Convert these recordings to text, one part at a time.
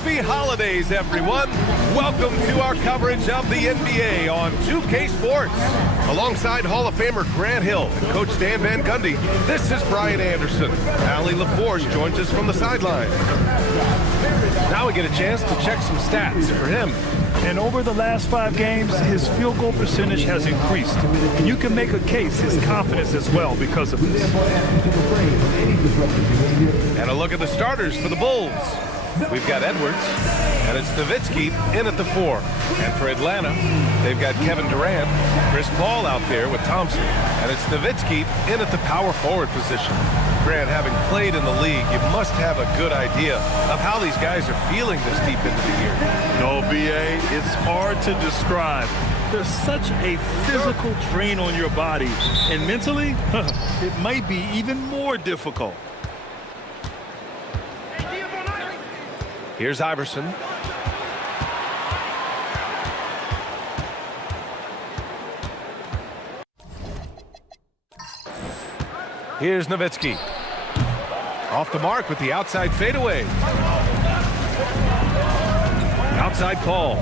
Happy holidays, everyone. Welcome to our coverage of the NBA on 2K Sports. Alongside Hall of Famer Grant Hill and Coach Dan Van Gundy, this is Brian Anderson. Allie LaForce joins us from the sidelines. Now we get a chance to check some stats for him. And over the last 5 games, his field goal percentage has increased. And you can make a case his confidence as well because of this. And a look at the starters for the Bulls. We've got Edwards, and it's Nowitzki in at the 4. And for Atlanta, they've got Kevin Durant, Chris Paul out there with Thompson, and it's Nowitzki in at the power forward position. Grant, having played in the league, you must have a good idea of how these guys are feeling this deep into the year. No, B.A., it's hard to describe. There's such a physical drain on your body, and mentally, it might be even more difficult. Here's Iverson. Here's Nowitzki. Off the mark with the outside fadeaway. Outside Paul.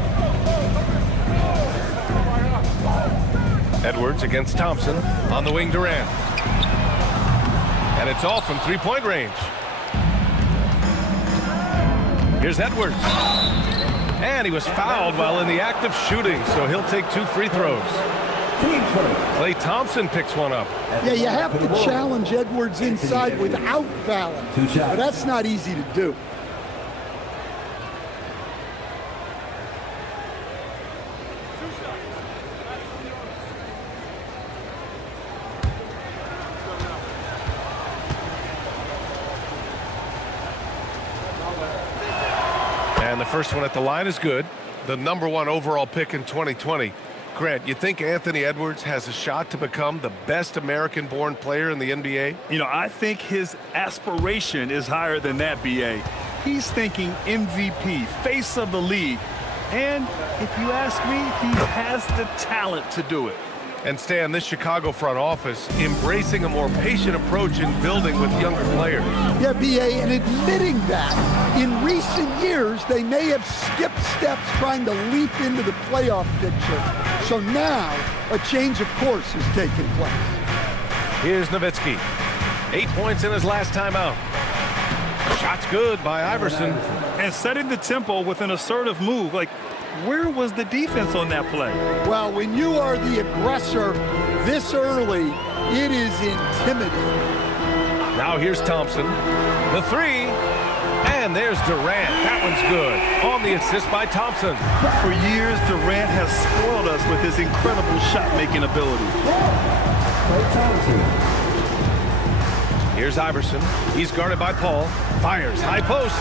Edwards against Thompson. On the wing, Durant. And it's all from three-point range. Here's Edwards. And he was fouled while in the act of shooting, so he'll take 2 free throws. Klay Thompson picks one up. Yeah, you have to challenge Edwards inside without fouling, but that's not easy to do. And the first one at the line is good. The #1 overall pick in 2020. Grant, you think Anthony Edwards has a shot to become the best American-born player in the NBA? You know, I think his aspiration is higher than that, B.A. He's thinking MVP, face of the league. And if you ask me, he has the talent to do it. And Stan, this Chicago front office embracing a more patient approach in building with younger players. Yeah, B.A., and admitting that in recent years, they may have skipped steps trying to leap into the playoff picture. So now, a change of course is taking place. Here's Nowitzki. 8 points in his last time out. Shot's good by Iverson. And setting the tempo with an assertive move. Like, where was the defense on that play? Well, when you are the aggressor this early, it is intimidating. Now here's Thompson. The 3. And there's Durant. That one's good. On the assist by Thompson. For years, Durant has spoiled us with his incredible shot-making ability. Here's Iverson. He's guarded by Paul. Fires. High post.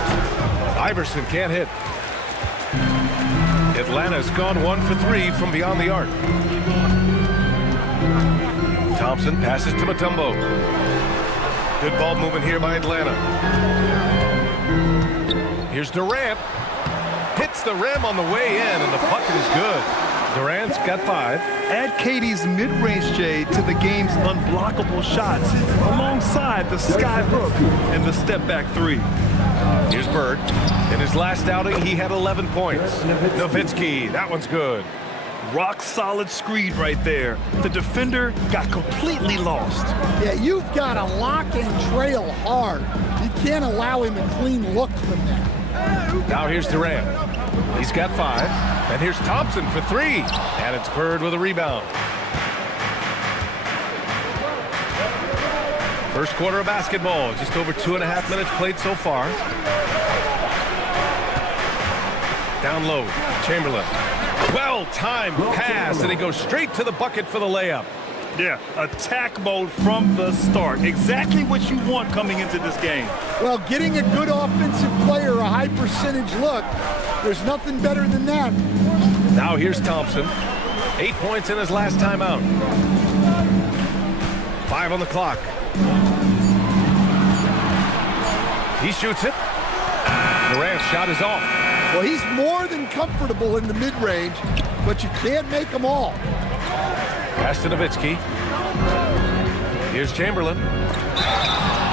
Iverson can't hit. Atlanta's gone 1 for 3 from beyond the arc. Thompson passes to Mutombo. Good ball movement here by Atlanta. Here's Durant. Hits the rim on the way in, and the bucket is good. Durant's got 5. Add Katie's mid-range J to the game's unblockable shots alongside the sky hook and the step-back 3. Here's Bird. In his last outing, he had 11 points. Nowitzki, that one's good. Rock-solid screen right there. The defender got completely lost. Yeah, you've got to lock and trail hard. You can't allow him a clean look from that. Now here's Durant. He's got 5. And here's Thompson for 3. And it's Bird with a rebound. First quarter of basketball. Just over 2.5 minutes played so far. Down low. Chamberlain. Well-timed pass, and he goes straight to the bucket for the layup. Yeah, attack mode from the start. Exactly what you want coming into this game. Well, getting a good offensive player a high percentage look, there's nothing better than that. Now here's Thompson. 8 points in his last time out. 5 on the clock. He shoots it. Durant's shot is off. Well, he's more than comfortable in the mid-range, but you can't make them all. Pass to Nowitzki. Here's Chamberlain.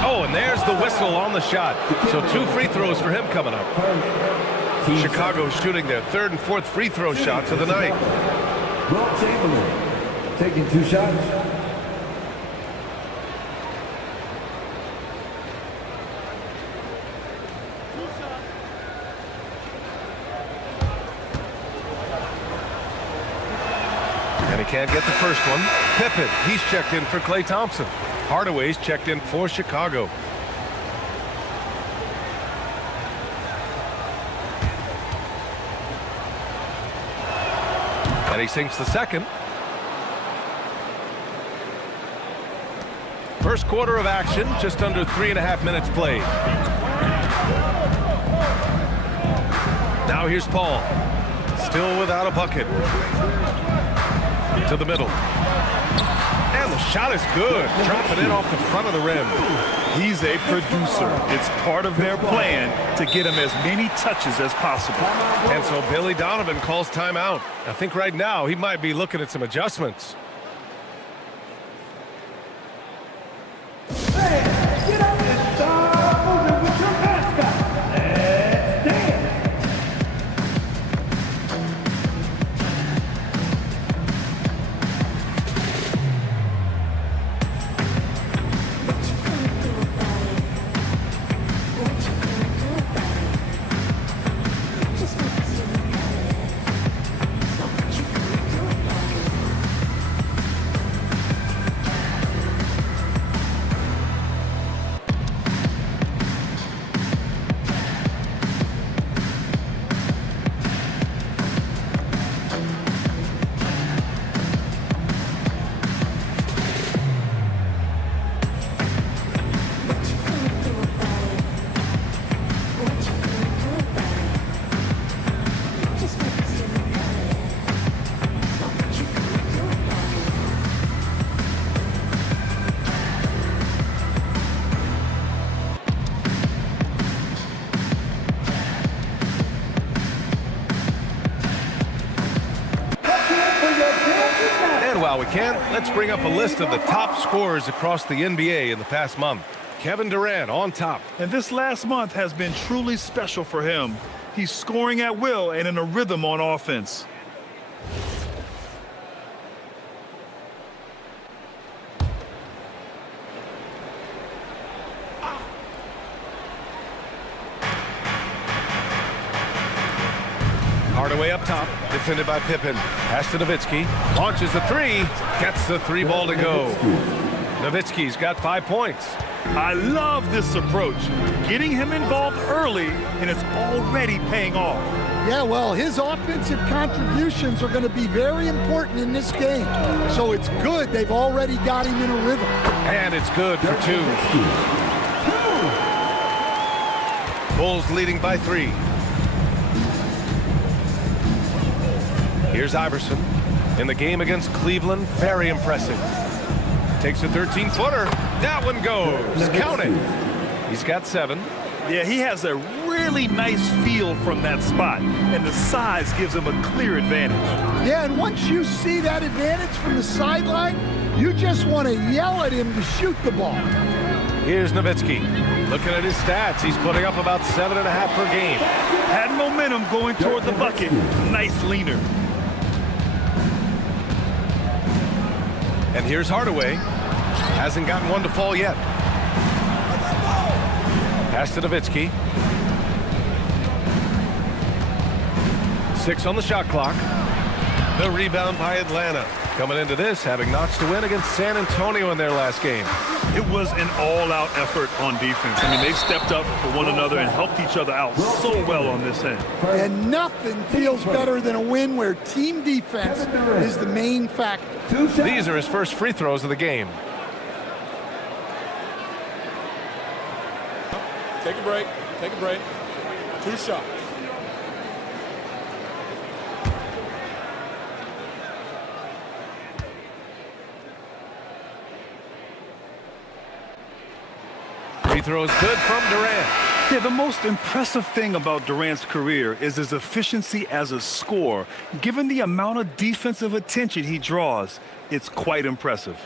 Oh, and there's the whistle on the shot. So 2 free throws for him coming up. Chicago shooting their third and fourth free throw shots of the night. Will Chamberlain taking 2 shots. And he can't get the first one. Pippen, he's checked in for Klay Thompson. Hardaway's checked in for Chicago. And he sinks the second. First quarter of action, just under 3.5 minutes played. Now here's Paul. Still without a bucket. To the middle. And the shot is good. Dropping it off the front of the rim. He's a producer. It's part of their plan to get him as many touches as possible. And so Billy Donovan calls timeout. I think right now he might be looking at some adjustments. Get up and start moving with your mascot. Let's dance. While we can, let's bring up a list of the top scorers across the NBA in the past month. Kevin Durant on top. And this last month has been truly special for him. He's scoring at will and in a rhythm on offense. Hardaway up top, defended by Pippen. Pass to Nowitzki. Launches the three. Gets the 3 ball to go. Nowitzki's got 5 points. I love this approach. Getting him involved early, and it's already paying off. Yeah, well, his offensive contributions are going to be very important in this game. So it's good they've already got him in a rhythm. And it's good for 2. Bulls leading by 3. Here's Iverson in the game against Cleveland. Very impressive. Takes a 13-footer. That one goes. Count it. He's got 7. Yeah, he has a really nice feel from that spot, and the size gives him a clear advantage. Yeah, and once you see that advantage from the sideline, you just want to yell at him to shoot the ball. Here's Nowitzki. Looking at his stats, he's putting up about 7.5 per game. Had momentum going toward the bucket. Nice leaner. And here's Hardaway. Hasn't gotten one to fall yet. Pass to Nowitzki. 6 on the shot clock. The rebound by Atlanta. Coming into this, having notched a win against San Antonio in their last game. It was an all-out effort on defense. I mean, they stepped up for one another and helped each other out so well on this end. And nothing feels better than a win where team defense is the main factor. These are his first free throws of the game. Take a break. Take a break. 2 shots. Free throws good from Durant. Yeah, the most impressive thing about Durant's career is his efficiency as a scorer. Given the amount of defensive attention he draws, it's quite impressive.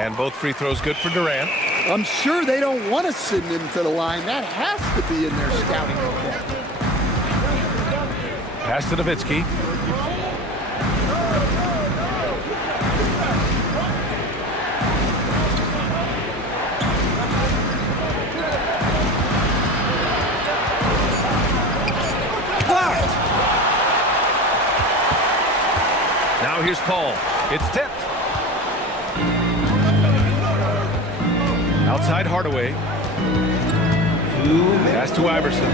And both free throws good for Durant. I'm sure they don't want to send him to the line. That has to be in their scouting report. Pass to Nowitzki. Blocked. Now here's Paul. It's tipped. Outside Hardaway. Pass to Iverson.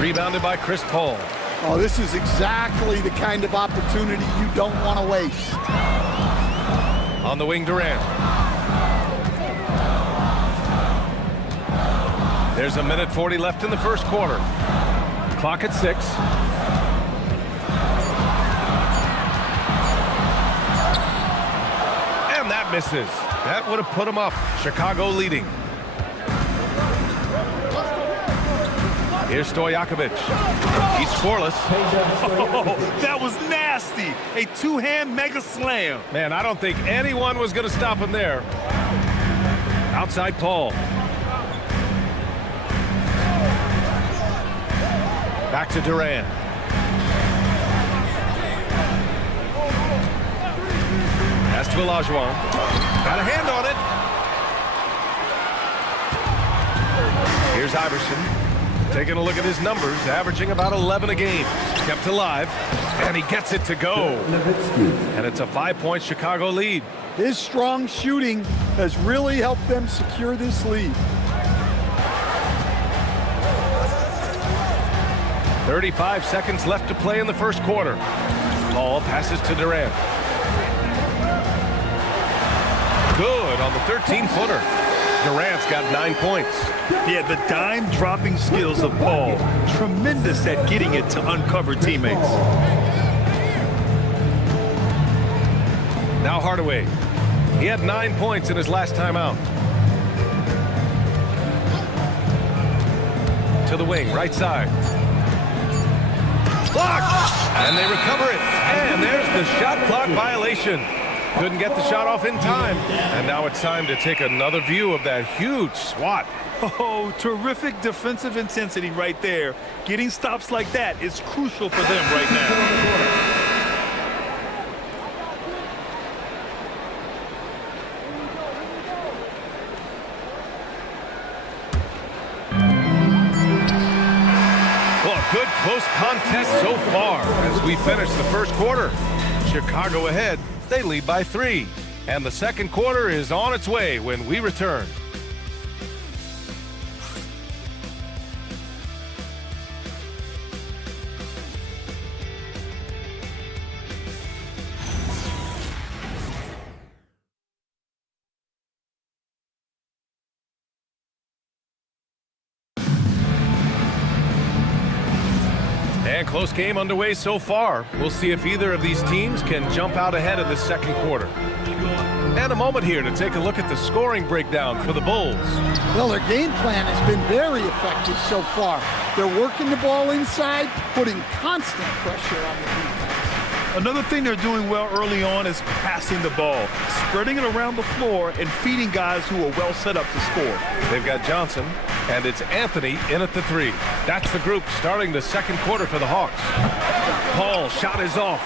Rebounded by Chris Paul. Oh, this is exactly the kind of opportunity you don't want to waste. On the wing, Durant. There's 1:40 left in the first quarter. Clock at 6. And that misses. That would have put him up. Chicago leading. Here's Stojakovic. He's scoreless. Oh, that was nasty. A two-hand mega slam. Man, I don't think anyone was going to stop him there. Outside Paul. Back to Durant. Pass to Olajuwon. Got a hand on it. Here's Iverson. Taking a look at his numbers, averaging about 11 a game. Kept alive, and he gets it to go. And it's a 5-point Chicago lead. His strong shooting has really helped them secure this lead. 35 seconds left to play in the first quarter. Paul passes to Durant. Good on the 13-footer. Durant's got 9 points. Yeah, the dime-dropping skills of Paul. Tremendous at getting it to uncover teammates. Now Hardaway. He had 9 points in his last time out. To the wing, right side. Blocked! And they recover it. And there's the shot clock violation. Couldn't get the shot off in time. And now it's time to take another view of that huge swat. Oh, terrific defensive intensity right there. Getting stops like that is crucial for them right now. Well, good close contest so far as we finish the first quarter. Chicago ahead. They lead by 3. And the second quarter is on its way when we return. And close game underway so far. We'll see if either of these teams can jump out ahead in the second quarter. And a moment here to take a look at the scoring breakdown for the Bulls. Well, their game plan has been very effective so far. They're working the ball inside, putting constant pressure on the defense. Another thing they're doing well early on is passing the ball, spreading it around the floor and feeding guys who are well set up to score. They've got Johnson, and it's Anthony in at the 3. That's the group starting the second quarter for the Hawks. Paul shot is off.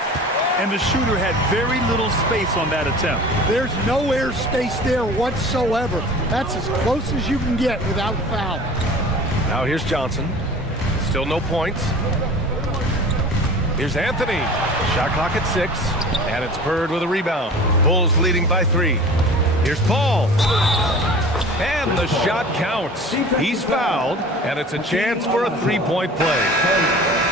And the shooter had very little space on that attempt. There's no air space there whatsoever. That's as close as you can get without foul. Now here's Johnson. Still no points. Here's Anthony. Shot clock at 6. And it's Bird with a rebound. Bulls leading by 3. Here's Paul. And the shot counts. He's fouled, and it's a chance for a 3-point play.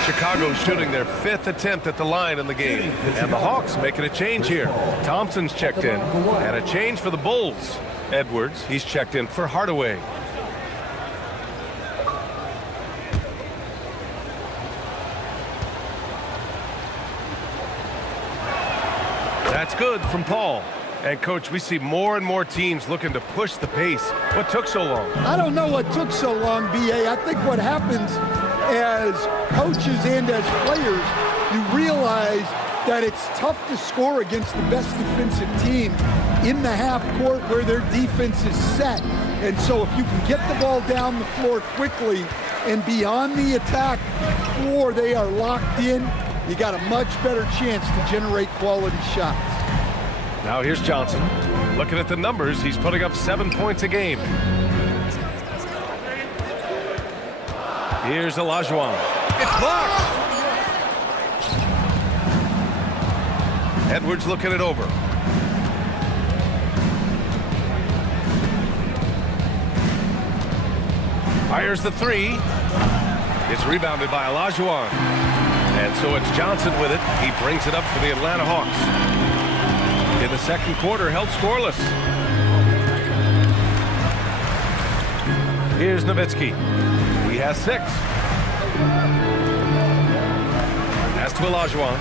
Chicago shooting their 5th attempt at the line in the game. And the Hawks making a change here. Thompson's checked in, and a change for the Bulls. Edwards, he's checked in for Hardaway. That's good from Paul. And, Coach, we see more and more teams looking to push the pace. What took so long? I don't know what took so long, B.A. I think what happens as coaches and as players, you realize that it's tough to score against the best defensive team in the half court where their defense is set. And so if you can get the ball down the floor quickly and be on the attack before they are locked in, you got a much better chance to generate quality shots. Now here's Johnson. Looking at the numbers, he's putting up 7 points a game. Here's Olajuwon. It's blocked. Edwards looking it over. Fires the three. It's rebounded by Olajuwon. And so it's Johnson with it. He brings it up for the Atlanta Hawks. In the second quarter, held scoreless. Here's Nowitzki. He has 6. Pass to Olajuwon.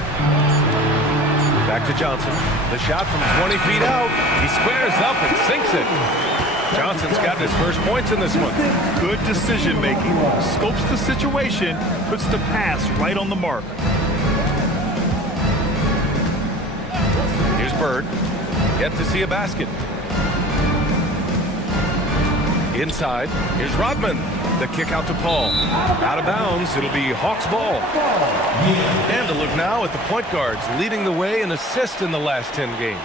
Back to Johnson. The shot from 20 feet out. He squares up and sinks it. Johnson's gotten his first points in this one. Good decision making. Scopes the situation, puts the pass right on the mark. Here's Bird. Yet to see a basket. Inside. Here's Rodman. The kick out to Paul. Out of bounds. It'll be Hawks ball. And a look now at the point guards leading the way in assists in the last 10 games.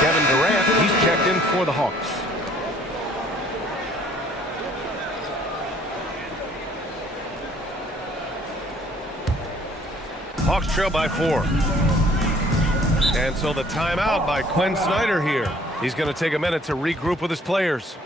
Kevin Durant, he's checked in for the Hawks. Hawks trail by 4. And so the timeout by Quinn Snyder here. He's going to take a minute to regroup with his players.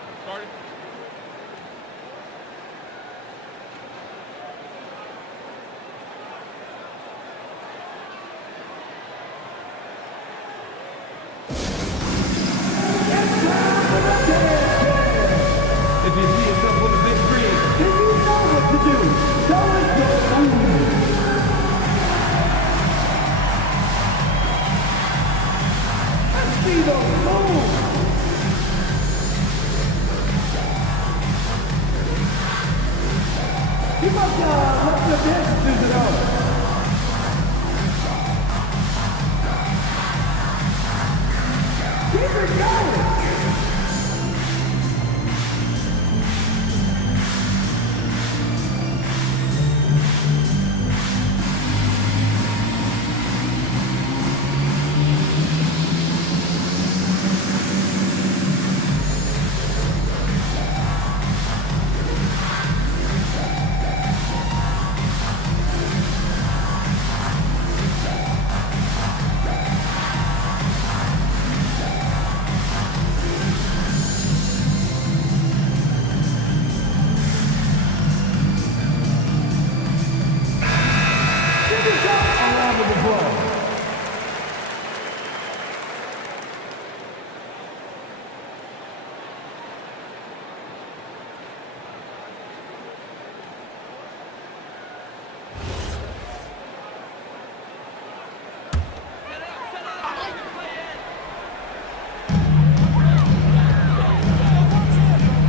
If you see yourself on the big screen, then you know what to do. So let's go. Let's see the move. You must let the dancers it out. Keep it going.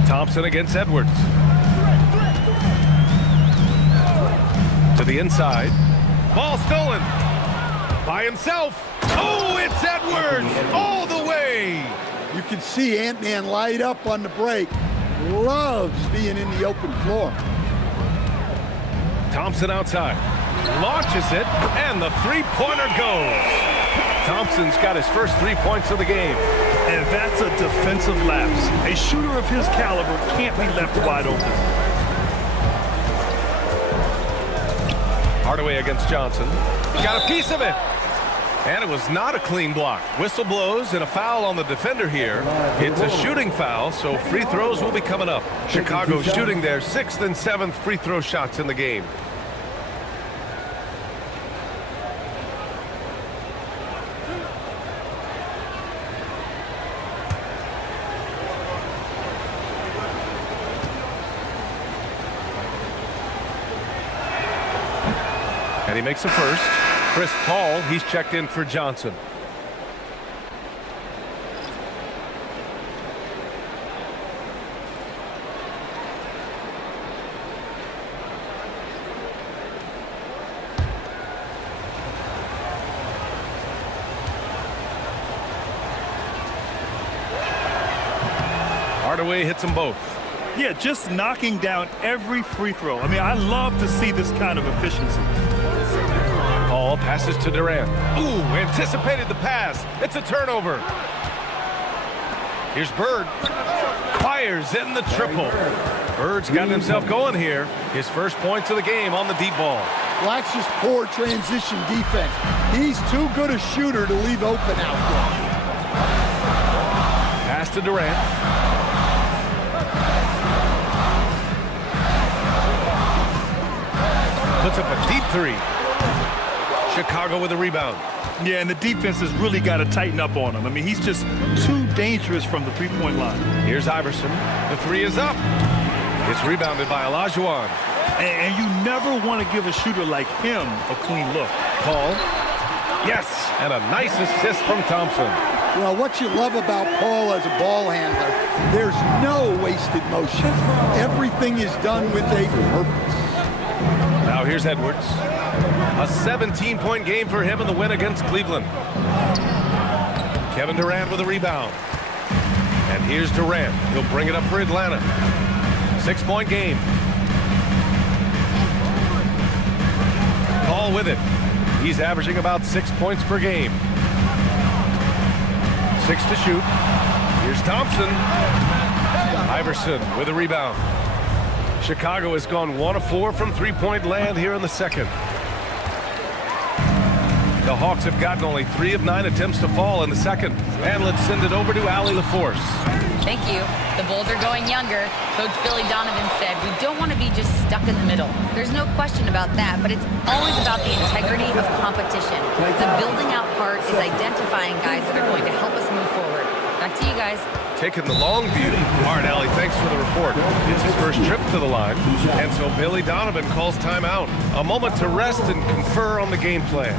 Thompson against Edwards. To the inside. Ball stolen. By himself. Oh, it's Edwards all the way. You can see Ant-Man light up on the break. Loves being in the open floor. Thompson outside. Launches it, and the three-pointer goes. Thompson's got his first 3 points of the game. And that's a defensive lapse. A shooter of his caliber can't be left wide open. Hardaway against Johnson. Got a piece of it. And it was not a clean block. Whistle blows and a foul on the defender here. It's a shooting foul, so free throws will be coming up. Chicago shooting their 6th and 7th free throw shots in the game. And he makes the first. Chris Paul, he's checked in for Johnson. Hardaway hits them both. Yeah, just knocking down every free throw. I mean, I love to see this kind of efficiency. Paul passes to Durant. Ooh, anticipated the pass. It's a turnover. Here's Bird. Fires in the triple. Bird's got himself going here. His first points of the game on the deep ball. Well, that's just poor transition defense. He's too good a shooter to leave open out there. Pass to Durant. Puts up a deep three. Chicago with a rebound. Yeah, and the defense has really got to tighten up on him. I mean, he's just too dangerous from the three-point line. Here's Iverson. The three is up. It's rebounded by Olajuwon. And you never want to give a shooter like him a clean look. Paul. Yes, and a nice assist from Thompson. Well, what you love about Paul as a ball handler, there's no wasted motion. Everything is done with a purpose. Now here's Edwards. A 17-point game for him in the win against Cleveland. Kevin Durant with a rebound. And here's Durant. He'll bring it up for Atlanta. 6-point game. Paul with it. He's averaging about 6 points per game. 6 to shoot. Here's Thompson. Iverson with a rebound. Chicago has gone 1 of 4 from three-point land here in the second. The Hawks have gotten only 3 of 9 attempts to fall in the second. And let's send it over to Allie LaForce. Thank you. The Bulls are going younger. Coach Billy Donovan said, we don't want to be just stuck in the middle. There's no question about that, but it's always about the integrity of competition. The building out part is identifying guys that are going to help us move forward. Back to you guys. Taking the long view. All right, Allie, thanks for the report. It's his first trip to the line, and so Billy Donovan calls timeout. A moment to rest and confer on the game plan.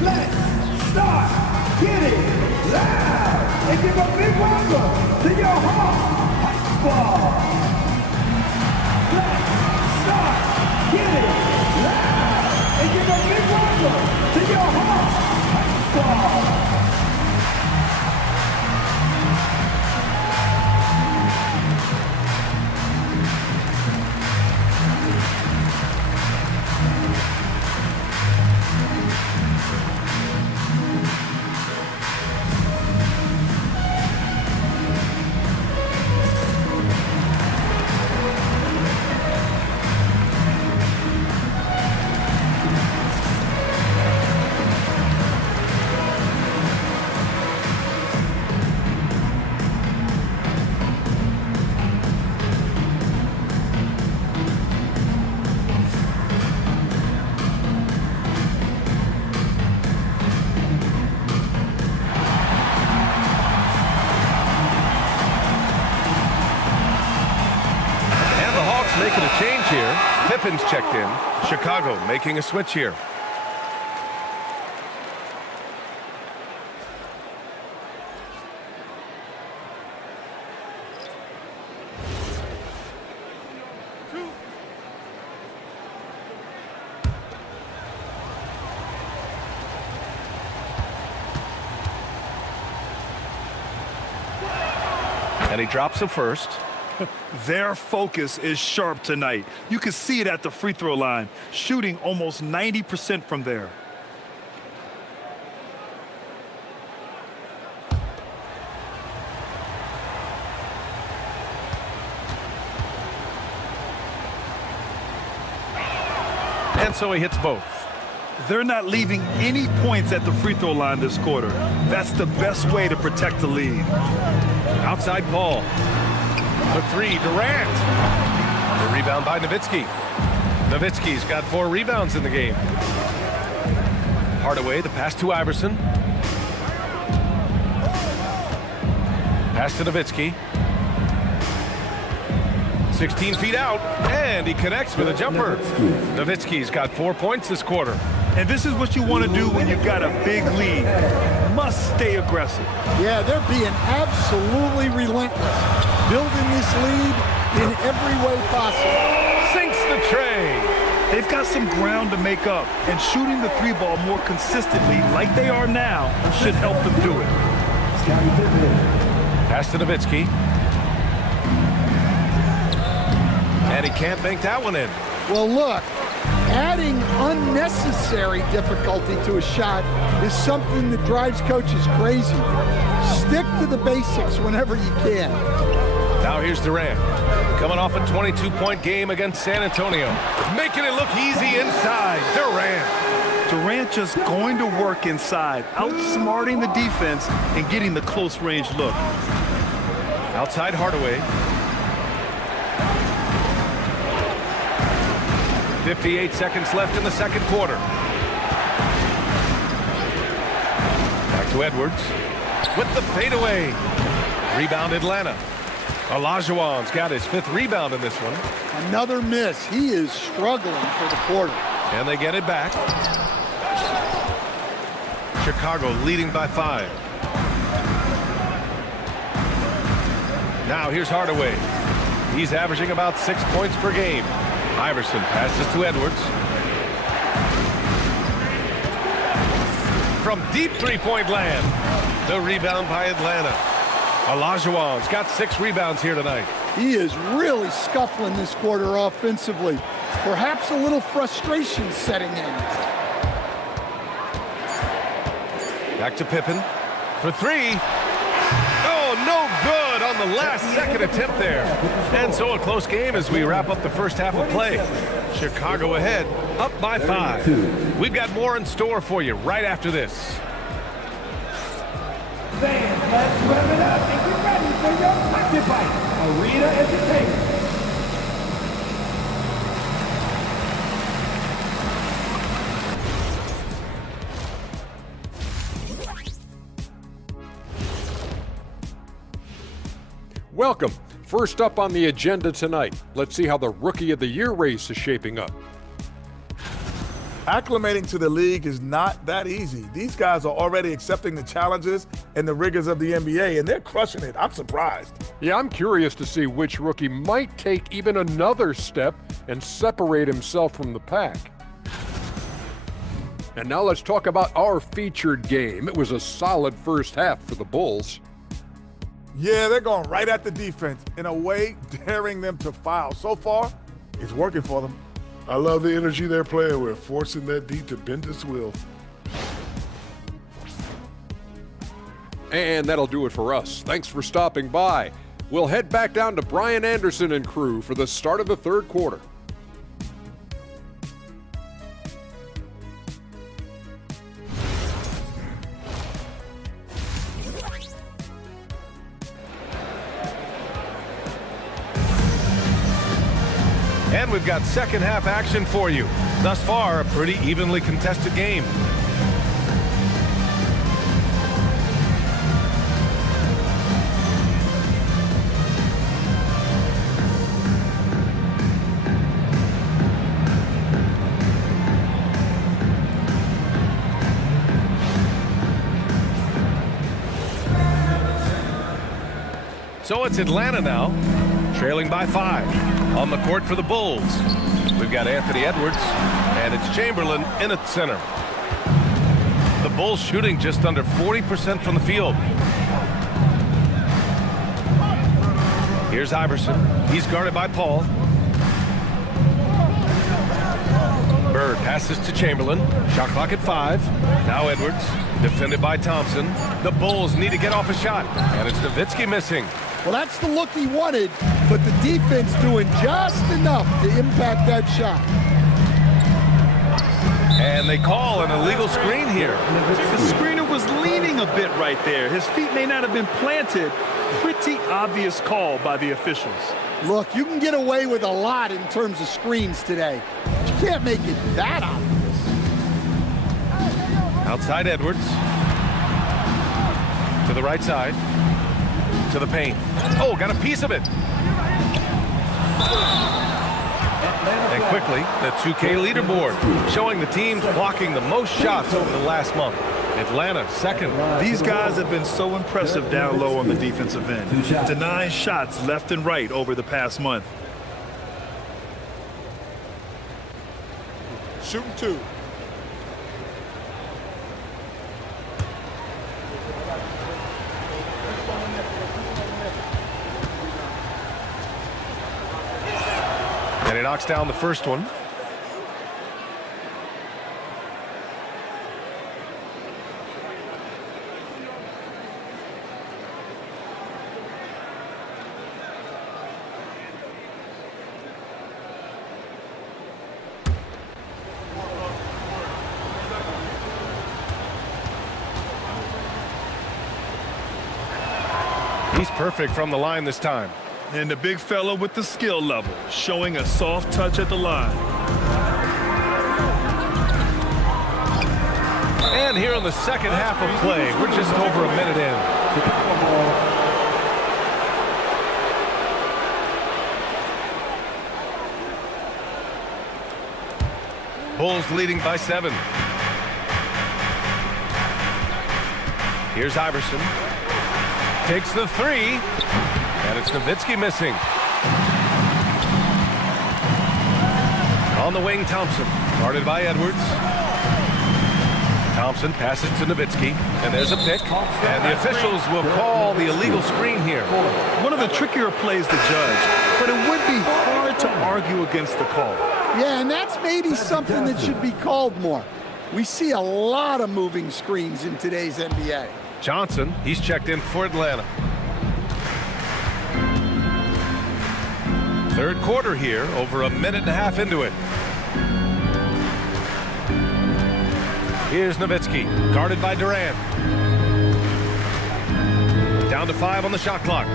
Let's start getting loud and give a big welcome to your Hawks High Squad. Let's start getting loud and give a big welcome to your Hawks High Squad. Making a change here. Pippen's checked in. Chicago making a switch here. And he drops the first. Their focus is sharp tonight. You can see it at the free throw line, shooting almost 90% from there. And so he hits both. They're not leaving any points at the free throw line this quarter. That's the best way to protect the lead. Outside Paul. The three, Durant. The rebound by Nowitzki. Nowitzki's got 4 rebounds in the game. Hardaway, the pass to Iverson. Pass to Nowitzki. 16 feet out, and he connects with a jumper. Nowitzki's got 4 points this quarter. And this is what you want to do when you've got a big lead. Must stay aggressive. Yeah, they're being absolutely relentless. Building this lead in every way possible. Sinks the tray. They've got some ground to make up, and shooting the three ball more consistently like they are now should help them do it. Pass to Nowitzki. And he can't bank that one in. Well, look, adding unnecessary difficulty to a shot is something that drives coaches crazy. Stick to the basics whenever you can. Now here's Durant, coming off a 22-point game against San Antonio. Making it look easy inside, Durant just going to work inside, outsmarting the defense and getting the close-range look. Outside Hardaway. 58 seconds left in the second quarter. Back to Edwards with the fadeaway. Rebound Atlanta. Olajuwon's got his 5th rebound in this one. Another miss. He is struggling for the quarter. And they get it back. Chicago leading by 5. Now here's Hardaway. He's averaging about 6 points per game. Iverson passes to Edwards. From deep three-point land. The rebound by Atlanta. Olajuwon's got 6 rebounds here tonight. He is really scuffling this quarter offensively. Perhaps a little frustration setting in. Back to Pippen for 3. Oh, no good on the last second attempt there. And so a close game as we wrap up the first half of play. Chicago ahead, up by 5. We've got more in store for you right after this. Fans, let's rev it up and get ready for your Pocket Bite Arena Entertainment. Welcome. First up on the agenda tonight, let's see how the Rookie of the Year race is shaping up. Acclimating to the league is not that easy. These guys are already accepting the challenges and the rigors of the NBA, and they're crushing it. I'm surprised. Yeah, I'm curious to see which rookie might take even another step and separate himself from the pack. And now let's talk about our featured game. It was a solid first half for the Bulls. Yeah, they're going right at the defense, in a way daring them to foul. So far, it's working for them. I love the energy they're playing with, forcing that D to bend its will. And that'll do it for us. Thanks for stopping by. We'll head back down to Brian Anderson and crew for the start of the third quarter. And we've got second half action for you. Thus far, a pretty evenly contested game. So it's Atlanta now, trailing by 5. On the court for the Bulls, we've got Anthony Edwards, and it's Chamberlain in at center. The Bulls shooting just under 40% from the field. Here's Iverson. He's guarded by Paul. Bird passes to Chamberlain. Shot clock at 5. Now Edwards, defended by Thompson. The Bulls need to get off a shot, and it's Nowitzki missing. Well, that's the look he wanted, but the defense doing just enough to impact that shot. And they call an illegal screen here. The screener was leaning a bit right there. His feet may not have been planted. Pretty obvious call by the officials. Look, you can get away with a lot in terms of screens today. But you can't make it that obvious. Outside Edwards. To the right side. To the paint. Oh, got a piece of it. And quickly, the 2K leaderboard, showing the teams blocking the most shots over the last month. Atlanta, second. These guys have been so impressive down low on the defensive end, denying shots left and right over the past month. shooting 2. And he knocks down the first one. He's perfect from the line this time. And the big fella with the skill level, showing a soft touch at the line. And here in the second half of play, we're just over a minute in. Bulls leading by 7. Here's Iverson. Takes the 3. And it's Nowitzki missing. On the wing, Thompson. Guarded by Edwards. Thompson passes to Nowitzki. And there's a pick. And the officials will call the illegal screen here. One of the trickier plays to judge, but it would be hard to argue against the call. Yeah, and that's maybe something that should be called more. We see a lot of moving screens in today's NBA. Johnson, he's checked in for Atlanta. Third quarter here, over a minute and a half into it. Here's Nowitzki, guarded by Durant. Down to 5 on the shot clock.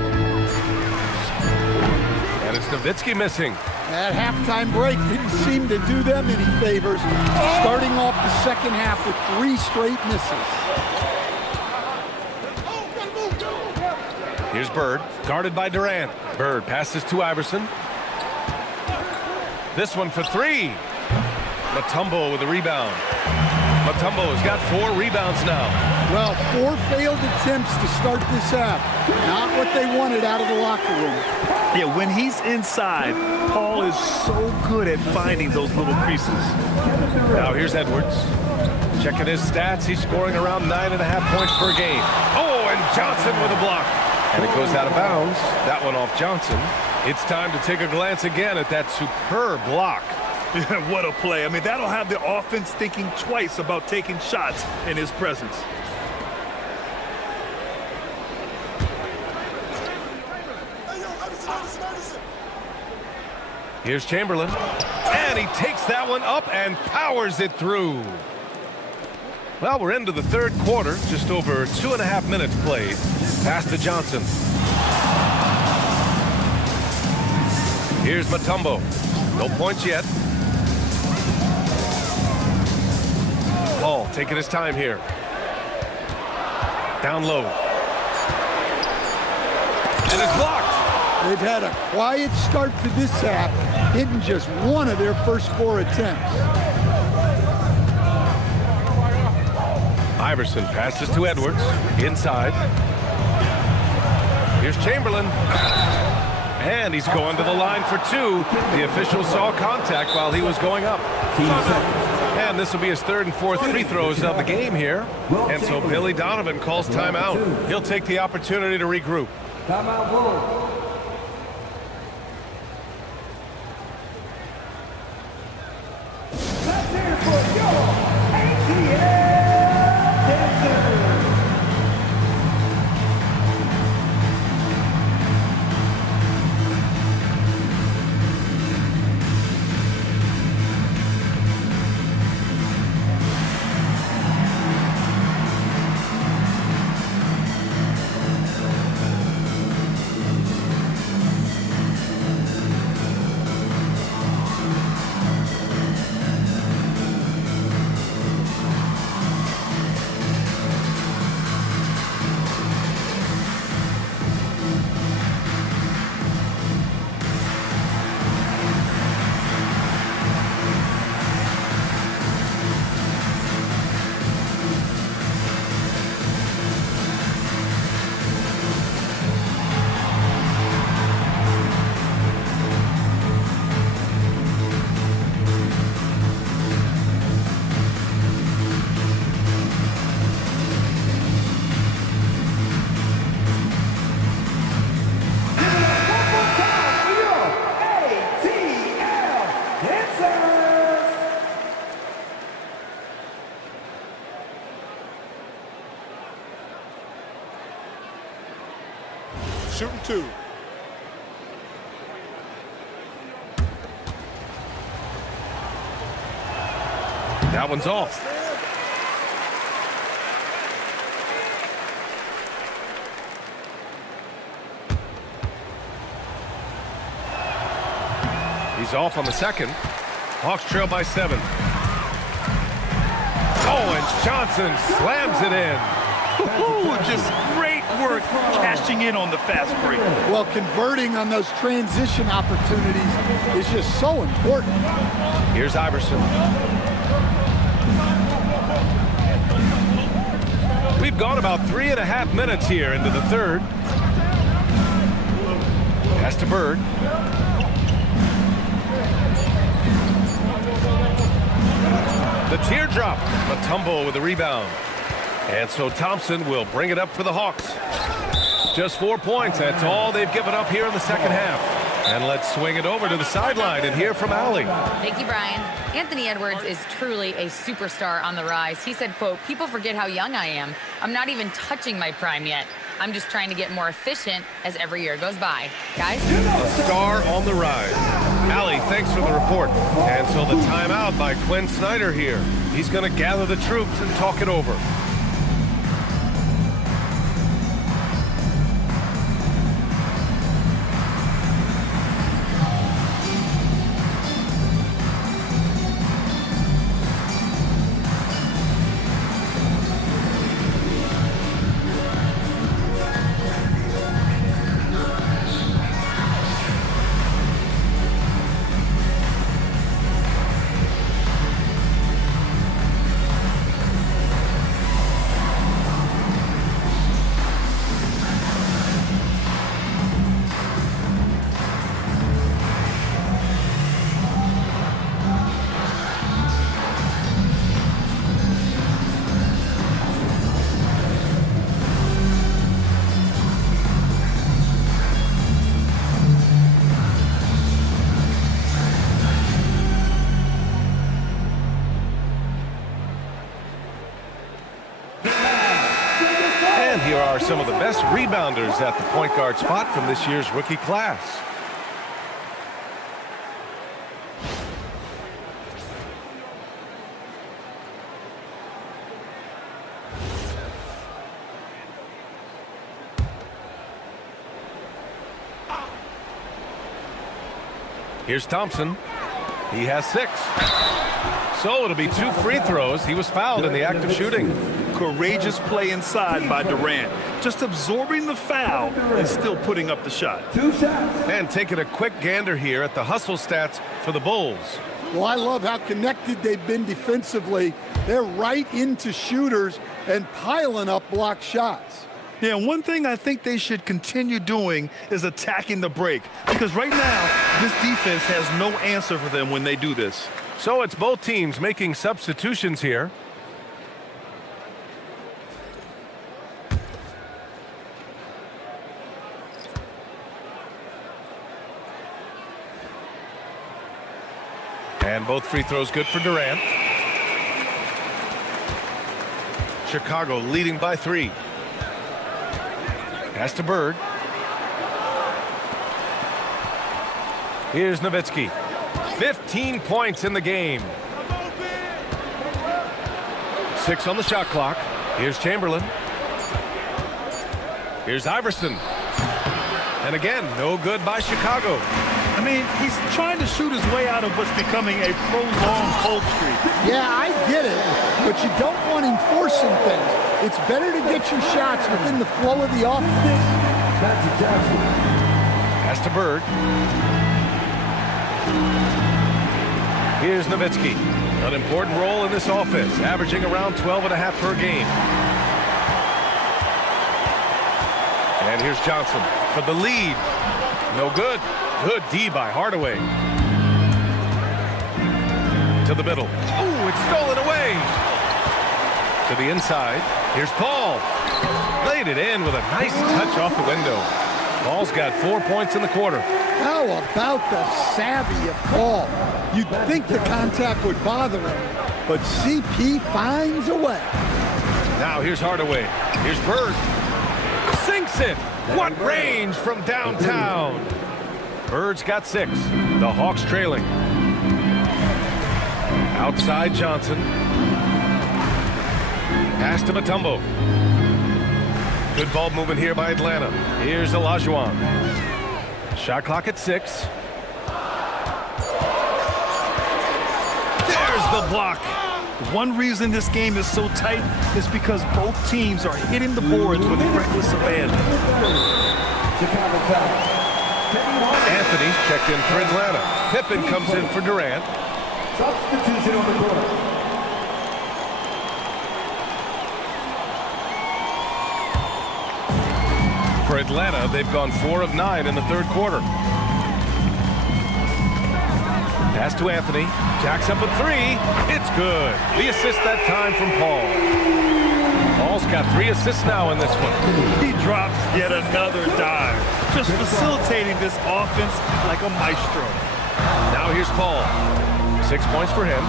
And it's Nowitzki missing. That halftime break didn't seem to do them any favors, starting off the second half with 3 straight misses. Here's Bird, guarded by Durant. Bird passes to Iverson. This one for 3. Mutombo with a rebound. Mutombo has got 4 rebounds now. Well, 4 failed attempts to start this half. Not what they wanted out of the locker room. Yeah, when he's inside, Paul is so good at finding those little creases. Now here's Edwards. Checking his stats, he's scoring around 9.5 points per game. Oh, and Johnson with a block. And it goes out of bounds. That one off Johnson. It's time to take a glance again at that superb block. What a play. I mean, that'll have the offense thinking twice about taking shots in his presence. Here's Chamberlain. And he takes that one up and powers it through. Well, we're into the third quarter. Just over 2.5 minutes played. Pass to Johnson. Here's Mutombo. No points yet. Paul taking his time here. Down low. And it's blocked. They've had a quiet start to this half, hitting just 1 of their first 4 attempts. Iverson passes to Edwards. Inside. Here's Chamberlain. And he's going to the line for 2. The official saw contact while he was going up. And this will be his 3rd and 4th free throws of the game here. And so Billy Donovan calls timeout. He'll take the opportunity to regroup. Timeout, Bulls. Let's hear it for your ATL Dancer. shooting 2. That one's off. He's off on the second. Hawks trail by 7. Oh, and Johnson slams it in. Just great work cashing in on the fast break. Well, converting on those transition opportunities is just so important. Here's Iverson. We've gone about 3.5 minutes here into the third. Pass to Bird. The teardrop. Mutombo with the rebound. And so Thompson will bring it up for the Hawks. Just 4 points. That's all they've given up here in the second half. And let's swing it over to the sideline and hear from Allie. Thank you, Brian. Anthony Edwards is truly a superstar on the rise. He said, quote, "People forget how young I am. I'm not even touching my prime yet. I'm just trying to get more efficient as every year goes by." Guys? A star on the rise. Allie, thanks for the report. And so the timeout by Quinn Snyder here. He's going to gather the troops and talk it over. Here are some of the best rebounders at the point guard spot from this year's rookie class. Here's Thompson. He has 6. So it'll be 2 free throws. He was fouled in the act of shooting. Courageous play inside by Durant. Just absorbing the foul and still putting up the shot. 2 shots. And taking a quick gander here at the hustle stats for the Bulls. Well, I love how connected they've been defensively. They're right into shooters and piling up block shots. Yeah, and one thing I think they should continue doing is attacking the break. Because right now, this defense has no answer for them when they do this. So it's both teams making substitutions here. And both free throws good for Durant. Chicago leading by 3. Pass to Bird. Here's Nowitzki. 15 points in the game. 6 on the shot clock. Here's Chamberlain. Here's Iverson. And again, no good by Chicago. I mean, he's trying to shoot his way out of what's becoming a prolonged cold streak. Yeah, I get it, but you don't want him forcing things. It's better to get your shots within the flow of the offense. Pass to Bird. Here's Nowitzki. An important role in this offense, averaging around 12.5 per game. And here's Johnson for the lead. No good. Good D by Hardaway. To the middle. Ooh, it's stolen away. To the inside. Here's Paul. Laid it in with a nice touch off the window. Paul's got 4 points in the quarter. How about the savvy of Paul? You'd think the contact would bother him, but CP finds a way. Now here's Hardaway. Here's Bird. Sinks it. What range from downtown. Bird's got 6. The Hawks trailing. Outside Johnson. Pass to Mutombo. Good ball movement here by Atlanta. Here's Olajuwon. Shot clock at 6. There's the block. One reason this game is so tight is because both teams are hitting the boards with reckless abandon. Anthony's checked in for Atlanta. Pippen comes in for Durant. Substitution on the court. For Atlanta, they've gone 4 of 9 in the third quarter. Pass to Anthony. Jacks up a 3. It's good. The assist that time from Paul. Paul's got 3 assists now in this one. He drops yet another dive, just facilitating this offense like a maestro. Now here's Paul. 6 points for him.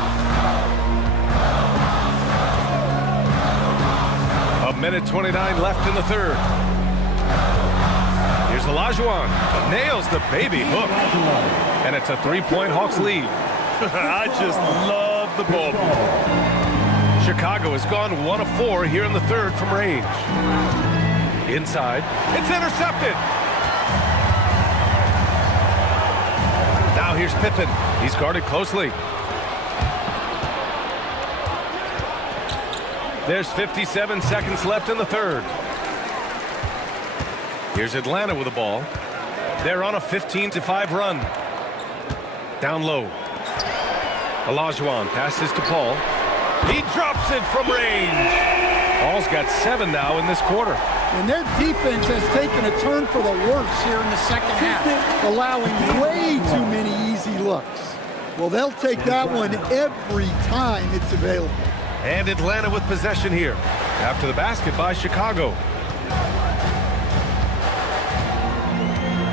1:29 left in the third. Here's Olajuwon. Nails the baby hook. And it's a 3-point Hawks lead. I just love the ball. Chicago has gone 1 of 4 here in the third from range. Inside. It's intercepted. Now here's Pippen. He's guarded closely. There's 57 seconds left in the third. Here's Atlanta with the ball. They're on a 15-5 run. Down low. Olajuwon passes to Paul. He drops it from range. Paul's got 7 now in this quarter. And their defense has taken a turn for the worse here in the second half, allowing way too many easy looks. Well, they'll take that one every time it's available. And Atlanta with possession here after the basket by Chicago.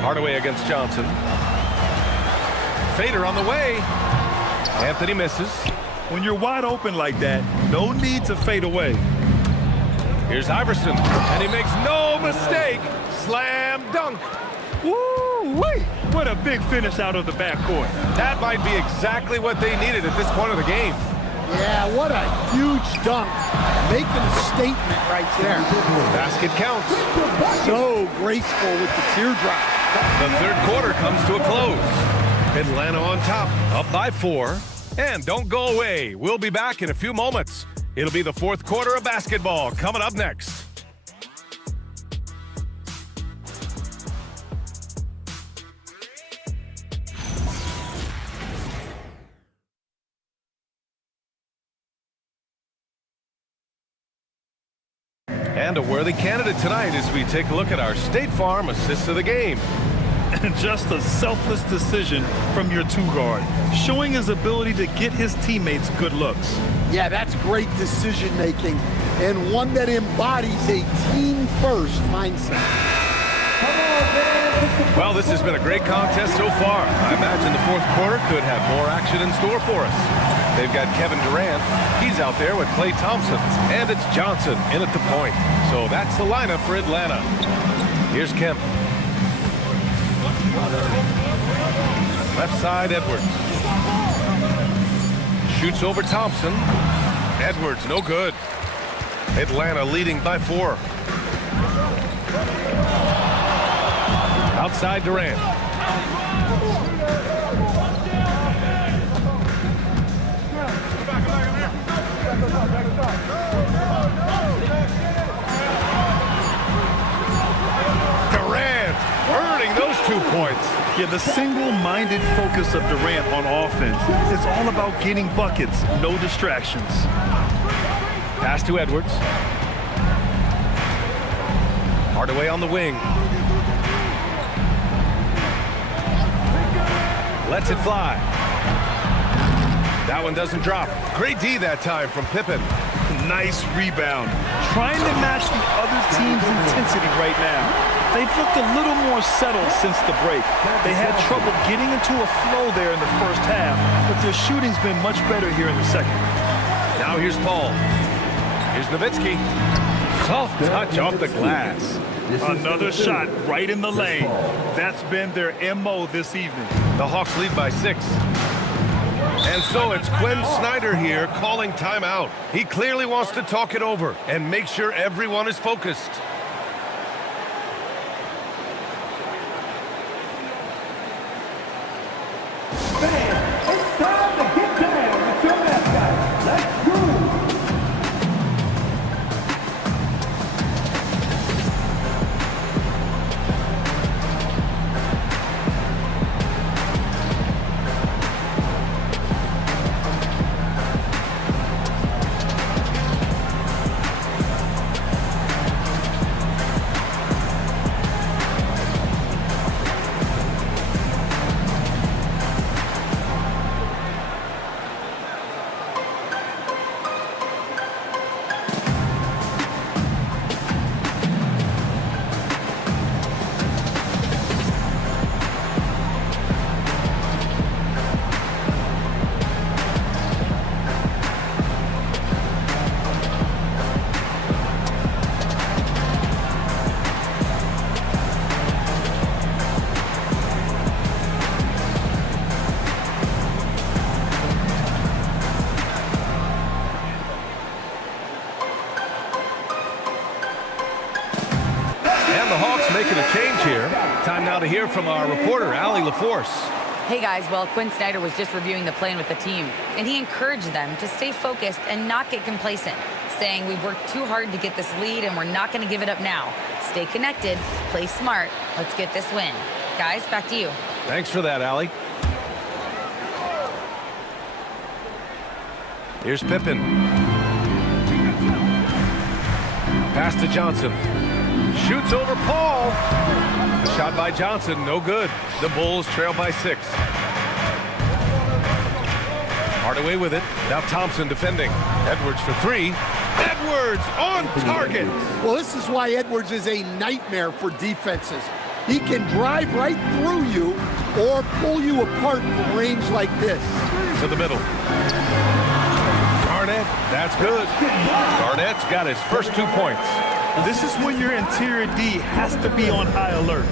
Hardaway against Johnson. Fader on the way. Anthony misses. When you're wide open like that, no need to fade away. Here's Iverson, and he makes no mistake. Slam dunk. Woo-wee! What a big finish out of the backcourt. That might be exactly what they needed at this point of the game. Yeah, what a huge dunk. Making a statement right there. Basket counts. So graceful with the teardrop. The third quarter comes to a close. Atlanta on top, up by 4. And don't go away. We'll be back in a few moments. It'll be the fourth quarter of basketball coming up next. And a worthy candidate tonight as we take a look at our State Farm assist of the game. And just a selfless decision from your 2-guard, showing his ability to get his teammates good looks. Yeah, that's great decision making and one that embodies a team-first mindset. Well, this has been a great contest so far. I imagine the fourth quarter could have more action in store for us. They've got Kevin Durant. He's out there with Klay Thompson. And it's Johnson in at the point. So that's the lineup for Atlanta. Here's Kemp. Left side, Edwards. Shoots over Thompson. Edwards, no good. Atlanta leading by 4. Outside Durant. Durant earning those 2 points. Yeah, the single-minded focus of Durant on offense is all about getting buckets, no distractions. Pass to Edwards. Hardaway on the wing. Lets it fly. That one doesn't drop. Great D that time from Pippen. Nice rebound. Trying to match the other team's intensity right now. They've looked a little more settled since the break. They had trouble getting into a flow there in the first half, but their shooting's been much better here in the second. Now here's Paul. Here's Nowitzki. Soft touch off the glass. Another shot right in the lane. That's been their MO this evening. The Hawks lead by 6. And so it's Quinn Snyder here calling timeout. He clearly wants to talk it over and make sure everyone is focused. It's time to get down with your mascot. Let's go. Making a change here. Time now to hear from our reporter, Allie LaForce. Hey guys, well, Quinn Snyder was just reviewing the plan with the team, and he encouraged them to stay focused and not get complacent, saying we've worked too hard to get this lead and we're not going to give it up now. Stay connected, play smart, let's get this win. Guys, back to you. Thanks for that, Allie. Here's Pippen. Pass to Johnson. Shoots over Paul. The shot by Johnson, no good. The Bulls trail by 6. Hardaway with it. Now Thompson defending. Edwards for 3. Edwards on target. Well, this is why Edwards is a nightmare for defenses. He can drive right through you or pull you apart from range like this. To the middle. Garnett, that's good. Garnett's got his first 2 points. This is when your interior D has to be on high alert.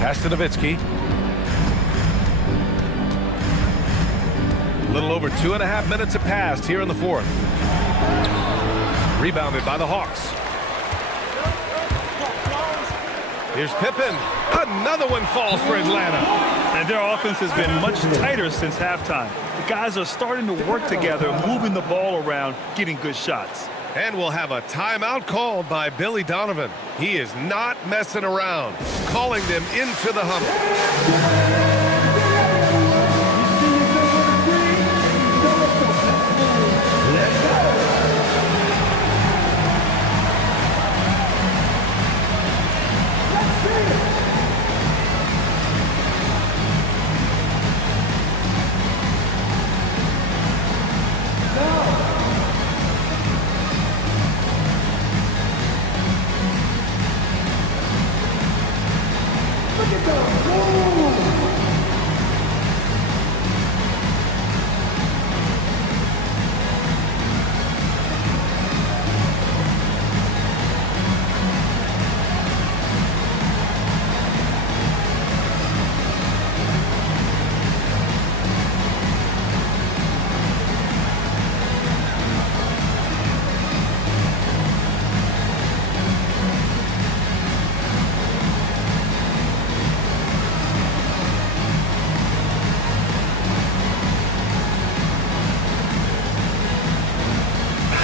Pass to Nowitzki. A little over 2.5 minutes have passed here in the 4th. Rebounded by the Hawks. Here's Pippen. Another one falls for Atlanta. And their offense has been much tighter since halftime. The guys are starting to work together, moving the ball around, getting good shots. And we'll have a timeout called by Billy Donovan. He is not messing around, calling them into the huddle.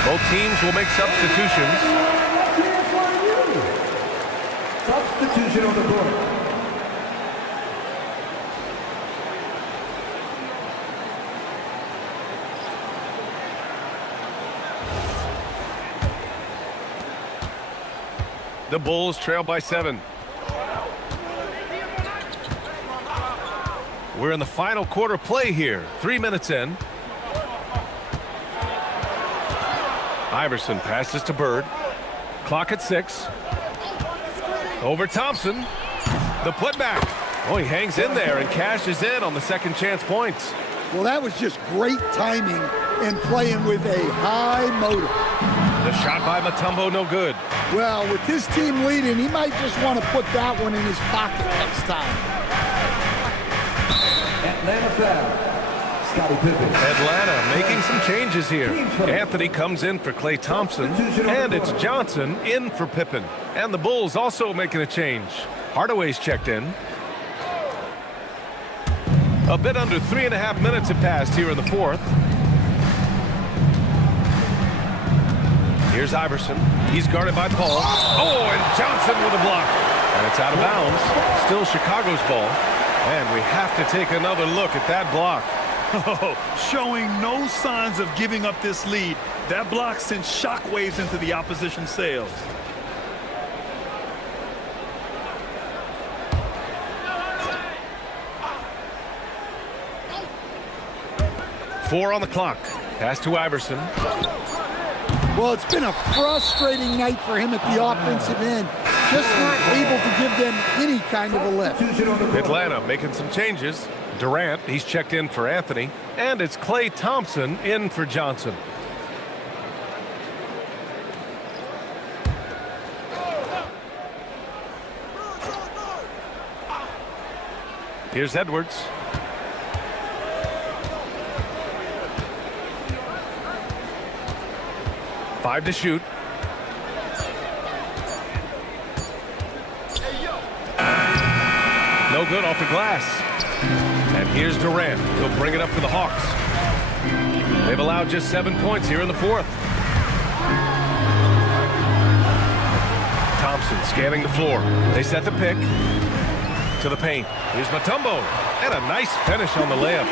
Both teams will make substitutions. Substitution on the board. The Bulls trail by 7. We're in the final quarter play here. 3 minutes in. Iverson passes to Bird. Clock at 6. Over Thompson. The putback. Oh, he hangs in there and cashes in on the second chance points. Well, that was just great timing and playing with a high motor. The shot by Mutombo, no good. Well, with his team leading, he might just want to put that one in his pocket next time. Atlanta foul. Scottie Pippen. Atlanta making some changes here. Anthony comes in for Klay Thompson, and it's Johnson in for Pippen. And the Bulls also making a change. Hardaway's checked in. A bit under 3.5 minutes have passed here in the fourth. Here's Iverson. He's guarded by Paul. Oh, and Johnson with a block. And it's out of bounds. Still Chicago's ball. And we have to take another look at that block. Oh, showing no signs of giving up this lead. That block sent shockwaves into the opposition sails. Four on the clock. Pass to Iverson. Well, it's been a frustrating night for him at the offensive end. Just not able to give them any kind of a lift. Atlanta making some changes. Durant, he's checked in for Anthony. And it's Klay Thompson in for Johnson. Here's Edwards. Five to shoot. No good off the glass. And here's Durant. He'll bring it up for the Hawks. They've allowed just 7 points here in the fourth. Thompson scanning the floor. They set the pick to the paint. Here's Mutombo. And a nice finish on the layup.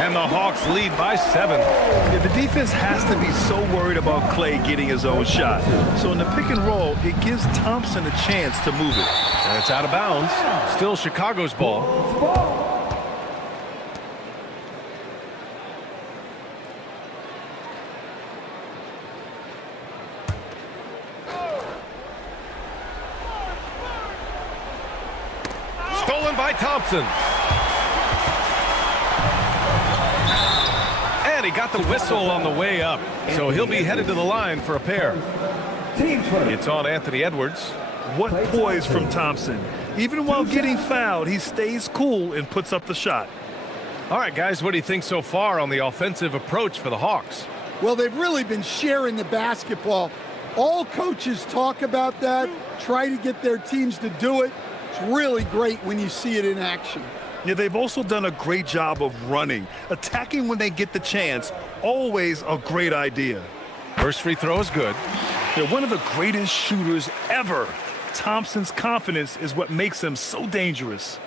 And the Hawks lead by 7. Yeah, the defense has to be so worried about Klay getting his own shot. So in the pick and roll, it gives Thompson a chance to move it. And it's out of bounds. Still Chicago's ball. Stolen by Thompson. And he got the whistle on the way up. So he'll be headed to the line for a pair. It's on Anthony Edwards. What poise from Thompson. Even while getting fouled, he stays cool and puts up the shot. All right, guys, what do you think so far on the offensive approach for the Hawks? Well, they've really been sharing the basketball. All coaches talk about that, try to get their teams to do it. It's really great when you see it in action. Yeah, they've also done a great job of running. Attacking when they get the chance, always a great idea. First free throw is good. They're one of the greatest shooters ever. Thompson's confidence is what makes him so dangerous.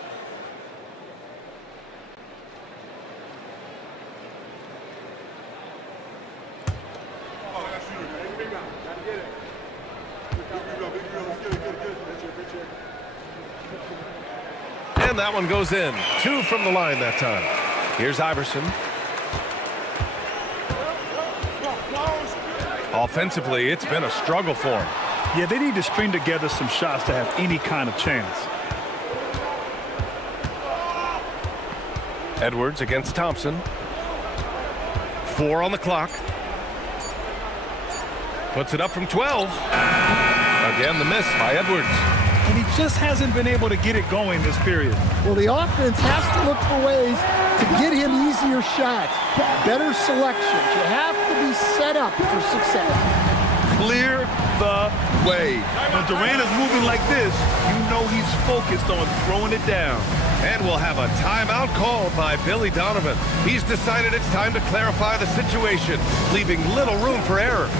And that one goes in. 2 from the line that time. Here's Iverson. Offensively, it's been a struggle for him. Yeah, they need to string together some shots to have any kind of chance. Edwards against Thompson. 4 on the clock. Puts it up from 12. Again, the miss by Edwards. And he just hasn't been able to get it going this period. Well, the offense has to look for ways to get him easier shots, better selections. You have to be set up for success. Clear the way. When Durant is moving like this, you know he's focused on throwing it down. And we'll have a timeout called by Billy Donovan. He's decided it's time to clarify the situation, leaving little room for error.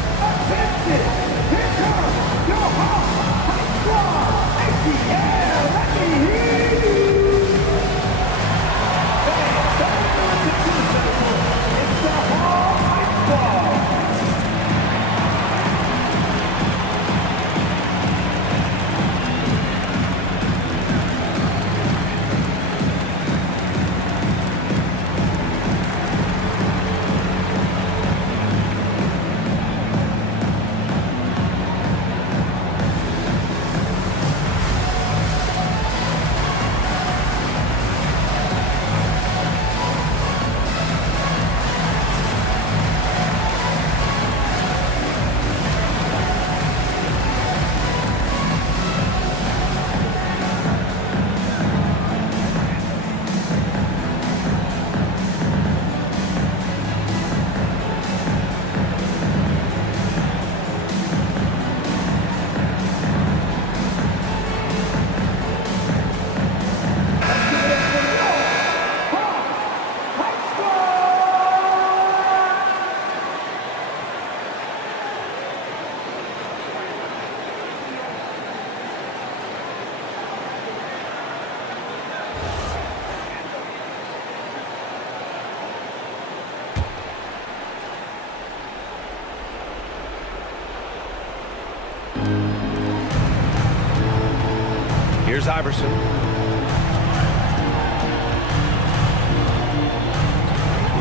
Here's Iverson.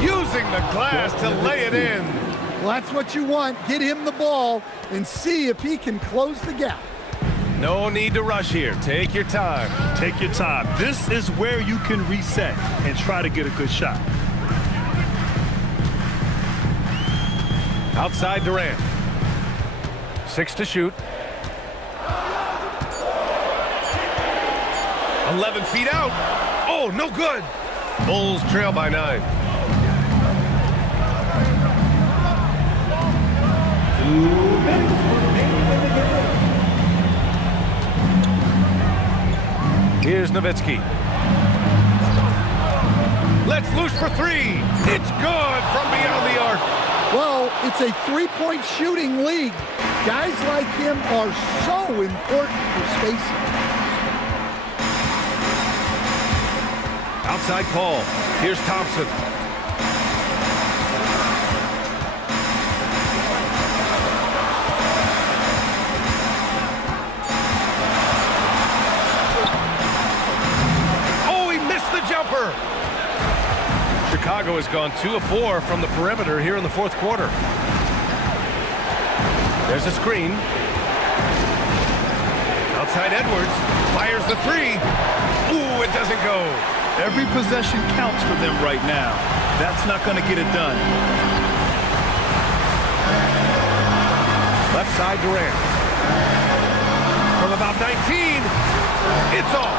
Using the glass to lay it in. Well, that's what you want. Get him the ball and see if he can close the gap. No need to rush here. Take your time. Take your time. This is where you can reset and try to get a good shot. Outside Durant. 6 to shoot. 11 feet out. Oh, no good. Bulls trail by 9. Here's Nowitzki. Let's loose for 3. It's good from beyond the arc. Well, it's a three-point shooting league. Guys like him are so important for spacing. Outside Paul. Here's Thompson. Oh, he missed the jumper. Chicago has gone 2 of 4 from the perimeter here in the fourth quarter. There's a screen. Outside Edwards. Fires the 3. Ooh, it doesn't go. Every possession counts for them right now. That's not going to get it done. Left side Durant. From about 19, it's off.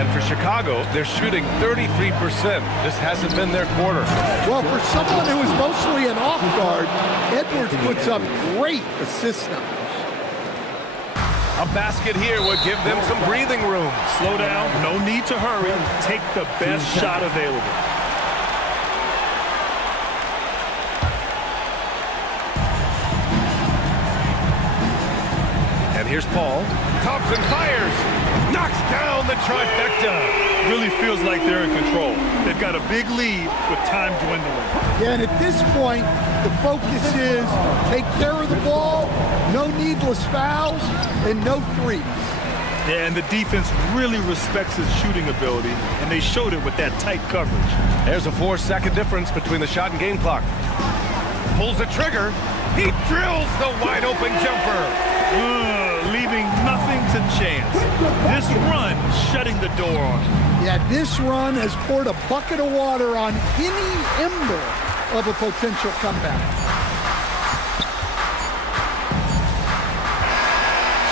And for Chicago, they're shooting 33%. This hasn't been their quarter. Well, for someone who is mostly an off guard, Edwards puts up great assist numbers. A basket here would give them some breathing room. Slow down. No need to hurry. Take the best shot available. And here's Paul. Thompson fires. Knocks down the trifecta. Really feels like they're in control. They've got a big lead with time dwindling. Yeah, and at this point, the focus is take care of the ball, no needless fouls, and no threes. Yeah, and the defense really respects his shooting ability, and they showed it with that tight coverage. There's a 4-second difference between the shot and game clock. Pulls the trigger. He drills the wide-open jumper. Leaving nothing to chance. This run shutting the door on him. Yeah, this run has poured a bucket of water on any ember of a potential comeback.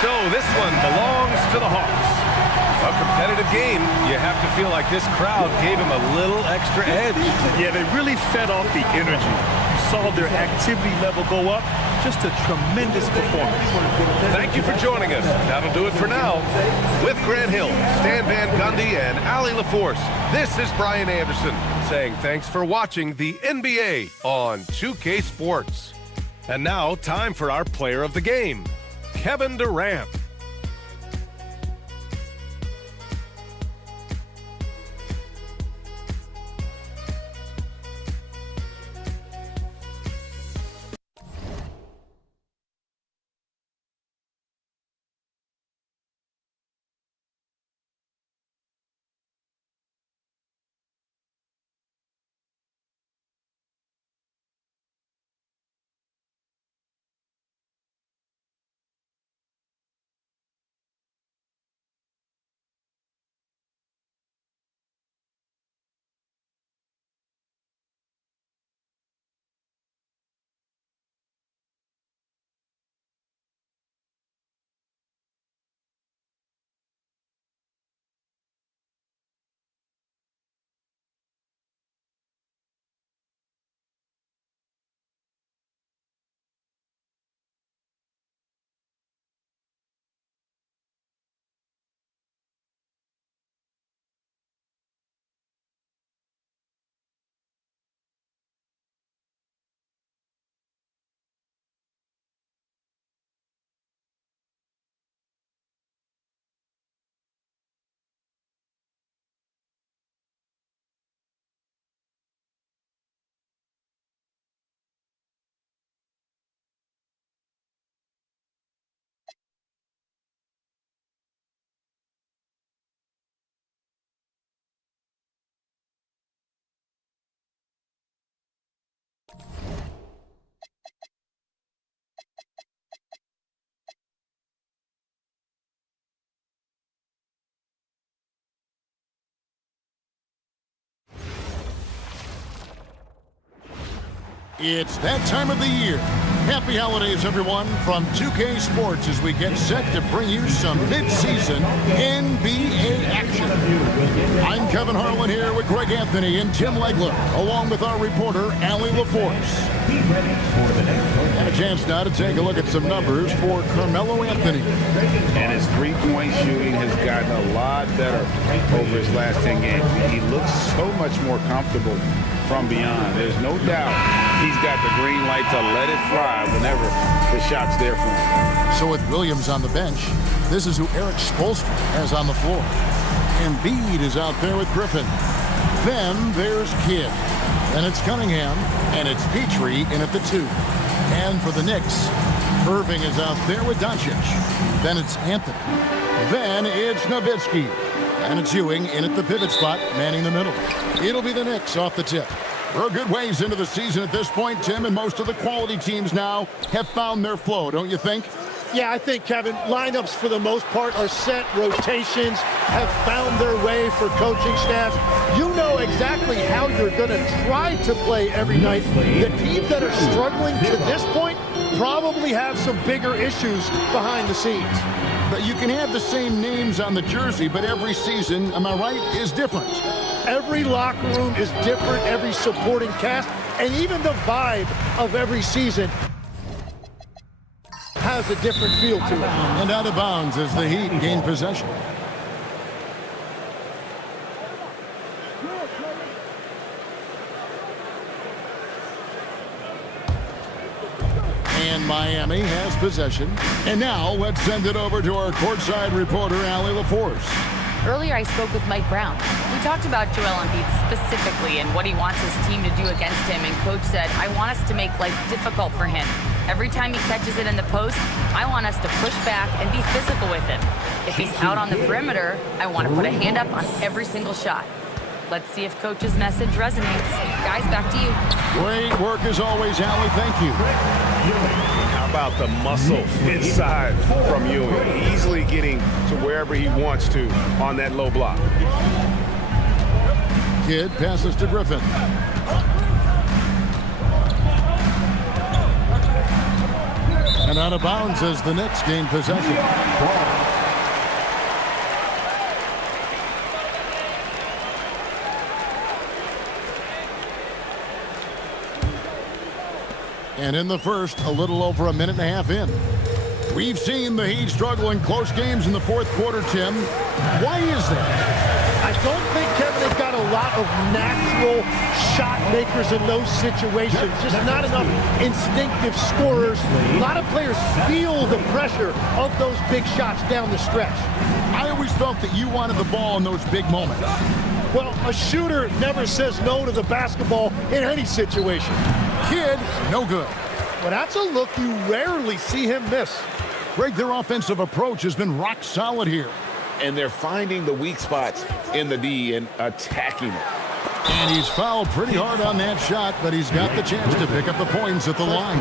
So this one belongs to the Hawks. A competitive game. You have to feel like this crowd gave him a little extra edge. Yeah, they really fed off the energy. You saw their activity level go up. Just a tremendous performance. Thank you for joining us. That'll do it for now. With Grant Hill, Stan Van Gundy, and Ali LaForce, this is Brian Anderson saying thanks for watching the NBA on 2K Sports. And now, time for our player of the game, Kevin Durant. It's that time of the year. Happy holidays, everyone, from 2K Sports as we get set to bring you some mid-season NBA action. I'm Kevin Harlan here with Greg Anthony and Tim Legler, along with our reporter, Allie LaForce. And a chance now to take a look at some numbers for Carmelo Anthony. And his three-point shooting has gotten a lot better over his last 10 games. He looks so much more comfortable from beyond. There's no doubt he's got the green light to let it fly whenever the shot's there for him. So with Williams on the bench, this is who Eric Spoelstra has on the floor. Embiid is out there with Griffin. Then there's Kidd. Then it's Cunningham, and it's Petrie in at the 2. And for the Knicks, Irving is out there with Doncic. Then it's Anthony. Then it's Nowitzki. And it's Ewing in at the pivot spot, manning the middle. It'll be the Knicks off the tip. We're a good ways into the season at this point, Tim, and most of the quality teams now have found their flow, don't you think? Yeah, I think, Kevin, lineups for the most part are set. Rotations have found their way for coaching staffs. You know exactly how you're going to try to play every night. The teams that are struggling to this point probably have some bigger issues behind the scenes. But you can have the same names on the jersey, but every season, am I right, is different. Every locker room is different, every supporting cast, and even the vibe of every season has a different feel to it. And out of bounds as the Heat gain possession. And Miami has possession. And now let's send it over to our courtside reporter, Allie LaForce. Earlier, I spoke with Mike Brown. We talked about Joel Embiid specifically and what he wants his team to do against him. And Coach said, I want us to make life difficult for him. Every time he catches it in the post, I want us to push back and be physical with him. If he's out on the perimeter, I want to put a hand up on every single shot. Let's see if Coach's message resonates. Guys, back to you. Great work as always, Allie. Thank you. How about the muscle inside from Ewing? Easily getting to wherever he wants to on that low block. Kidd passes to Griffin. And out of bounds as the Knicks gain possession. And in the first, a little over a minute and a half in. We've seen the Heat struggle in close games in the fourth quarter, Tim. Why is that? I don't think, Kevin, they've got a lot of natural shot makers in those situations. Just not enough instinctive scorers. A lot of players feel the pressure of those big shots down the stretch. I always felt that you wanted the ball in those big moments. Well, a shooter never says no to the basketball in any situation. Kidd, no good. Well, that's a look you rarely see him miss. Greg, their offensive approach has been rock solid here. And they're finding the weak spots in the D and attacking it. And he's fouled pretty hard on that shot, but he's got the chance to pick up the points at the line.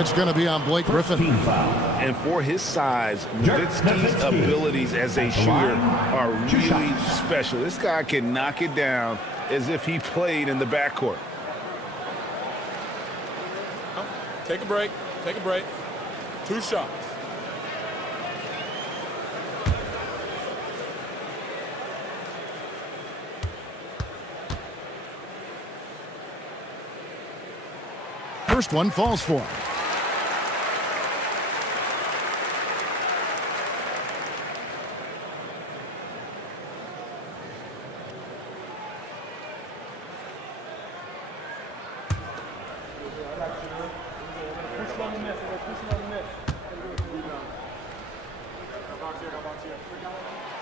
It's going to be on Blake Griffin. And for his size, Nowitzki's abilities as a shooter are really special. This guy can knock it down as if he played in the backcourt. Take a break. Take a break. 2 shots. First one falls for him.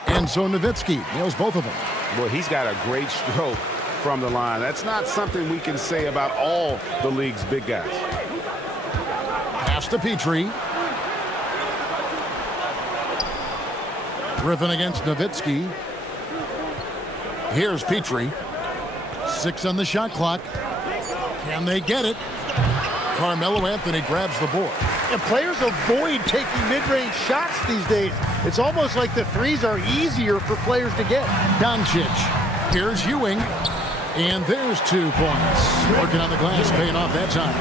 And so Nowitzki nails both of them. Well, he's got a great stroke from the line. That's not something we can say about all the league's big guys. Pass to Petrie. Griffin against Nowitzki. Here's Petrie. 6 on the shot clock. Can they get it? Carmelo Anthony grabs the board. And players avoid taking mid-range shots these days. It's almost like the threes are easier for players to get. Doncic. Here's Ewing. And there's 2 points. Working on the glass, paying off that time.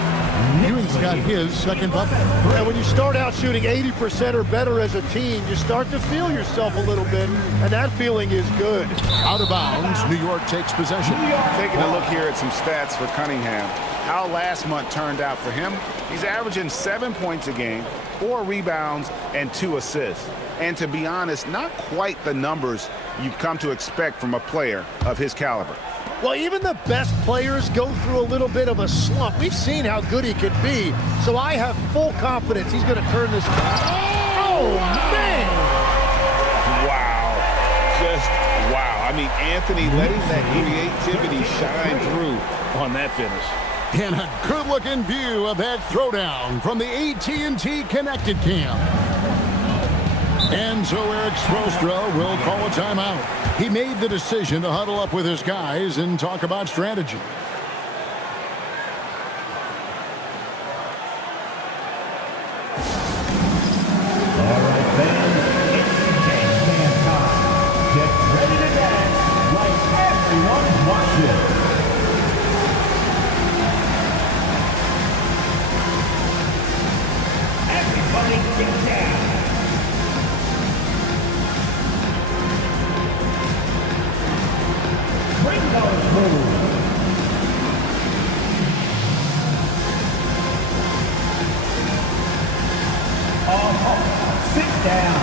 Ewing's got his second bucket. And when you start out shooting 80% or better as a team, you start to feel yourself a little bit, and that feeling is good. Out of bounds, New York takes possession. Taking a look here at some stats for Cunningham. How last month turned out for him. He's averaging 7 points a game, 4 rebounds, and 2 assists. And to be honest, not quite the numbers you've come to expect from a player of his caliber. Well, even the best players go through a little bit of a slump. We've seen how good he can be, so I have full confidence he's going to turn this. Oh, man! Wow. Just wow. I mean, Anthony letting that creativity shine through on that finish. And a good-looking view of that throwdown from the AT&T Connected Cam. And so Eric Spoelstra will call a timeout. He made the decision to huddle up with his guys and talk about strategy. All right, fans, it's game stand time. Get ready to dance like everyone's watching. Everybody get down. Bring those moves. Sit down.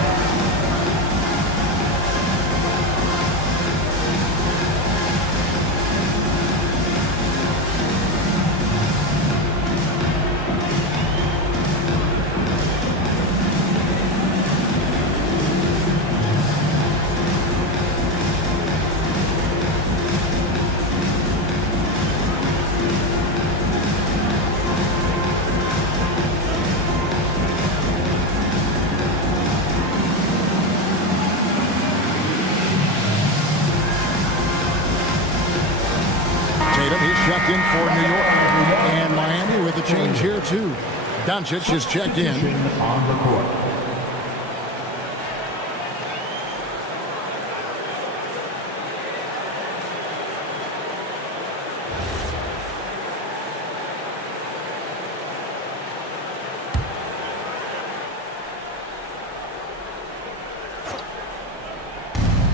He's checked in for New York. And Miami with a change here, too. Doncic is checked in. On the court.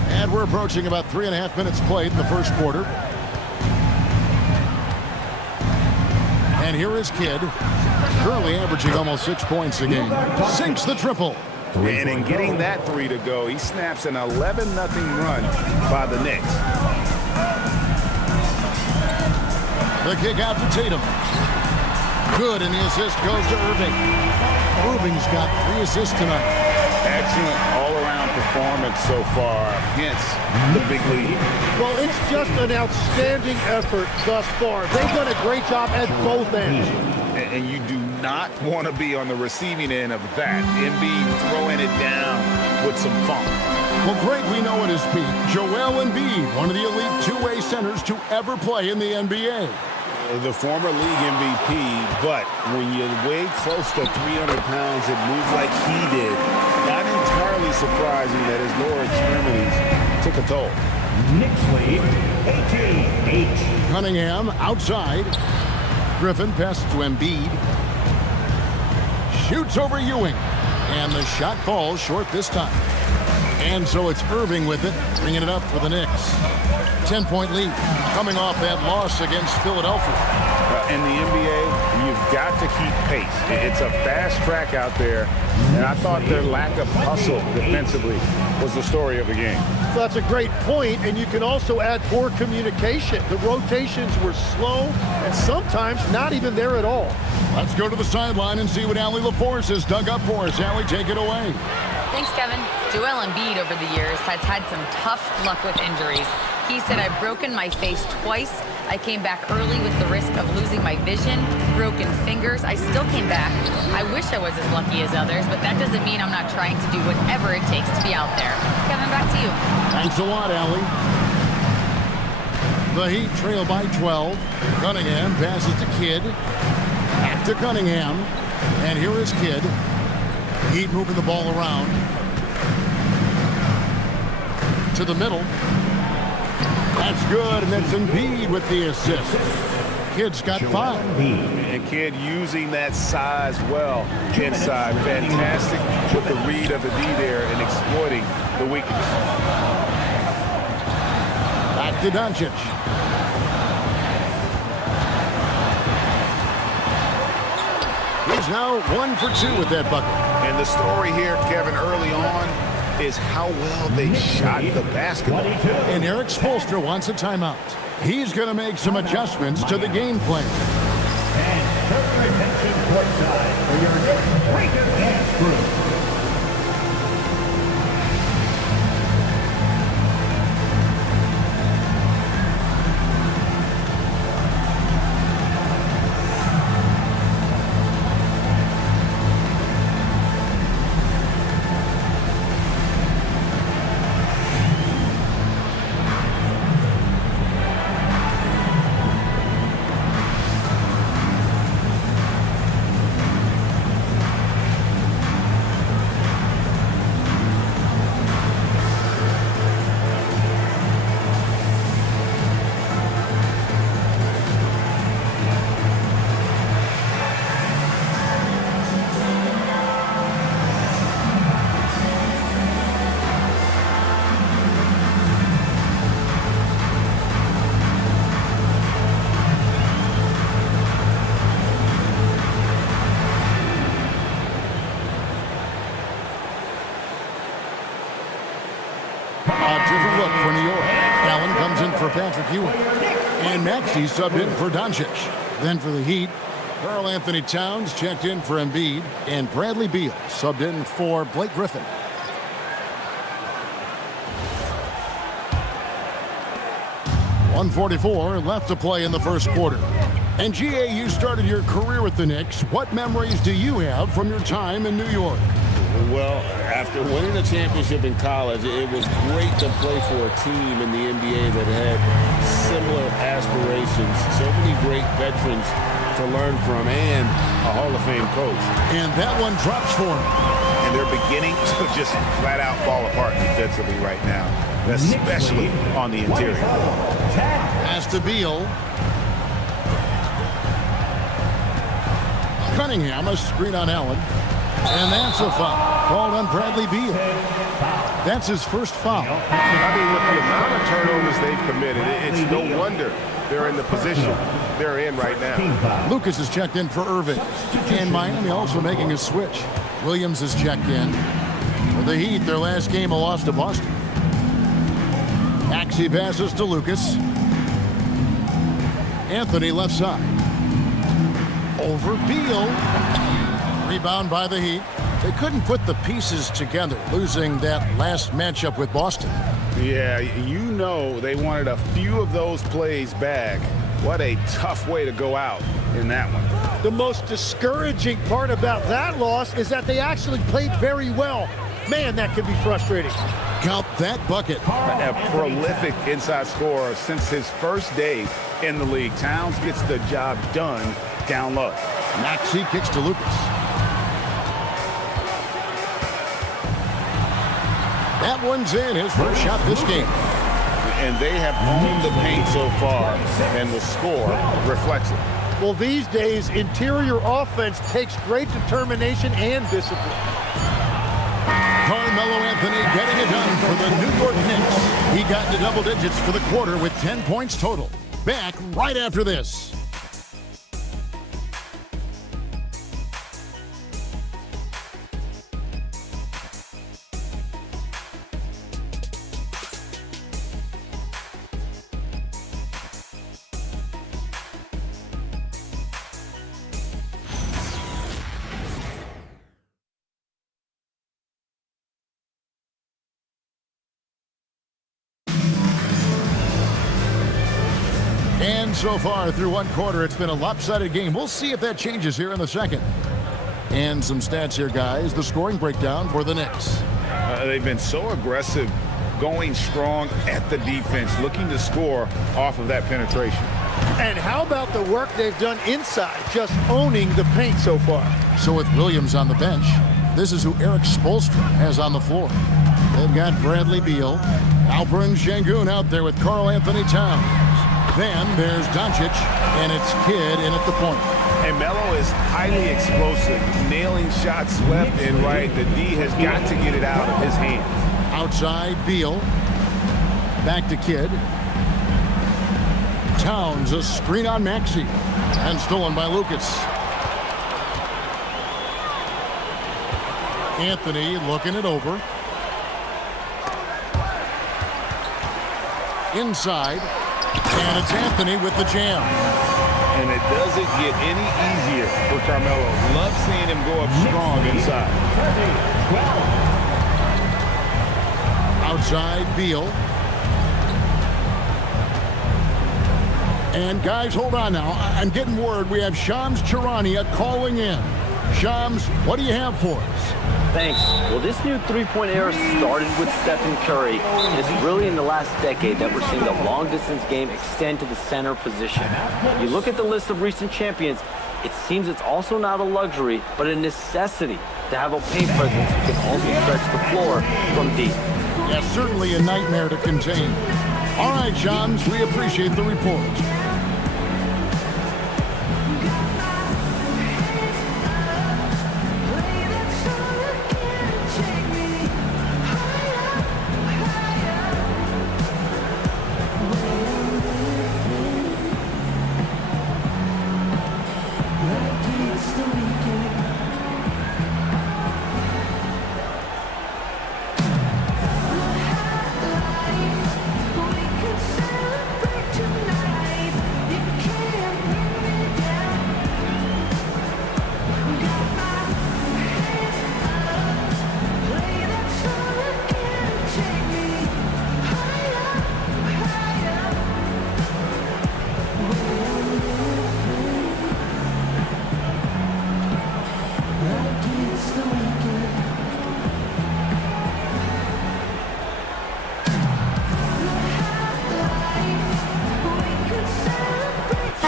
And we're approaching about 3.5 minutes played in the first quarter. And here is Kidd, currently averaging almost 6 points a game. Sinks the triple. And in getting that 3 to go, he snaps an 11-0 run by the Knicks. The kick out to Tatum. Good, and the assist goes to Irving. Irving's got 3 assists tonight. Excellent all-around performance so far, hence the big lead. Well, it's just an outstanding effort thus far. They've done a great job at both ends. And you do not want to be on the receiving end of that. Embiid throwing it down with some funk. Well, Greg, we know at his peak, Joel Embiid, one of the elite two-way centers to ever play in the NBA. The former league MVP, but when you weigh close to 300 pounds and move like he did, not entirely surprising that his lower extremities took a toll. Knicks lead, 18-8. Cunningham outside. Griffin passes to Embiid. Shoots over Ewing. And the shot falls short this time. And so it's Irving with it, bringing it up for the Knicks. 10-point lead coming off that loss against Philadelphia. In the NBA, you've got to keep pace. It's a fast track out there, and I thought their lack of hustle defensively was the story of the game. Well, that's a great point, and you can also add poor communication. The rotations were slow and sometimes not even there at all. Let's go to the sideline and see what Allie LaForce has dug up for us. Allie, take it away. Thanks, Kevin. Joel Embiid over the years has had some tough luck with injuries. He said, I've broken my face twice. I came back early with the risk of losing my vision, broken fingers. I still came back. I wish I was as lucky as others, but that doesn't mean I'm not trying to do whatever it takes to be out there. Kevin, back to you. Thanks a lot, Allie. The Heat trail by 12. Cunningham passes to Kidd. Back to Cunningham. And here is Kidd. Heat moving the ball around. To the middle. That's good, and that's Embiid with the assist. Kid's got 5. And Kid using that size well inside. Fantastic with the read of the D there and exploiting the weakness. Back to Doncic. He's now 1 for 2 with that bucket. And the story here, Kevin, early on is how well they shot the basketball. And Eric Spoelstra wants a timeout. He's going to make some adjustments to the game plan. And turn your attention courtside for your next breaker dance group. Patrick Ewing. And next, he subbed in for Doncic. Then for the Heat, Karl Anthony Towns checked in for Embiid, and Bradley Beal subbed in for Blake Griffin. .144 left to play in the first quarter. And GA, you started your career with the Knicks. What memories do you have from your time in New York? Well, after winning a championship in college, it was great to play for a team in the NBA that had similar aspirations. So many great veterans to learn from and a Hall of Fame coach. And that one drops for him. And they're beginning to just flat out fall apart defensively right now, especially on the interior. Pass to Beal. Cunningham, a screen on Allen. And that's a foul called on Bradley Beal. That's his first foul. I mean, with the amount of turnovers they've committed, it's no wonder they're in the position they're in right now. Lucas is checked in for Irving. And Miami also making a switch. Williams is checked in. For the Heat, their last game a loss to Boston. Maxey passes to Lucas. Anthony left side. Over Beal. Rebound by the Heat. They couldn't put the pieces together, losing that last matchup with Boston. Yeah, you know they wanted a few of those plays back. What a tough way to go out in that one. The most discouraging part about that loss is that they actually played very well. Man, that can be frustrating. Count that bucket. A prolific inside scorer since his first day in the league. Towns gets the job done down low. Maxey kicks to Lucas. That one's in, his first shot this game. And they have owned the paint so far, and the score reflects it. Well, these days, interior offense takes great determination and discipline. Carmelo Anthony getting it done for the New York Knicks. He got into double digits for the quarter with 10 points total. Back right after this. And so far through one quarter, it's been a lopsided game. We'll see if that changes here in the second. And some stats here, guys. The scoring breakdown for the Knicks. They've been so aggressive, going strong at the defense, looking to score off of that penetration. And how about the work they've done inside, just owning the paint so far? So with Williams on the bench, this is who Eric Spoelstra has on the floor. They've got Bradley Beal, Alperen Şengün out there with Karl Anthony Towns. Then there's Doncic, and it's Kidd in at the point. And Melo is highly explosive, nailing shots left and right. The D has got to get it out of his hands. Outside, Beal. Back to Kidd. Towns, a screen on Maxey. And stolen by Lucas. Anthony looking it over. Inside. And it's Anthony with the jam. And it doesn't get any easier for Carmelo. Love seeing him go up strong inside. Outside, Beal. And guys, hold on now. I'm getting word we have Shams Charania calling in. Shams, what do you have for us? Thanks. Well, this new three-point era started with Stephen Curry. It's really in the last decade that we're seeing the long-distance game extend to the center position. You look at the list of recent champions, it seems it's also not a luxury, but a necessity to have a paint presence who can also stretch the floor from deep. Yeah, certainly a nightmare to contain. All right, Shams, we appreciate the report.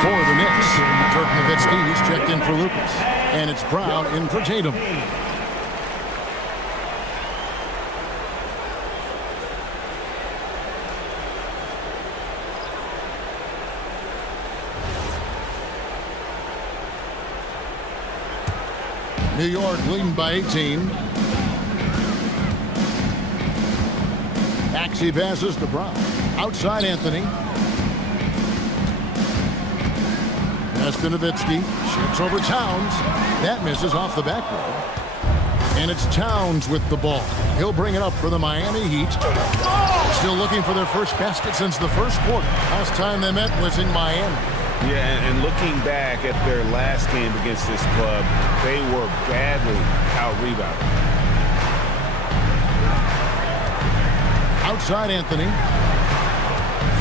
For the Knicks, Dirk Nowitzki's checked in for Lucas. And it's Brown in for Tatum. New York leading by 18. Maxey passes to Brown. Outside Anthony. Pass to Nowitzki. Shoots over Towns. That misses off the backboard. And it's Towns with the ball. He'll bring it up for the Miami Heat. Still looking for their first basket since the first quarter. Last time they met was in Miami. Yeah, and looking back at their last game against this club, they were badly out-rebounded. Outside Anthony.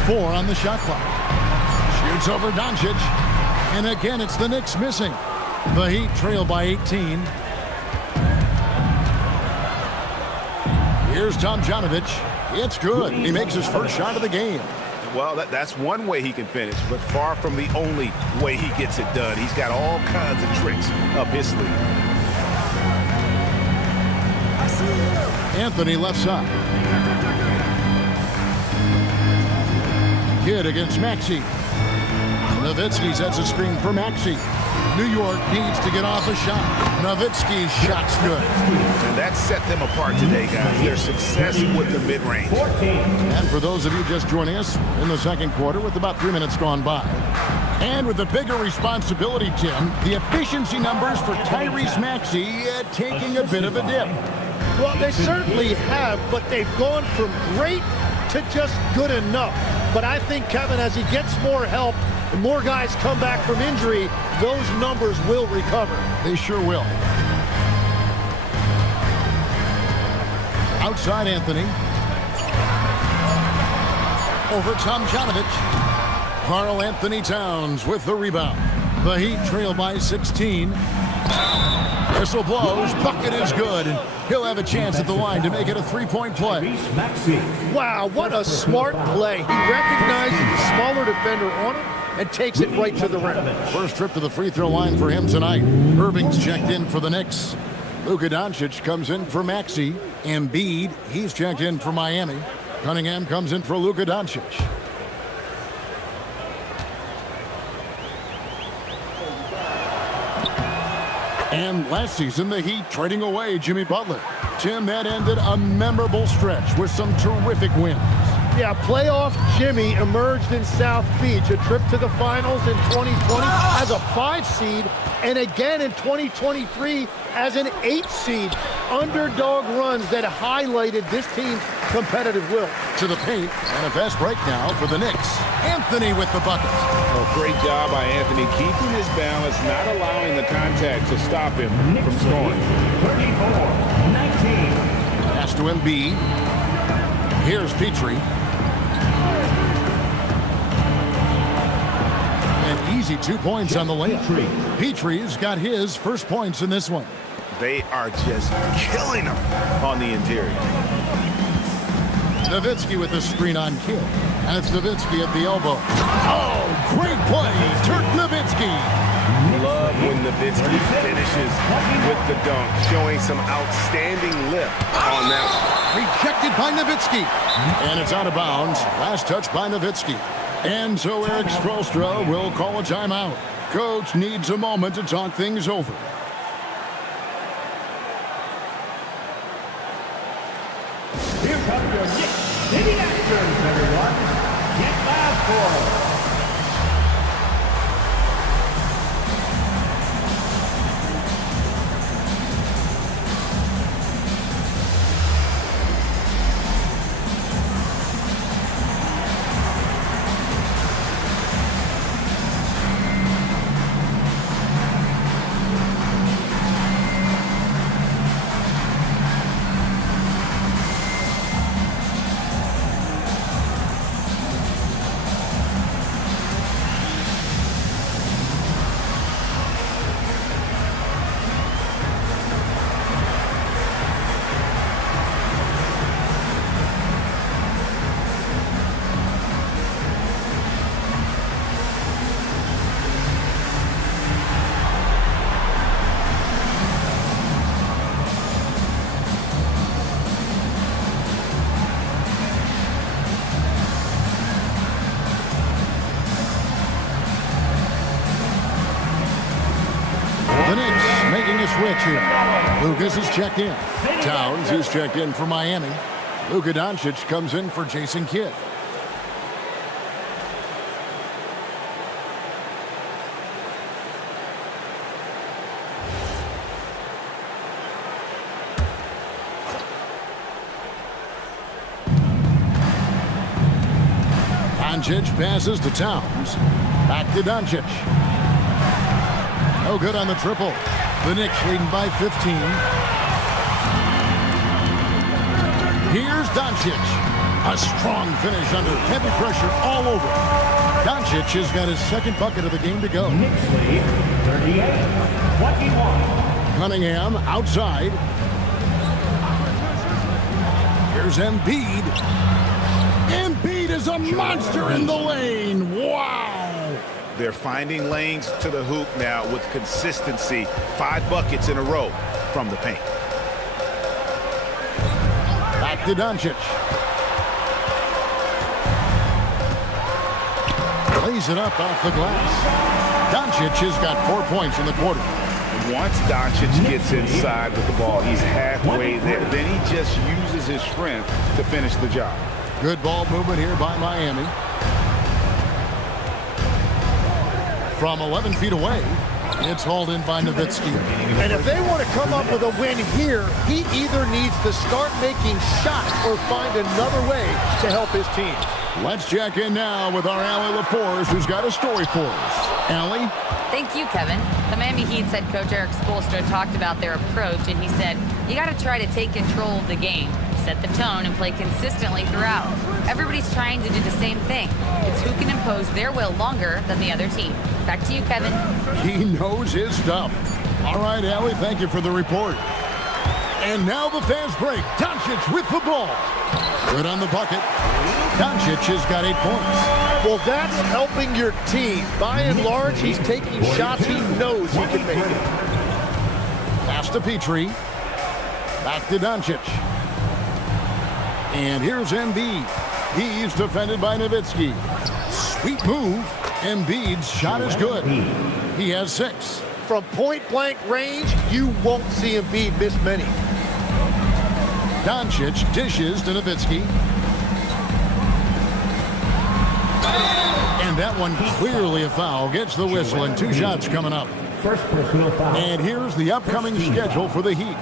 4 on the shot clock. Shoots over Doncic. And again, it's the Knicks missing. The Heat trail by 18. Here's Tomjanovich. It's good. He makes his first shot of the game. Well, that's one way he can finish, but far from the only way he gets it done. He's got all kinds of tricks up his sleeve. Anthony left side. Kidd against Maxey. Nowitzki sets a screen for Maxey. New York needs to get off a shot. Nowitzki's shot's good. And that set them apart today, guys. Their success with the mid-range. And for those of you just joining us in the second quarter with about 3 minutes gone by. And with a bigger responsibility, Tim, the efficiency numbers for Tyrese Maxey taking a bit of a dip. Well, they certainly have, but they've gone from great to just good enough. But I think, Kevin, as he gets more help, and more guys come back from injury, those numbers will recover. They sure will. Outside Anthony. Over Tomjanovich. Karl Anthony Towns with the rebound. The Heat trail by 16. Whistle blows. Bucket is good. And he'll have a chance at the line to make it a three-point play. Wow, what a smart play. He recognizes the smaller defender on him and takes it right to the rim. First trip to the free throw line for him tonight. Irving's checked in for the Knicks. Luka Doncic comes in for Maxey. Embiid, he's checked in for Miami. Cunningham comes in for Luka Doncic. And last season, the Heat trading away Jimmy Butler. Tim, that ended a memorable stretch with some terrific wins. Yeah, playoff Jimmy emerged in South Beach, a trip to the finals in 2020 as a 5 seed, and again in 2023 as an 8 seed. Underdog runs that highlighted this team's competitive will. To the paint, and a fast break now for the Knicks. Anthony with the bucket. Oh, great job by Anthony keeping his balance, not allowing the contact to stop him from scoring. 34-19. Pass to Embiid. Here's Petrie. An easy 2 points on the layup. Petrie's got his first points in this one. They are just killing him on the interior. Nowitzki with the screen on Kidd. And it's Nowitzki at the elbow. Oh, great play. Dirk Nowitzki. Love when Nowitzki finishes with the dunk, showing some outstanding lift on that one. Rejected by Nowitzki. And it's out of bounds. Last touch by Nowitzki. And so Eric Spoelstra will call a timeout. Coach needs a moment to talk things over. Here comes your Knicks City Actors, everyone. Get loud for them. The Knicks making a switch here. Lucas is checked in. Towns is checked in for Miami. Luka Doncic comes in for Jason Kidd. Doncic passes to Towns. Back to Doncic. No good on the triple. The Knicks leading by 15. Here's Doncic. A strong finish under heavy pressure all over. Doncic has got his second bucket of the game to go. Knicks lead 38-21. Cunningham outside. Here's Embiid. Embiid is a monster in the lane. Wow. They're finding lanes to the hoop now with consistency. 5 buckets in a row from the paint. Back to Doncic. Lays it up off the glass. Doncic has got 4 points in the quarter. Once Doncic gets inside with the ball, he's halfway there. Then he just uses his strength to finish the job. Good ball movement here by Miami. From 11 feet away, it's hauled in by Nowitzki. And if they want to come up with a win here, he either needs to start making shots or find another way to help his team. Let's check in now with our Allie LaForce, who's got a story for us. Allie? Thank you, Kevin. The Miami Heat's head coach Eric Spoelstra talked about their approach, and he said, you got to try to take control of the game, set the tone, and play consistently throughout. Everybody's trying to do the same thing. It's who can impose their will longer than the other team. Back to you, Kevin. He knows his stuff. All right, Allie, thank you for the report. And now the fast break. Doncic with the ball. Good on the bucket. Doncic has got 8 points. Well, that's helping your team. By and large, he's taking shots he knows he can make. Pass to Petrie. Back to Doncic. And here's Embiid. He's defended by Nowitzki. Sweet move. Embiid's shot is good. He has 6. From point-blank range, you won't see Embiid miss many. Doncic dishes to Nowitzki. And that one clearly a foul. Gets the whistle, and 2 shots coming up. First personal foul. And here's the upcoming schedule for the Heat.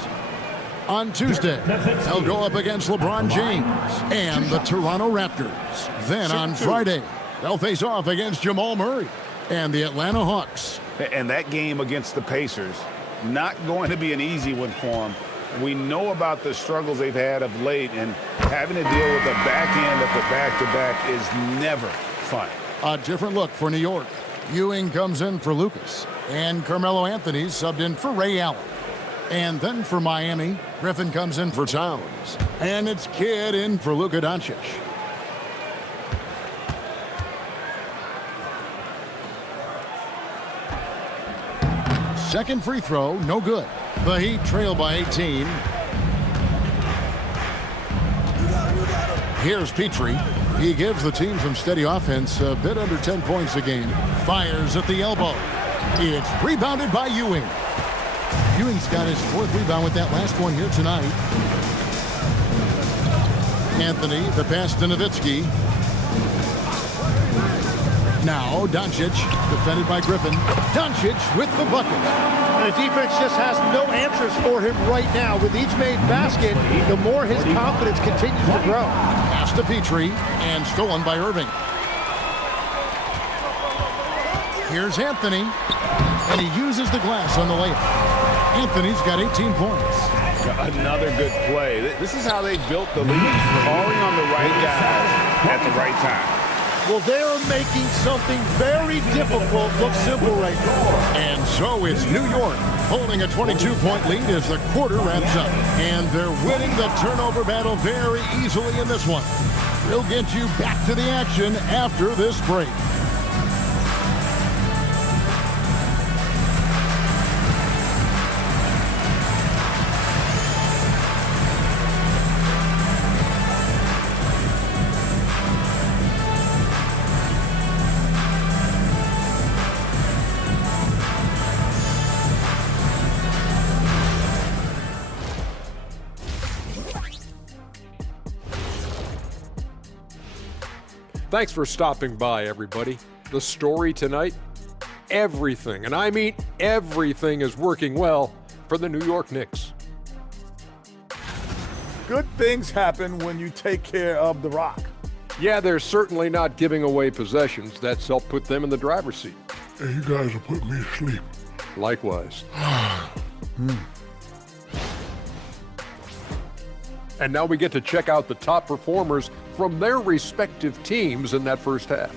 On Tuesday, they'll go up against LeBron James and the Toronto Raptors. Then on Friday, they'll face off against Jamal Murray and the Atlanta Hawks. And that game against the Pacers, not going to be an easy one for them. We know about the struggles they've had of late, and having to deal with the back end of the back-to-back is never fun. A different look for New York. Ewing comes in for Lucas, and Carmelo Anthony subbed in for Ray Allen. And then for Miami, Griffin comes in for Towns. And it's Kidd in for Luka Doncic. Second free throw, no good. The Heat trail by 18. Here's Petrie. He gives the team some steady offense, a bit under 10 points a game. Fires at the elbow. It's rebounded by Ewing. Ewing's got his 4th rebound with that last one here tonight. Anthony, the pass to Nowitzki. Now Doncic, defended by Griffin. Doncic with the bucket. And the defense just has no answers for him right now. With each made basket, the more his confidence continues to grow. Pass to Petrie, and stolen by Irving. Here's Anthony, and he uses the glass on the layup. Anthony's got 18 points. Another good play. This is how they built the lead, calling on the right guys at the right time. Well, they're making something very difficult look simple right now. And so it's New York holding a 22-point lead as the quarter wraps up. And they're winning the turnover battle very easily in this one. We'll get you back to the action after this break. Thanks for stopping by, everybody. The story tonight, everything, and I mean everything, is working well for the New York Knicks. Good things happen when you take care of the rock. Yeah, they're certainly not giving away possessions. That's helped put them in the driver's seat. Hey, you guys are putting me to sleep. Likewise. And now we get to check out the top performers from their respective teams in that first half.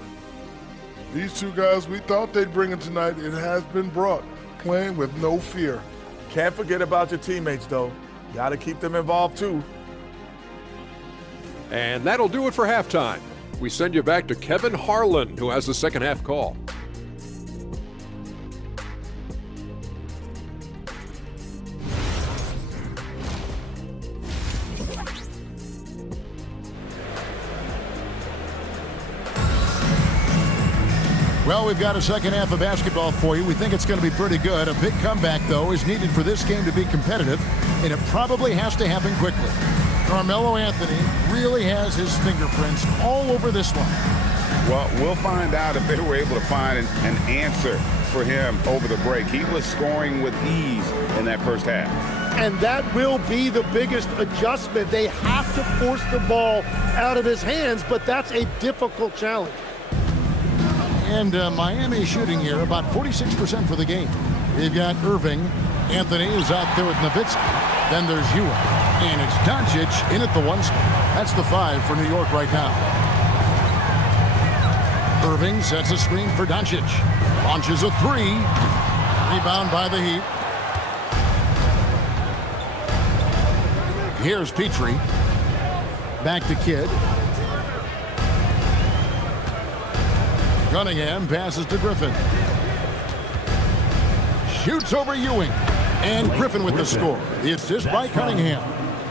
These 2 guys we thought they'd bring in tonight, it has been brought, playing with no fear. Can't forget about your teammates, though. Got to keep them involved, too. And that'll do it for halftime. We send you back to Kevin Harlan, who has the second half call. Well, we've got a second half of basketball for you. We think it's going to be pretty good. A big comeback, though, is needed for this game to be competitive, and it probably has to happen quickly. Carmelo Anthony really has his fingerprints all over this one. Well, we'll find out if they were able to find an answer for him over the break. He was scoring with ease in that first half. And that will be the biggest adjustment. They have to force the ball out of his hands, but that's a difficult challenge. And Miami shooting here about 46% for the game. They've got Irving. Anthony is out there with Nowitzki. Then there's Ewing. And it's Doncic in at the 1 spot. That's the 5 for New York right now. Irving sets a screen for Doncic. Launches a 3. Rebound by the Heat. Here's Petrie. Back to Kidd. Cunningham passes to Griffin. Shoots over Ewing. And Griffin with the score. The assist by Cunningham.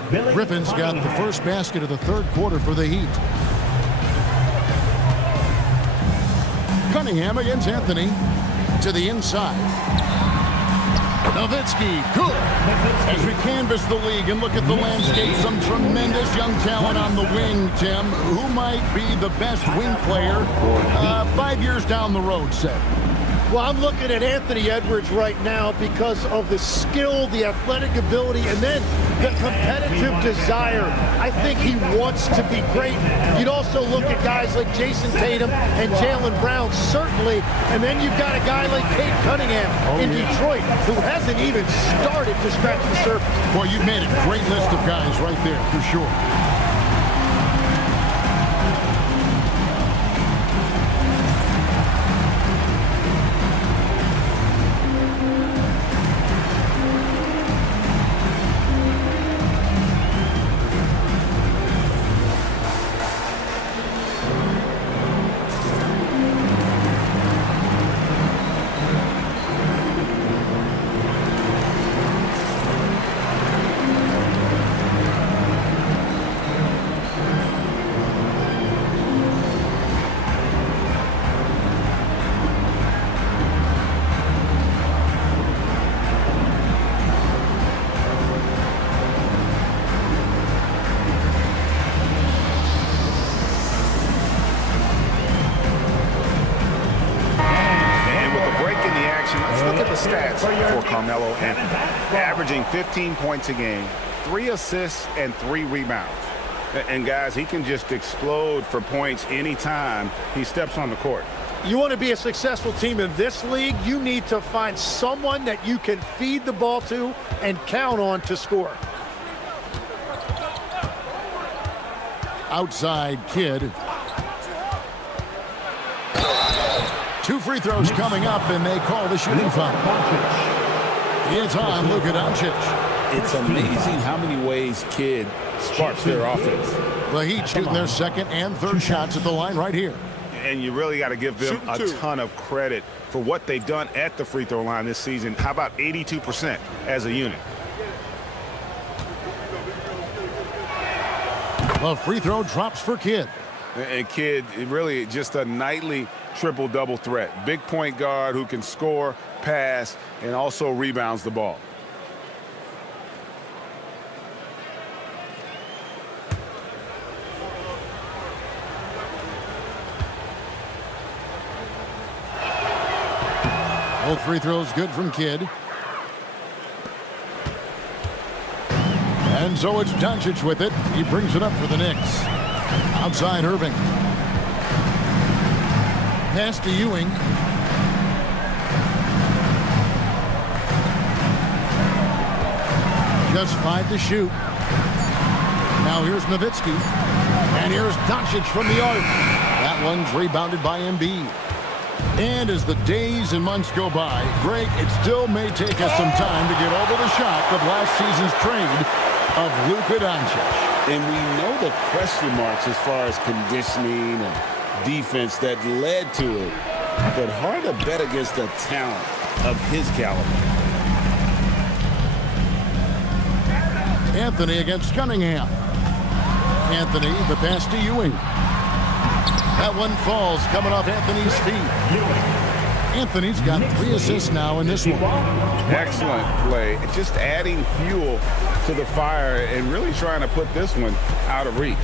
Griffin's got the first basket of the third quarter for the Heat. Cunningham against Anthony to the inside. Nowitzki, good. As we canvass the league and look at the landscape, some tremendous young talent on the wing, Tim. Who might be the best wing player 5 years down the road, say? Well, I'm looking at Anthony Edwards right now because of the skill, the athletic ability, and then the competitive desire. I think he wants to be great. You'd also look at guys like Jason Tatum and Jaylen Brown, certainly. And then you've got a guy like Cade Cunningham in Detroit who hasn't even started to scratch the surface. Well, you've made a great list of guys right there, for sure. Stats for Carmelo Anthony, averaging 15 points a game, 3 assists, and 3 rebounds. And guys, he can just explode for points anytime he steps on the court. You want to be a successful team in this league, you need to find someone that you can feed the ball to and count on to score. Outside Kidd. 2 free throws coming up, and they call the shooting foul. It's on Luka Doncic. It's amazing how many ways Kidd sparks their offense. The Heat shooting their second and third shots at the line right here. And you really got to give them a ton of credit for what they've done at the free throw line this season. How about 82% as a unit? The free throw drops for Kidd. And Kidd, really just a nightly triple-double threat. Big point guard who can score, pass, and also rebounds the ball. Both free throws good from Kidd. And so it's Doncic with it. He brings it up for the Knicks. Outside Irving. Pass to Ewing. Just 5 to shoot. Now here's Nowitzki. And here's Doncic from the arc. That one's rebounded by Embiid. And as the days and months go by, Greg, it still may take us some time to get over the shock of last season's trade of Luka Doncic. And we know the question marks as far as conditioning and defense that led to it. But hard to bet against the talent of his caliber. Anthony against Cunningham. Anthony, the pass to Ewing. That one falls coming off Anthony's feet. Anthony's got 3 assists now in this one. Excellent play. Just adding fuel to the fire and really trying to put this one out of reach.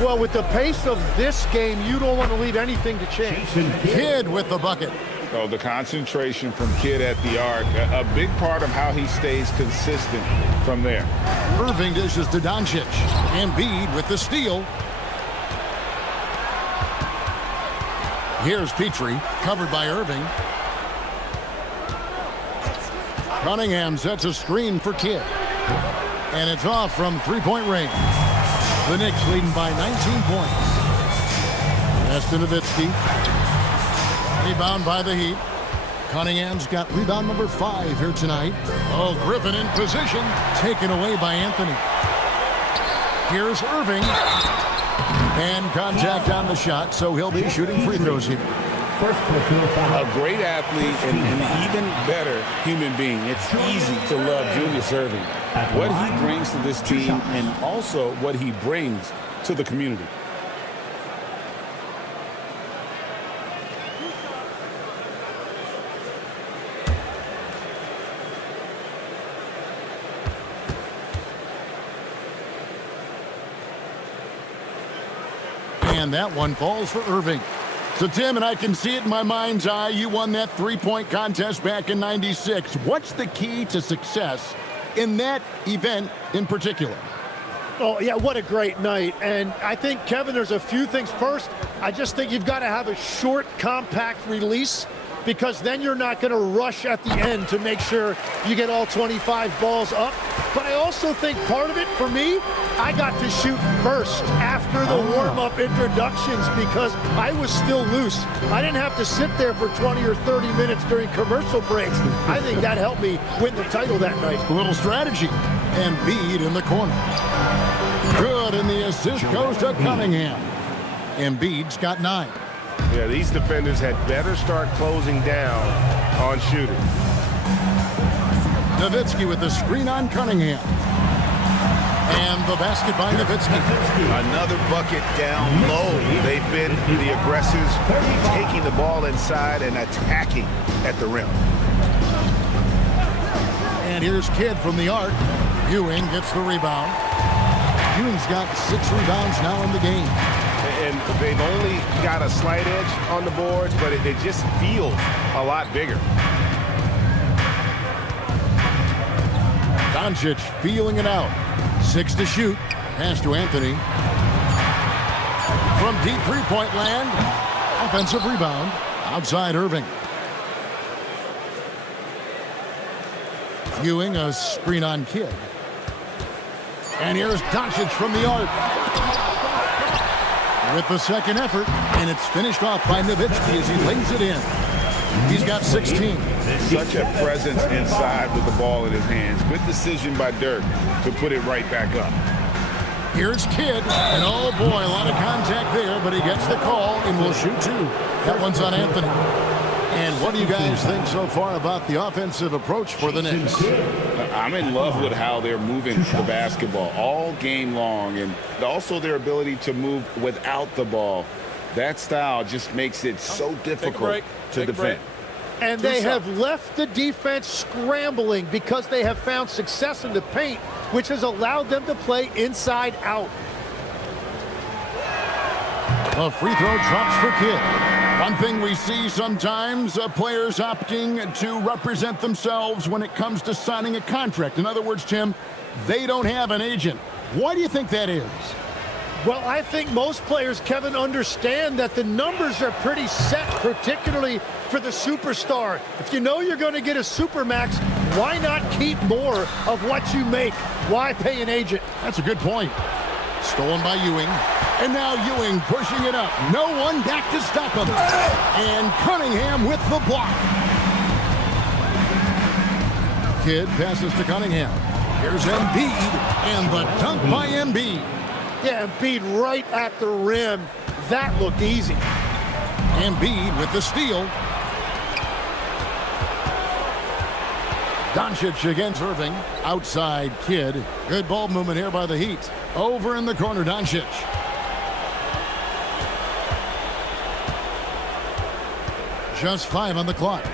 Well, with the pace of this game, you don't want to leave anything to chance. Kidd with the bucket. Oh, the concentration from Kidd at the arc, a big part of how he stays consistent from there. Irving dishes to Doncic. Embiid with the steal. Here's Petrie, covered by Irving. Cunningham sets a screen for Kidd. And it's off from three-point range. The Knicks leading by 19 points. Pass to Nowitzki. Rebound by the Heat. Cunningham's got rebound number 5 here tonight. Oh, Griffin in position. Taken away by Anthony. Here's Irving. And contact on the shot, so he'll be shooting free throws here. A great athlete and an even better human being. It's easy to love Julius Erving. What he brings to this team and also what he brings to the community. And that one falls for Erving. So, Tim, and I can see it in my mind's eye, you won that three-point contest back in '96. What's the key to success in that event in particular? Oh, yeah, what a great night. And I think, Kevin, there's a few things. First, I just think you've got to have a short, compact release, because then you're not going to rush at the end to make sure you get all 25 balls up. But I also think part of it, for me, I got to shoot first after the warm-up introductions because I was still loose. I didn't have to sit there for 20 or 30 minutes during commercial breaks. I think that helped me win the title that night. A little strategy. And Embiid in the corner. Good, and the assist goes to Cunningham. Embiid's got 9. Yeah, these defenders had better start closing down on shooters. Nowitzki with the screen on Cunningham. And the basket by Nowitzki. Another bucket down low. They've been the aggressors, taking the ball inside and attacking at the rim. And here's Kidd from the arc. Ewing gets the rebound. Ewing's got 6 rebounds now in the game. And they've only got a slight edge on the boards, but it just feels a lot bigger. Doncic feeling it out. 6 to shoot. Pass to Anthony. From deep three-point land. Offensive rebound. Outside Erving. Ewing, a screen on Kidd. And here's Doncic from the arc. With the second effort, and it's finished off by Nowitzki as he lays it in. He's got 16. Such a presence inside with the ball in his hands. Good decision by Dirk to put it right back up. Here's Kidd, and oh boy, a lot of contact there, but he gets the call and will shoot 2. That one's on Anthony. And what do you guys think so far about the offensive approach for the Knicks? I'm in love with how they're moving the basketball all game long, and also their ability to move without the ball. That style just makes it so difficult to defend. And they have left the defense scrambling because they have found success in the paint, which has allowed them to play inside out. A free throw drops for Kidd. One thing we see sometimes, players opting to represent themselves when it comes to signing a contract. In other words, Tim, they don't have an agent. Why do you think that is? Well, I think most players, Kevin, understand that the numbers are pretty set, particularly for the superstar. If you know you're going to get a supermax, why not keep more of what you make? Why pay an agent? That's a good point. Stolen by Ewing. And now Ewing pushing it up. No one back to stop him. And Cunningham with the block. Kidd passes to Cunningham. Here's Embiid. And the dunk by Embiid. Yeah, Embiid right at the rim. That looked easy. Embiid with the steal. Doncic against Erving. Outside Kidd. Good ball movement here by the Heat. Over in the corner, Doncic. Just 5 on the clock.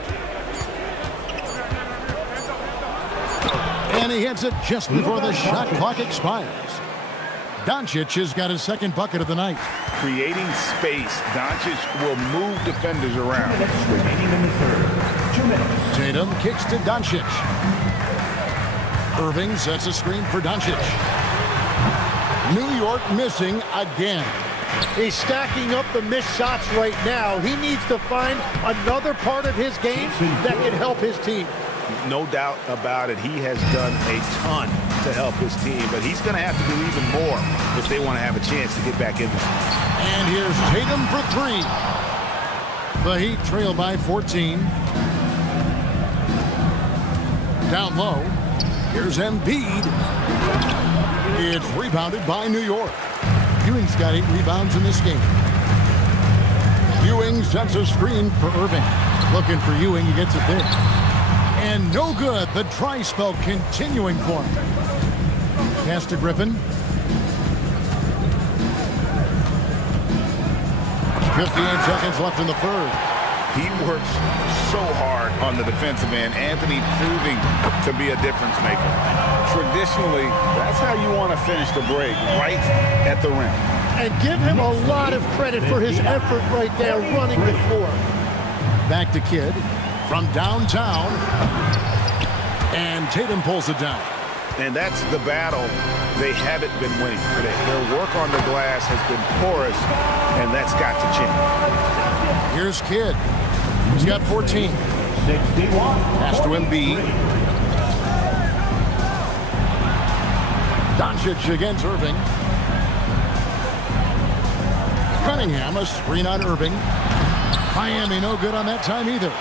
And he hits it just before the shot clock expires. Doncic has got his second bucket of the night. Creating space, Doncic will move defenders around. 2 minutes remaining in the third. 2 minutes. Tatum kicks to Doncic. Erving sets a screen for Doncic. New York missing again. He's stacking up the missed shots right now. He needs to find another part of his game that can help his team. No doubt about it. He has done a ton to help his team, but he's going to have to do even more if they want to have a chance to get back in this. And here's Tatum for 3. The Heat trail by 14. Down low. Here's Embiid. It's rebounded by New York. Ewing's got 8 rebounds in this game. Ewing sets a screen for Irving. Looking for Ewing, he gets it there. And no good. The dry spell continuing for him. Pass to Griffin. 58 seconds left in the third. He works so hard on the defensive end. Anthony proving to be a difference maker. Traditionally, that's how you want to finish the break, right at the rim. And give him a lot of credit for his effort right there running the floor. Back to Kidd from downtown. And Tatum pulls it down. And that's the battle they haven't been winning today. Their work on the glass has been porous, and that's got to change. Here's Kidd. He's got 14. 61. Pass to Embiid. Doncic against Irving. Cunningham, a screen on Irving. Miami no good on that time either.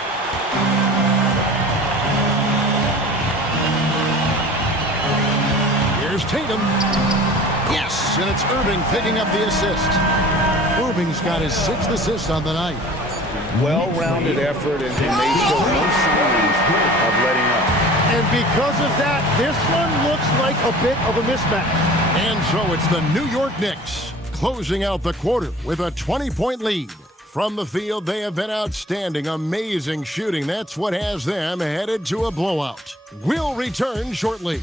Here's Tatum. Yes, and it's Irving picking up the assist. Irving's got his 6th assist on the night. Well-rounded effort, and they show no signs of letting up. And because of that, this one looks like a bit of a mismatch. And so it's the New York Knicks closing out the quarter with a 20-point lead. From the field, they have been outstanding, amazing shooting. That's what has them headed to a blowout. We'll return shortly.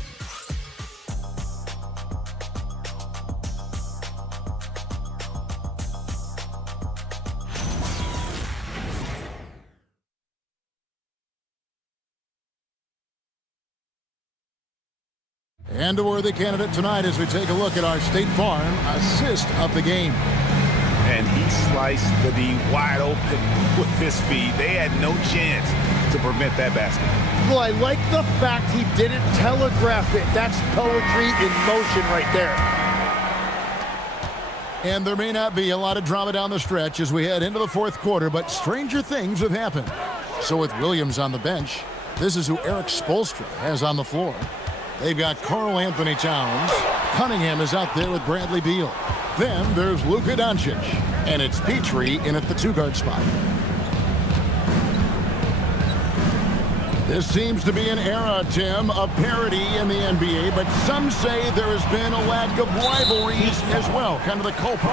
And a worthy candidate tonight as we take a look at our State Farm assist of the game. And he sliced the D wide open with his feet. They had no chance to prevent that basket. Well, I like the fact he didn't telegraph it. That's poetry in motion right there. And there may not be a lot of drama down the stretch as we head into the fourth quarter, but stranger things have happened. So with Williams on the bench, this is who Eric Spoelstra has on the floor. They've got Karl Anthony Towns. Cunningham is out there with Bradley Beal. Then there's Luka Doncic. And it's Petrie in at the 2-guard spot. This seems to be an era, Tim, of parity in the NBA, but some say there has been a lack of rivalries as well, kind of the culprit.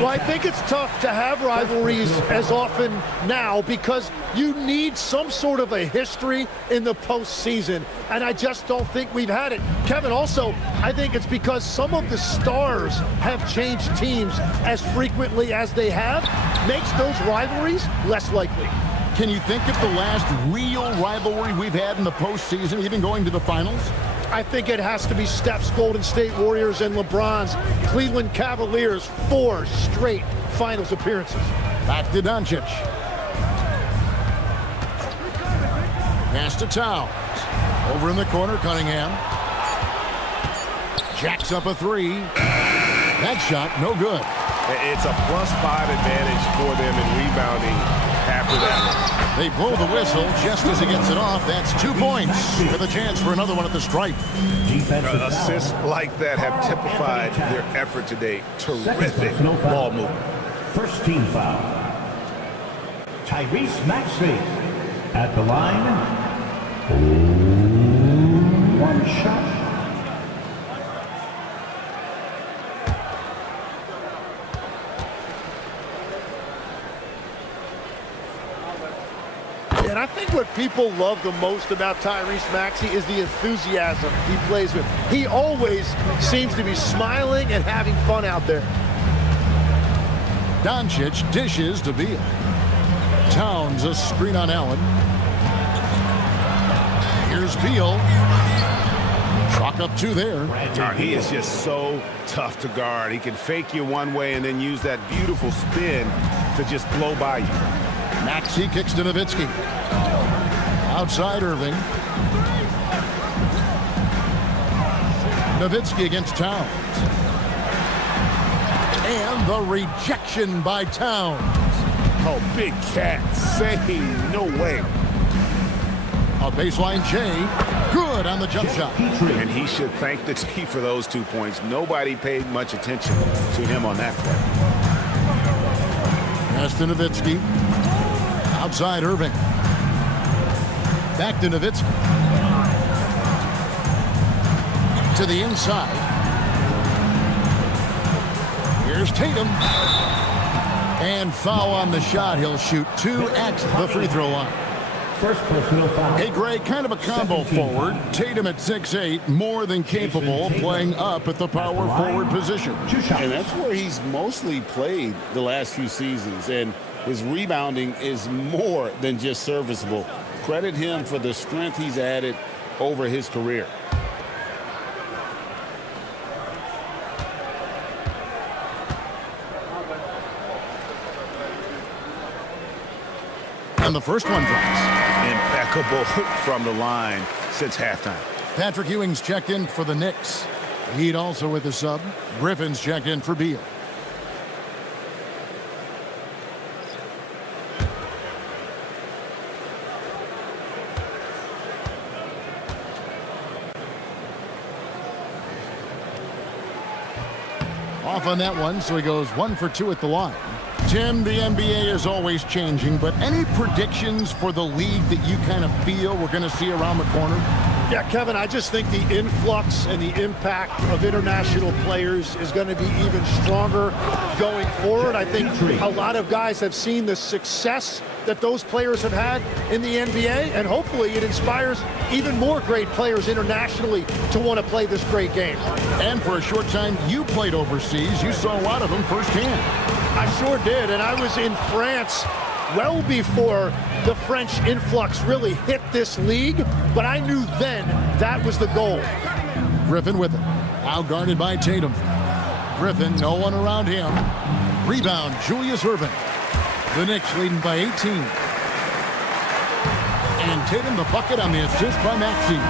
Well, I think it's tough to have rivalries as often now because you need some sort of a history in the postseason, and I just don't think we've had it. Kevin, also, I think it's because some of the stars have changed teams as frequently as they have, makes those rivalries less likely. Can you think of the last real rivalry we've had in the postseason, even going to the finals? I think it has to be Steph's Golden State Warriors and LeBron's Cleveland Cavaliers, 4 straight finals appearances. Back to Doncic. Pass to Towns. Over in the corner, Cunningham. Jacks up a 3. That shot, no good. It's a +5 advantage for them in rebounding after that. They blow the whistle just as he gets it off. That's 2 points with a chance for another one at the stripe. Assists like that have typified their effort today. Terrific ball movement. First team foul. Tyrese Maxey at the line. 1 shot. And I think what people love the most about Tyrese Maxey is the enthusiasm he plays with. He always seems to be smiling and having fun out there. Doncic dishes to Beal. Towns a screen on Allen. Here's Beal. Chalk up 2 there. He is just so tough to guard. He can fake you one way and then use that beautiful spin to just blow by you. Maxey kicks to Nowitzki. Outside Irving. Nowitzki against Towns. And the rejection by Towns. Oh, big cat saying no way. A baseline Jay. Good on the jump shot. And he should thank the team for those 2 points. Nobody paid much attention to him on that play. Pass to Nowitzki. Outside Irving. Back to Nowitzki. To the inside. Here's Tatum. And foul on the shot. He'll shoot 2 at the free throw line. First personal foul. Hey, Greg, kind of a combo forward. Tatum at 6'8", more than capable, playing up at the power forward position. And that's where he's mostly played the last few seasons. And his rebounding is more than just serviceable. Credit him for the strength he's added over his career. And the first one drops. Impeccable from the line since halftime. Patrick Ewing's checked in for the Knicks. Heat also with the sub. Griffin's checked in for Beal. Off on that one, so he goes 1 for 2 at the line. Tim, the NBA is always changing, but any predictions for the league that you kind of feel we're going to see around the corner? Yeah, Kevin, I just think the influx and the impact of international players is going to be even stronger going forward. I think a lot of guys have seen the success that those players have had in the NBA, and hopefully it inspires even more great players internationally to want to play this great game. And for a short time, you played overseas. You saw a lot of them firsthand. I sure did, and I was in France well before the French influx really hit this league, but I knew then that was the goal. Griffin with it. Out guarded by Tatum. Griffin, no one around him. Rebound, Julius Irving. The Knicks leading by 18. And Tatum the bucket on the assist by Maxey.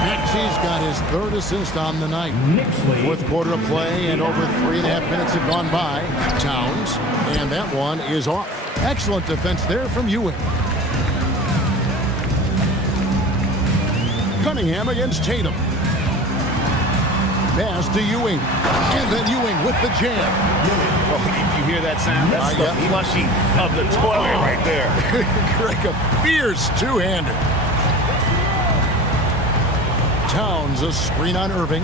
Maxey's got his 3rd assist on the night. 4th quarter of play and over 3.5 minutes have gone by. Towns, and that one is off. Excellent defense there from Ewing. Cunningham against Tatum. Pass to Ewing. And then Ewing with the jam. Oh, you hear that sound? That's the flushing of the toilet right there. Greg, a fierce two-hander. Towns, a screen on Irving.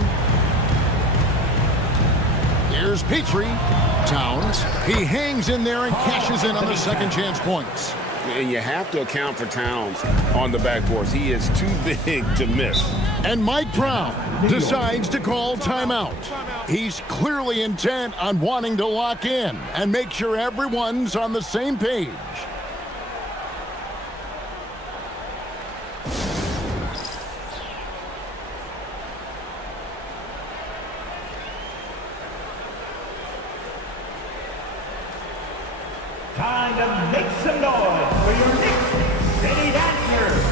Here's Petrie. Towns, he hangs in there and cashes in on the second chance points. And you have to account for Towns on the backboards. He is too big to miss. And Mike Brown decides to call timeout. He's clearly intent on wanting to lock in and make sure everyone's on the same page. Time to make some noise for your Knicks City Dancers.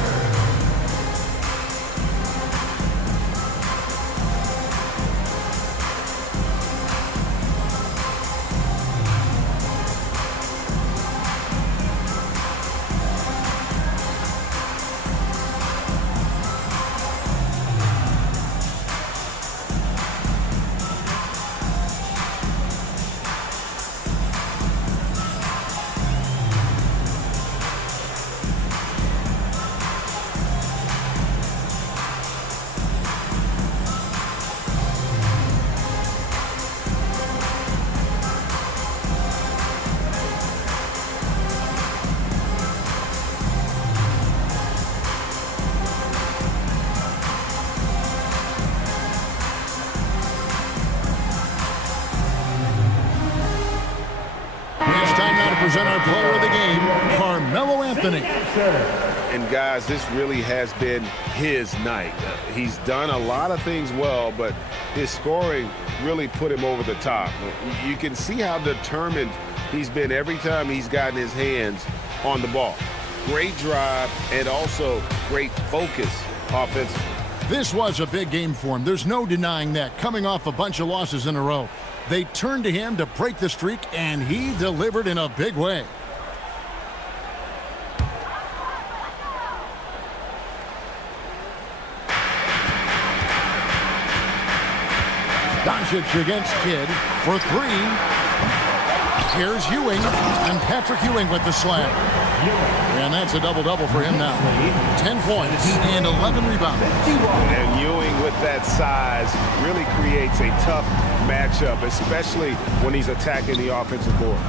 Present our player of the game, Carmelo Anthony. And guys, this really has been his night. He's done a lot of things well, but his scoring really put him over the top. You can see how determined he's been every time he's gotten his hands on the ball. Great drive and also great focus offensively. This was a big game for him. There's no denying that. Coming off a bunch of losses in a row. They turned to him to break the streak, and he delivered in a big way. Doncic against Kidd for 3. Here's Ewing, and Patrick Ewing with the slam. And that's a double-double for him now. 10 points and 11 rebounds. And Ewing with that size really creates a tough matchup, especially when he's attacking the offensive board.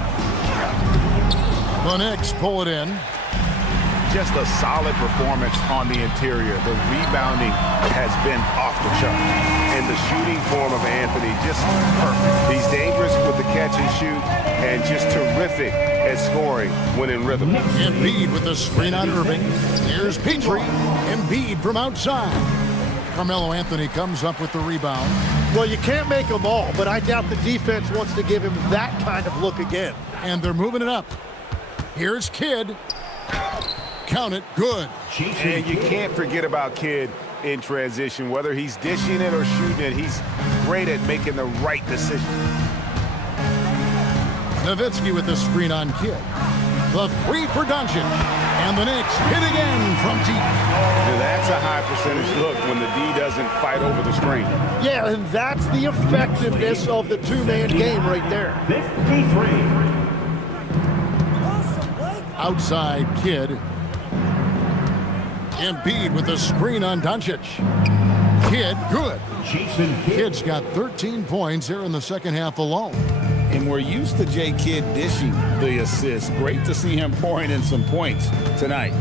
The Knicks pull it in. Just a solid performance on the interior. The rebounding has been off the chart. And the shooting form of Anthony, just perfect. He's dangerous with the catch and shoot and just terrific at scoring when in rhythm. Embiid with the screen on Irving. Here's Petrie. Embiid from outside. Carmelo Anthony comes up with the rebound. Well, you can't make them all, but I doubt the defense wants to give him that kind of look again. And they're moving it up. Here's Kidd. Count it, good. And you can't forget about Kidd in transition. Whether he's dishing it or shooting it, he's great at making the right decision. Nowitzki with the screen on Kidd. The three for Doncic. And the Knicks hit again from deep. Now that's a high percentage look when the D doesn't fight over the screen. Yeah, and that's the effectiveness of the two-man game right there. 53. Outside Kidd. Embiid with the screen on Doncic. Kidd, good. Kidd's got 13 points here in the second half alone. And we're used to J. Kidd dishing the assist. Great to see him pouring in some points tonight.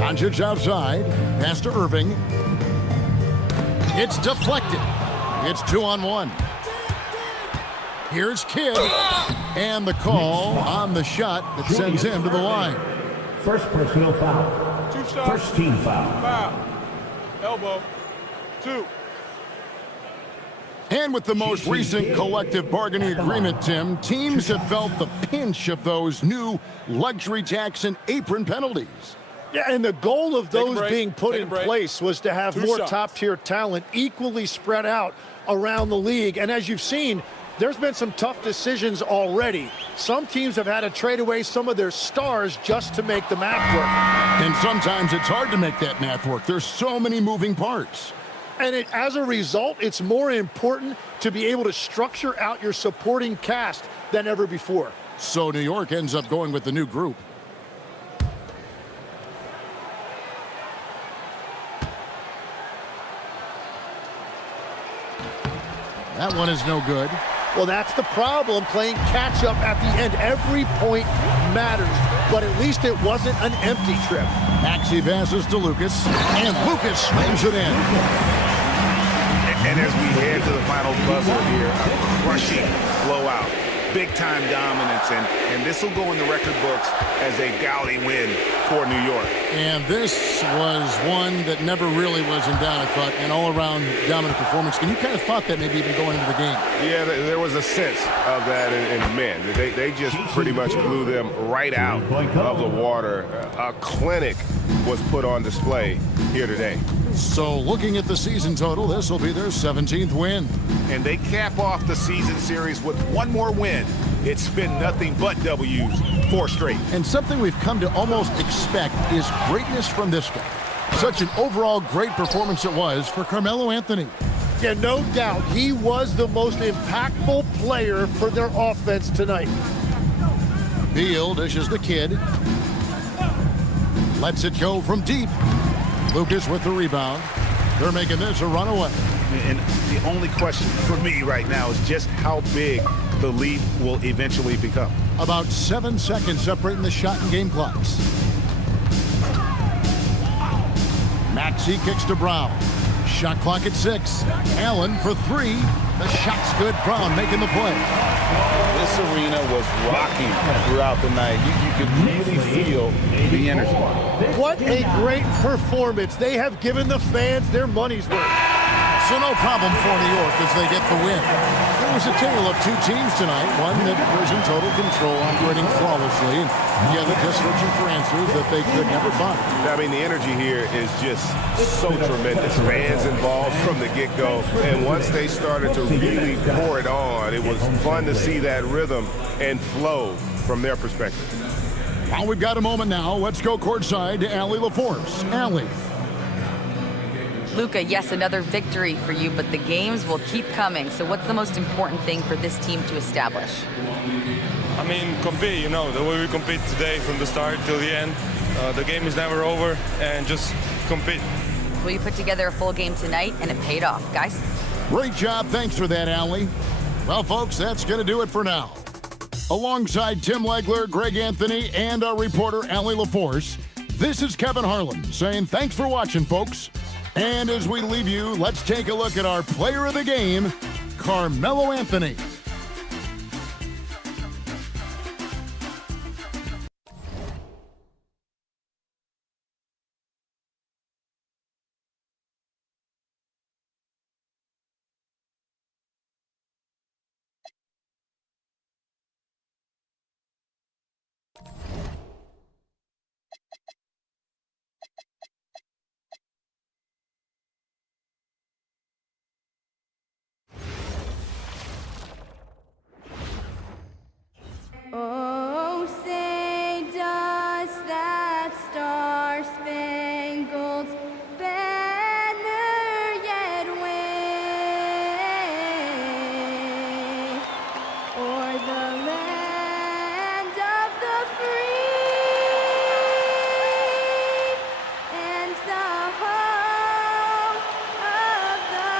Doncic outside. Pass to Irving. It's deflected. It's 2-on-1. Here's Kidd. And the call on the shot that sends him to the line. First personal foul. First team foul. Foul. Elbow. 2. And with the most recent collective bargaining agreement, Tim, teams have felt the pinch of those new luxury tax and apron penalties. Yeah, and the goal of those being put in place was to have more top-tier talent equally spread out around the league. And as you've seen, there's been some tough decisions already. Some teams have had to trade away some of their stars just to make the math work. And sometimes it's hard to make that math work. There's so many moving parts. And as a result, it's more important to be able to structure out your supporting cast than ever before. So New York ends up going with the new group. That one is no good. Well, that's the problem, playing catch-up at the end. Every point matters, but at least it wasn't an empty trip. Maxey passes to Lucas, and Lucas slams it in. And as we head to the final buzzer here, a crushing blowout. Big-time dominance, and this will go in the record books as a gaudy win for New York. And this was one that never really was in doubt, I thought, an all-around dominant performance. And you kind of thought that maybe even going into the game. Yeah, there was a sense of that in men. They just pretty much blew them right out of the water. A clinic was put on display here today. So looking at the season total, this will be their 17th win. And they cap off the season series with one more win. It's been nothing but W's, 4 straight. And something we've come to almost expect is greatness from this guy. Such an overall great performance it was for Carmelo Anthony. Yeah, no doubt. He was the most impactful player for their offense tonight. Beal dishes the Kidd. Lets it go from deep. Lucas with the rebound. They're making this a runaway. And the only question for me right now is just how big the lead will eventually become. About 7 seconds separating the shot and game clocks. Maxey kicks to Brown. Shot clock at 6. Allen for 3. The shot's good. Brown making the play. This arena was rocking throughout the night. You could really feel the energy. What a great performance. They have given the fans their money's worth. So no problem for New York as they get the win. It was a tale of 2 teams tonight. One that was in total control, operating flawlessly, and the other just searching for answers that they could never find. I mean, the energy here is just so tremendous. Fans involved from the get-go, and once they started to really pour it on, it was fun to see that rhythm and flow from their perspective. Well, we've got a moment now. Let's go courtside to Allie LaForce. Allie. Luka, yes, another victory for you, but the games will keep coming. So what's the most important thing for this team to establish? I mean, compete, you know, the way we compete today from the start till the end. The game is never over, and just compete. Well, you put together a full game tonight, and it paid off. Guys? Great job. Thanks for that, Allie. Well, folks, that's going to do it for now. Alongside Tim Legler, Greg Anthony, and our reporter, Allie LaForce, this is Kevin Harlan saying thanks for watching, folks. And as we leave you, let's take a look at our player of the game, Carmelo Anthony. Oh, say does that star-spangled banner yet wave o'er the land of the free and the home of the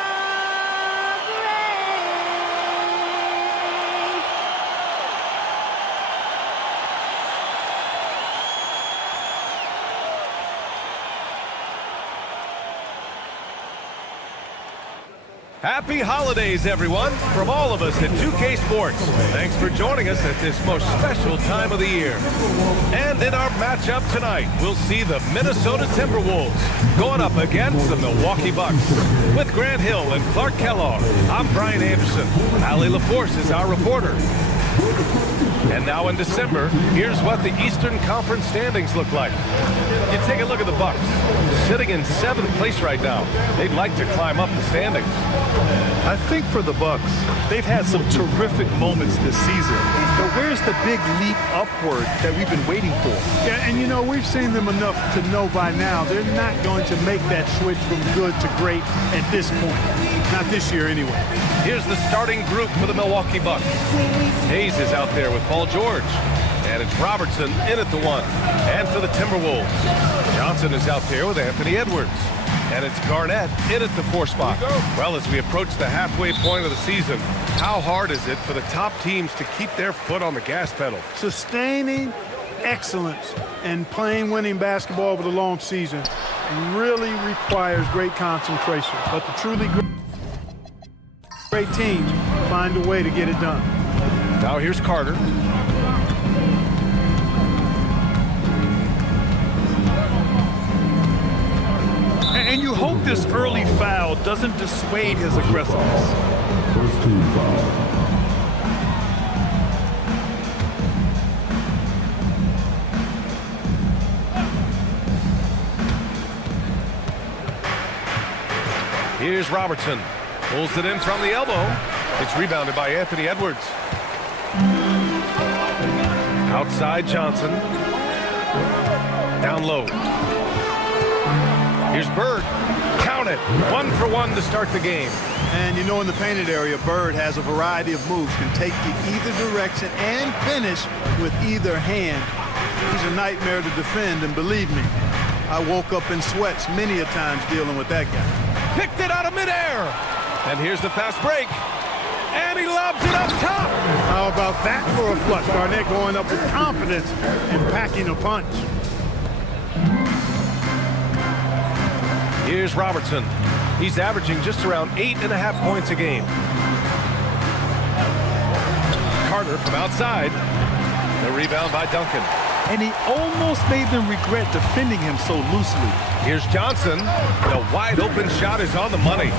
brave. Happy holidays, everyone, from all of us at 2K Sports. Thanks for joining us at this most special time of the year. And in our matchup tonight, we'll see the Minnesota Timberwolves going up against the Milwaukee Bucks. With Grant Hill and Clark Kellogg, I'm Brian Anderson. Allie LaForce is our reporter. And now in December, here's what the Eastern Conference standings look like. You take a look at the Bucks, sitting in 7th place right now. They'd like to climb up the standings. I think for the Bucks, they've had some terrific moments this season. But where's the big leap upward that we've been waiting for? Yeah, and you know, we've seen them enough to know by now they're not going to make that switch from good to great at this point. Not this year anyway. Here's the starting group for the Milwaukee Bucks. Hayes is out there with Paul George. And it's Robertson in at the 1. And for the Timberwolves, Johnson is out there with Anthony Edwards. And it's Garnett in at the 4 spot. Well, as we approach the halfway point of the season, how hard is it for the top teams to keep their foot on the gas pedal? Sustaining excellence and playing winning basketball over the long season really requires great concentration. But the truly great teams find a way to get it done. Now here's Carter. And you hope this early foul doesn't dissuade his aggressiveness. First team foul. Here's Robertson. Pulls it in from the elbow. It's rebounded by Anthony Edwards. Outside Johnson. Down low. Here's Bird. Count it. 1 for 1 to start the game. And you know, in the painted area, Bird has a variety of moves, can take you either direction and finish with either hand. He's a nightmare to defend, and believe me, I woke up in sweats many a times dealing with that guy. Picked it out of midair. And here's the fast break. And he lobs it up top. How about that for a flush? Garnett going up with confidence and packing a punch. Here's Robertson. He's averaging just around 8.5 points a game. Carter from outside. The rebound by Duncan. And he almost made them regret defending him so loosely. Here's Johnson. The wide open shot is on the money.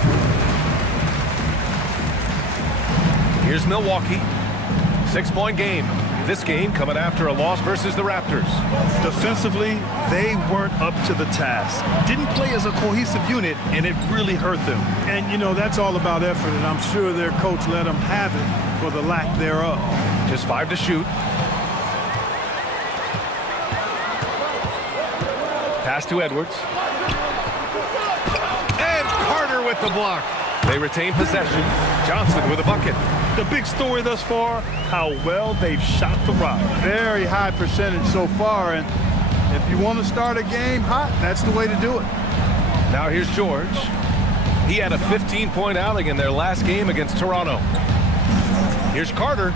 Here's Milwaukee. 6-point game. This game coming after a loss versus the Raptors. Defensively, they weren't up to the task. Didn't play as a cohesive unit, and it really hurt them. And, you know, that's all about effort, and I'm sure their coach let them have it for the lack thereof. Just 5 to shoot. Pass to Edwards. And with the block. They retain possession. Johnson with a bucket. The big story thus far, how well they've shot the rock. Very high percentage so far, and if you want to start a game hot, that's the way to do it. Now here's George. He had a 15-point outing in their last game against Toronto. Here's Carter.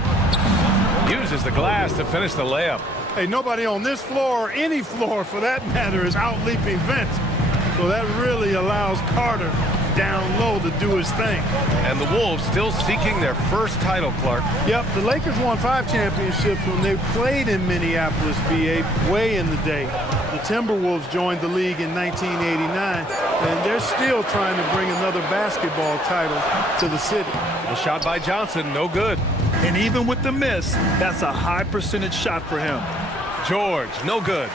Uses the glass to finish the layup. Hey, nobody on this floor, or any floor for that matter, is out-leaping Vince. So that really allows Carter down low to do his thing. And the Wolves still seeking their first title, Clark. Yep, the Lakers won 5 championships when they played in Minneapolis, BA, way in the day. The Timberwolves joined the league in 1989, and they're still trying to bring another basketball title to the city. The shot by Johnson, no good. And even with the miss, that's a high percentage shot for him. George, no good.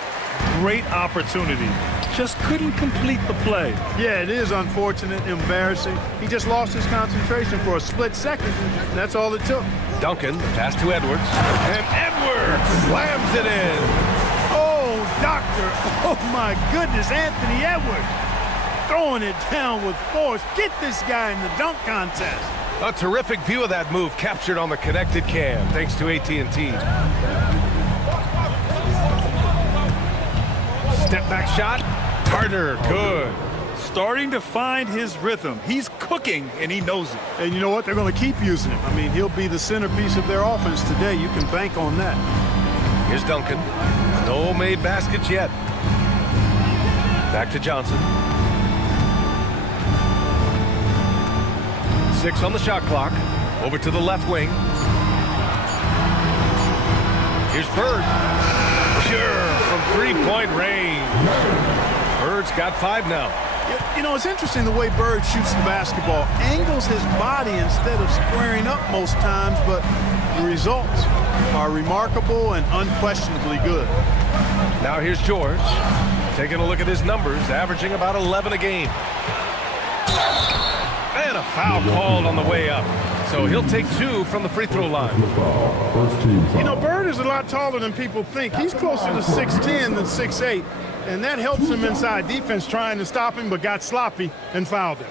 Great opportunity. Just couldn't complete the play. Yeah, it is unfortunate, embarrassing. He just lost his concentration for a split second. That's all it took. Duncan, pass to Edwards. And Edwards slams it in. Oh, doctor. Oh, my goodness, Anthony Edwards. Throwing it down with force. Get this guy in the dunk contest. A terrific view of that move captured on the connected cam, thanks to AT&T. Step back shot. Carter, good. Starting to find his rhythm. He's cooking, and he knows it. And you know what? They're going to keep using him. I mean, he'll be the centerpiece of their offense today. You can bank on that. Here's Duncan. No made baskets yet. Back to Johnson. 6 on the shot clock. Over to the left wing. Here's Bird. Pure from three-point range. Bird's got 5 now. You know, it's interesting the way Bird shoots the basketball. Angles his body instead of squaring up most times, but the results are remarkable and unquestionably good. Now here's George. Taking a look at his numbers, averaging about 11 a game. And a foul called on the way up. So he'll take 2 from the free throw line. You know, Bird is a lot taller than people think. He's closer to 6'10 than 6'8, and that helps him inside defense trying to stop him, but got sloppy and fouled him.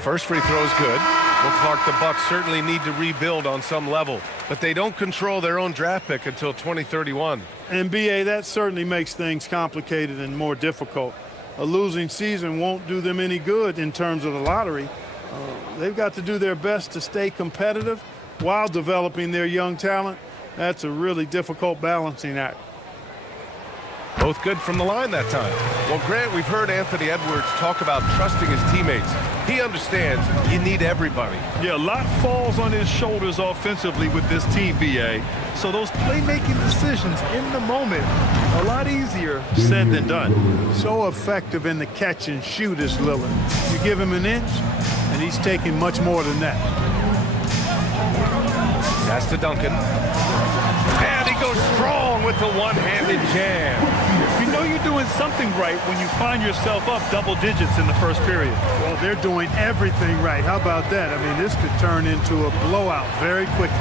First free throw is good. Well, Clark, the Bucks certainly need to rebuild on some level, but they don't control their own draft pick until 2031. And BA, that certainly makes things complicated and more difficult. A losing season won't do them any good in terms of the lottery. They've got to do their best to stay competitive while developing their young talent. That's a really difficult balancing act. Both good from the line that time. Well, Grant, we've heard Anthony Edwards talk about trusting his teammates. He understands you need everybody. Yeah, a lot falls on his shoulders offensively with this team, BA. So those playmaking decisions in the moment, a lot easier said than done. So effective in the catch and shoot is Lillard. You give him an inch, and he's taking much more than that. Pass to Duncan. And he goes strong with the one-handed jam. You know you're doing something right when you find yourself up double digits in the first period. Well, they're doing everything right. How about that? I mean, this could turn into a blowout very quickly.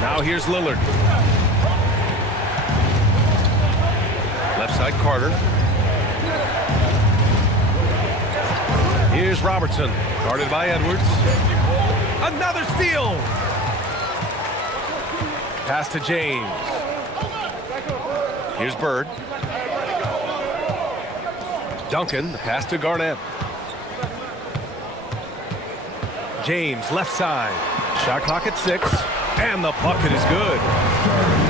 Now here's Lillard. Left side Carter. Here's Robertson, guarded by Edwards. Another steal. Pass to James. Here's Bird. Duncan, the pass to Garnett. James, left side. Shot clock at 6, and the bucket is good.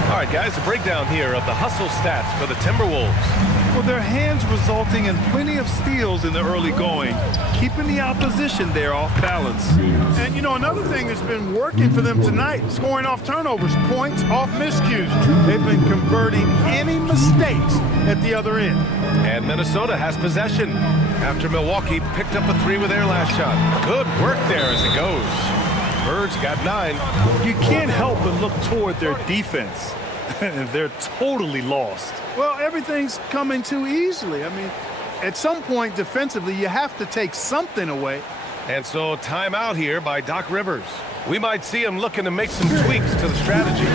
All right, guys, a breakdown here of the hustle stats for the Timberwolves. Well, their hands resulting in plenty of steals in the early going, keeping the opposition there off balance. And, you know, another thing that's been working for them tonight, scoring off turnovers, points off miscues. They've been converting any mistakes at the other end. And Minnesota has possession after Milwaukee picked up a 3 with their last shot. Good work there as it goes. Birds got 9. You can't help but look toward their defense. They're totally lost. Well, everything's coming too easily. I mean, At some point defensively, you have to take something away. And so timeout here by Doc Rivers. We might see him looking to make some tweaks to the strategy.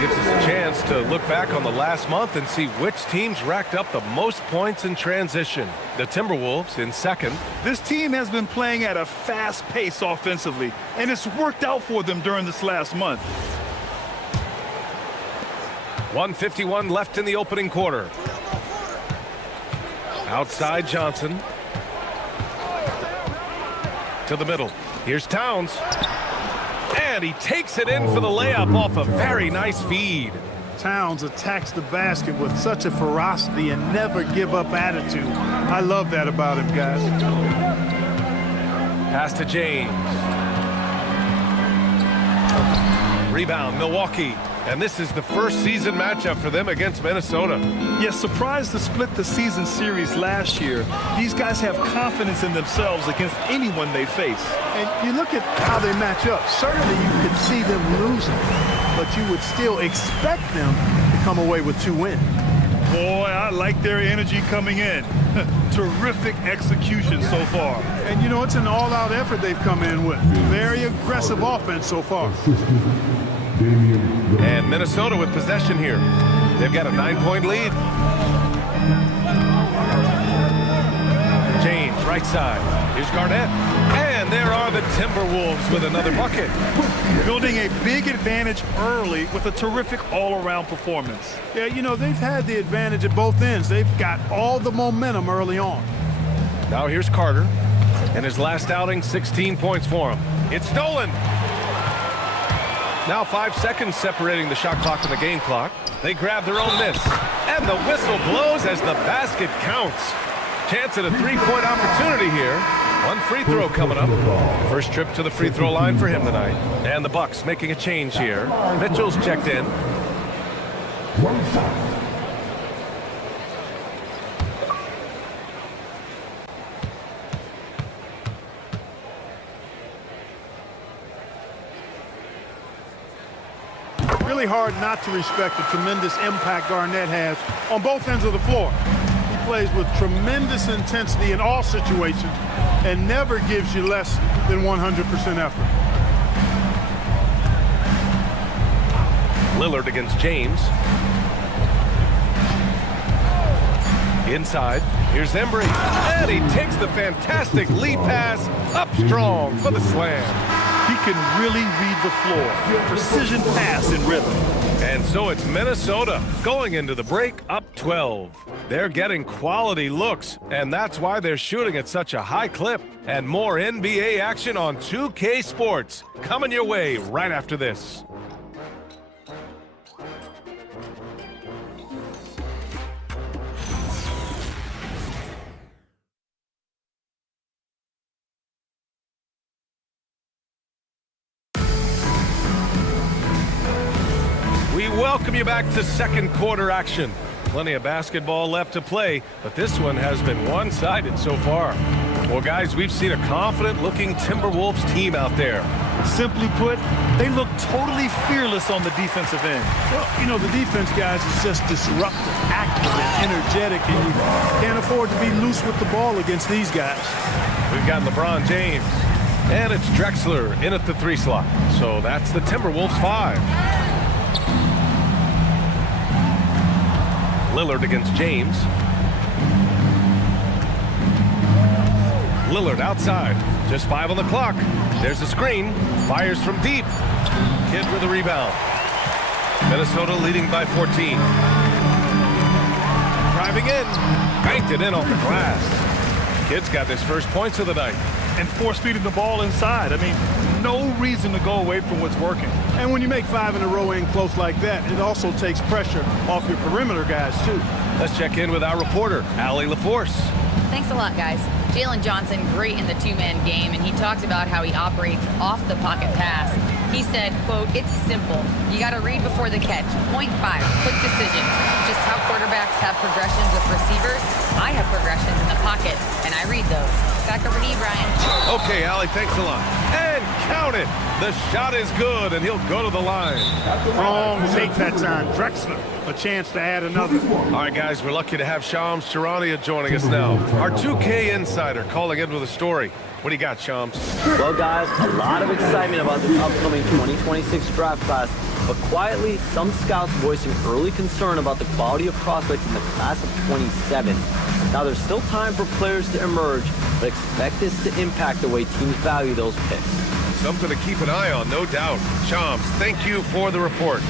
Gives us a chance to look back on the last month and see which teams racked up the most points in transition. The Timberwolves in second. This team has been playing at a fast pace offensively, and it's worked out for them during this last month. 1:51 left in the opening quarter. Outside Johnson. To the middle. Here's Towns. And he takes it in for the layup off a very nice feed. Towns attacks the basket with such a ferocity and never give up attitude. I love that about him, guys. Pass to James. Rebound, Milwaukee. And this is the first season matchup for them against Minnesota. Yes, surprised to split the season series last year. These guys have confidence in themselves against anyone they face. And you look at how they match up. Certainly you could see them losing, but you would still expect them to come away with 2 wins. Boy, I like their energy coming in. Terrific execution so far. And you know, it's an all-out effort they've come in with. Very aggressive offense so far. And Minnesota with possession here. They've got a 9-point lead. James, right side. Here's Garnett. And there are the Timberwolves with another bucket. Building a big advantage early with a terrific all-around performance. Yeah, you know, they've had the advantage at both ends. They've got all the momentum early on. Now here's Carter. In his last outing, 16 points for him. It's stolen. Now 5 seconds separating the shot clock and the game clock. They grab their own miss. And the whistle blows as the basket counts. Chance at a 3-point opportunity here. 1 free throw coming up. First trip to the free throw line for him tonight. And the Bucks making a change here. Mitchell's checked in. Really hard not to respect the tremendous impact Garnett has on both ends of the floor. He plays with tremendous intensity in all situations and never gives you less than 100% effort. Lillard against James. Inside, here's Embry. And he takes the fantastic lead pass up strong for the slam. He can really read the floor. Precision pass in rhythm. And so it's Minnesota going into the break up 12. They're getting quality looks, and that's why they're shooting at such a high clip. And more NBA action on 2K Sports coming your way right after this. We welcome you back to second quarter action. Plenty of basketball left to play, but this one has been one-sided so far. Well, guys, we've seen a confident-looking Timberwolves team out there. Simply put, they look totally fearless on the defensive end. Well, you know, the defense, guys, is just disruptive, active, and energetic, and you can't afford to be loose with the ball against these guys. We've got LeBron James. And it's Drexler in at the 3 slot. So that's the Timberwolves 5. Lillard against James. Lillard outside. Just 5 on the clock. There's the screen. Fires from deep. Kidd with a rebound. Minnesota leading by 14. Driving in. Banked it in off the glass. Kidd's got his first points of the night. And force-feeding the ball inside. I mean, no reason to go away from what's working. And when you make 5 in a row in close like that, it also takes pressure off your perimeter guys, too. Let's check in with our reporter, Allie LaForce. Thanks a lot, guys. Jalen Johnson, great in the two-man game, and he talked about how he operates off the pocket pass. He said, quote, "It's simple. You got to read before the catch. Point 5, quick decisions. Just how quarterbacks have progressions with receivers, I have progressions in the pocket, and I read those." Back over to you, Brian. Okay, Allie, thanks a lot. And count it. The shot is good, and he'll go to the line. Wrong take that time. Drexler, a chance to add another. All right, guys, we're lucky to have Shams Charania joining us now. Our 2K insider calling in with a story. What do you got, Shams? Well, guys, a lot of excitement about this upcoming 2026 draft class, but quietly, some scouts voicing early concern about the quality of prospects in the class of 27. Now, there's still time for players to emerge, but expect this to impact the way teams value those picks. Something to keep an eye on, no doubt. Shams, thank you for the report.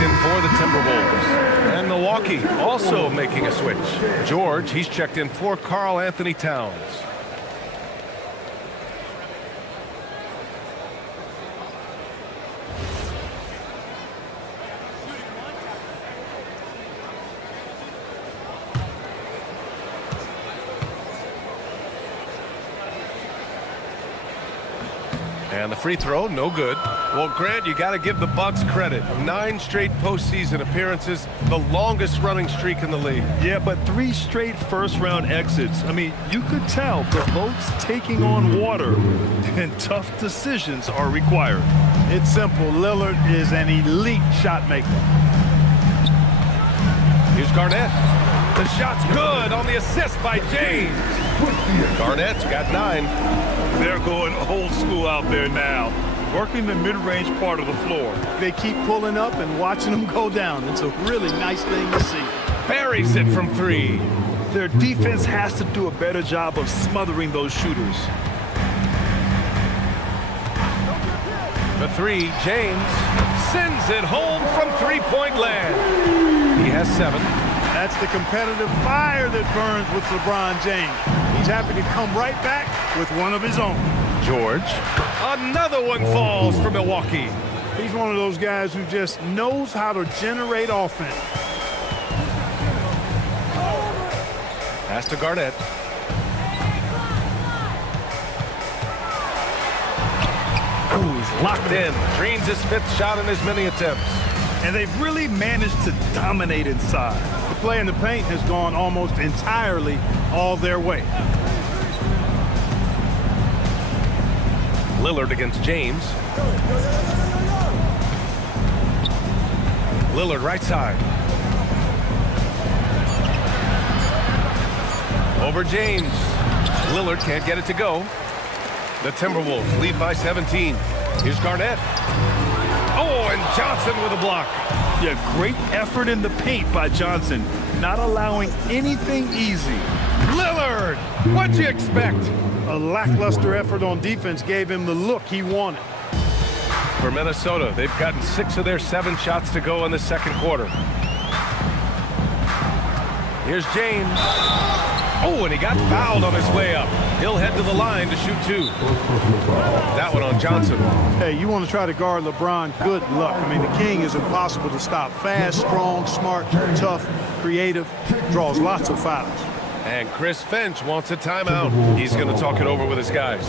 In for the Timberwolves. And Milwaukee also making a switch. George, he's checked in for Karl Anthony Towns. And the free throw, no good. Well, Grant, you got to give the Bucks credit. 9 straight postseason appearances, the longest running streak in the league. Yeah, but 3 straight first-round exits. I mean, you could tell the boat's taking on water, and tough decisions are required. It's simple. Lillard is an elite shot maker. Here's Garnett. The shot's good on the assist by James. Garnett's got 9. They're going old school out there now, working the mid-range part of the floor. They keep pulling up and watching them go down. It's a really nice thing to see. Buries it from 3. Their defense has to do a better job of smothering those shooters. The 3, James sends it home from 3-point land. He has 7. That's the competitive fire that burns with LeBron James. He's happy to come right back with one of his own. George, another one falls for Milwaukee. He's one of those guys who just knows how to generate offense. Pass to Garnett. Ooh, he's locked in. Drains his 5th shot in as many attempts. And they've really managed to dominate inside. The play in the paint has gone almost entirely all their way. Lillard against James. Lillard right side. Over James. Lillard can't get it to go. The Timberwolves lead by 17. Here's Garnett. Oh, and Johnson with a block. Yeah, great effort in the paint by Johnson, not allowing anything easy. Lillard, what'd you expect? A lackluster effort on defense gave him the look he wanted. For Minnesota, they've gotten 6 of their 7 shots to go in the second quarter. Here's James. Oh, and he got fouled on his way up. He'll head to the line to shoot 2. That one on Johnson. Hey, you want to try to guard LeBron, good luck. I mean, the king is impossible to stop. Fast, strong, smart, tough, creative, draws lots of fouls. And Chris Finch wants a timeout. He's going to talk it over with his guys.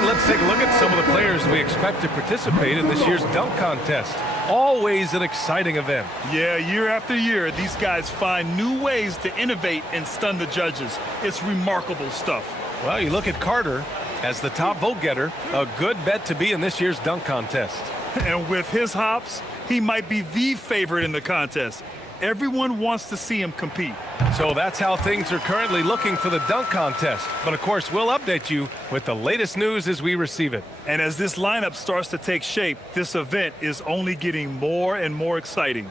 Let's take a look at some of the players we expect to participate in this year's dunk contest. Always an exciting event. Yeah, year after year, these guys find new ways to innovate and stun the judges. It's remarkable stuff. Well, you look at Carter as the top vote getter, a good bet to be in this year's dunk contest. And with his hops, he might be the favorite in the contest. Everyone wants to see him compete. So that's how things are currently looking for the dunk contest. But of course, we'll update you with the latest news as we receive it. And as this lineup starts to take shape, this event is only getting more and more exciting.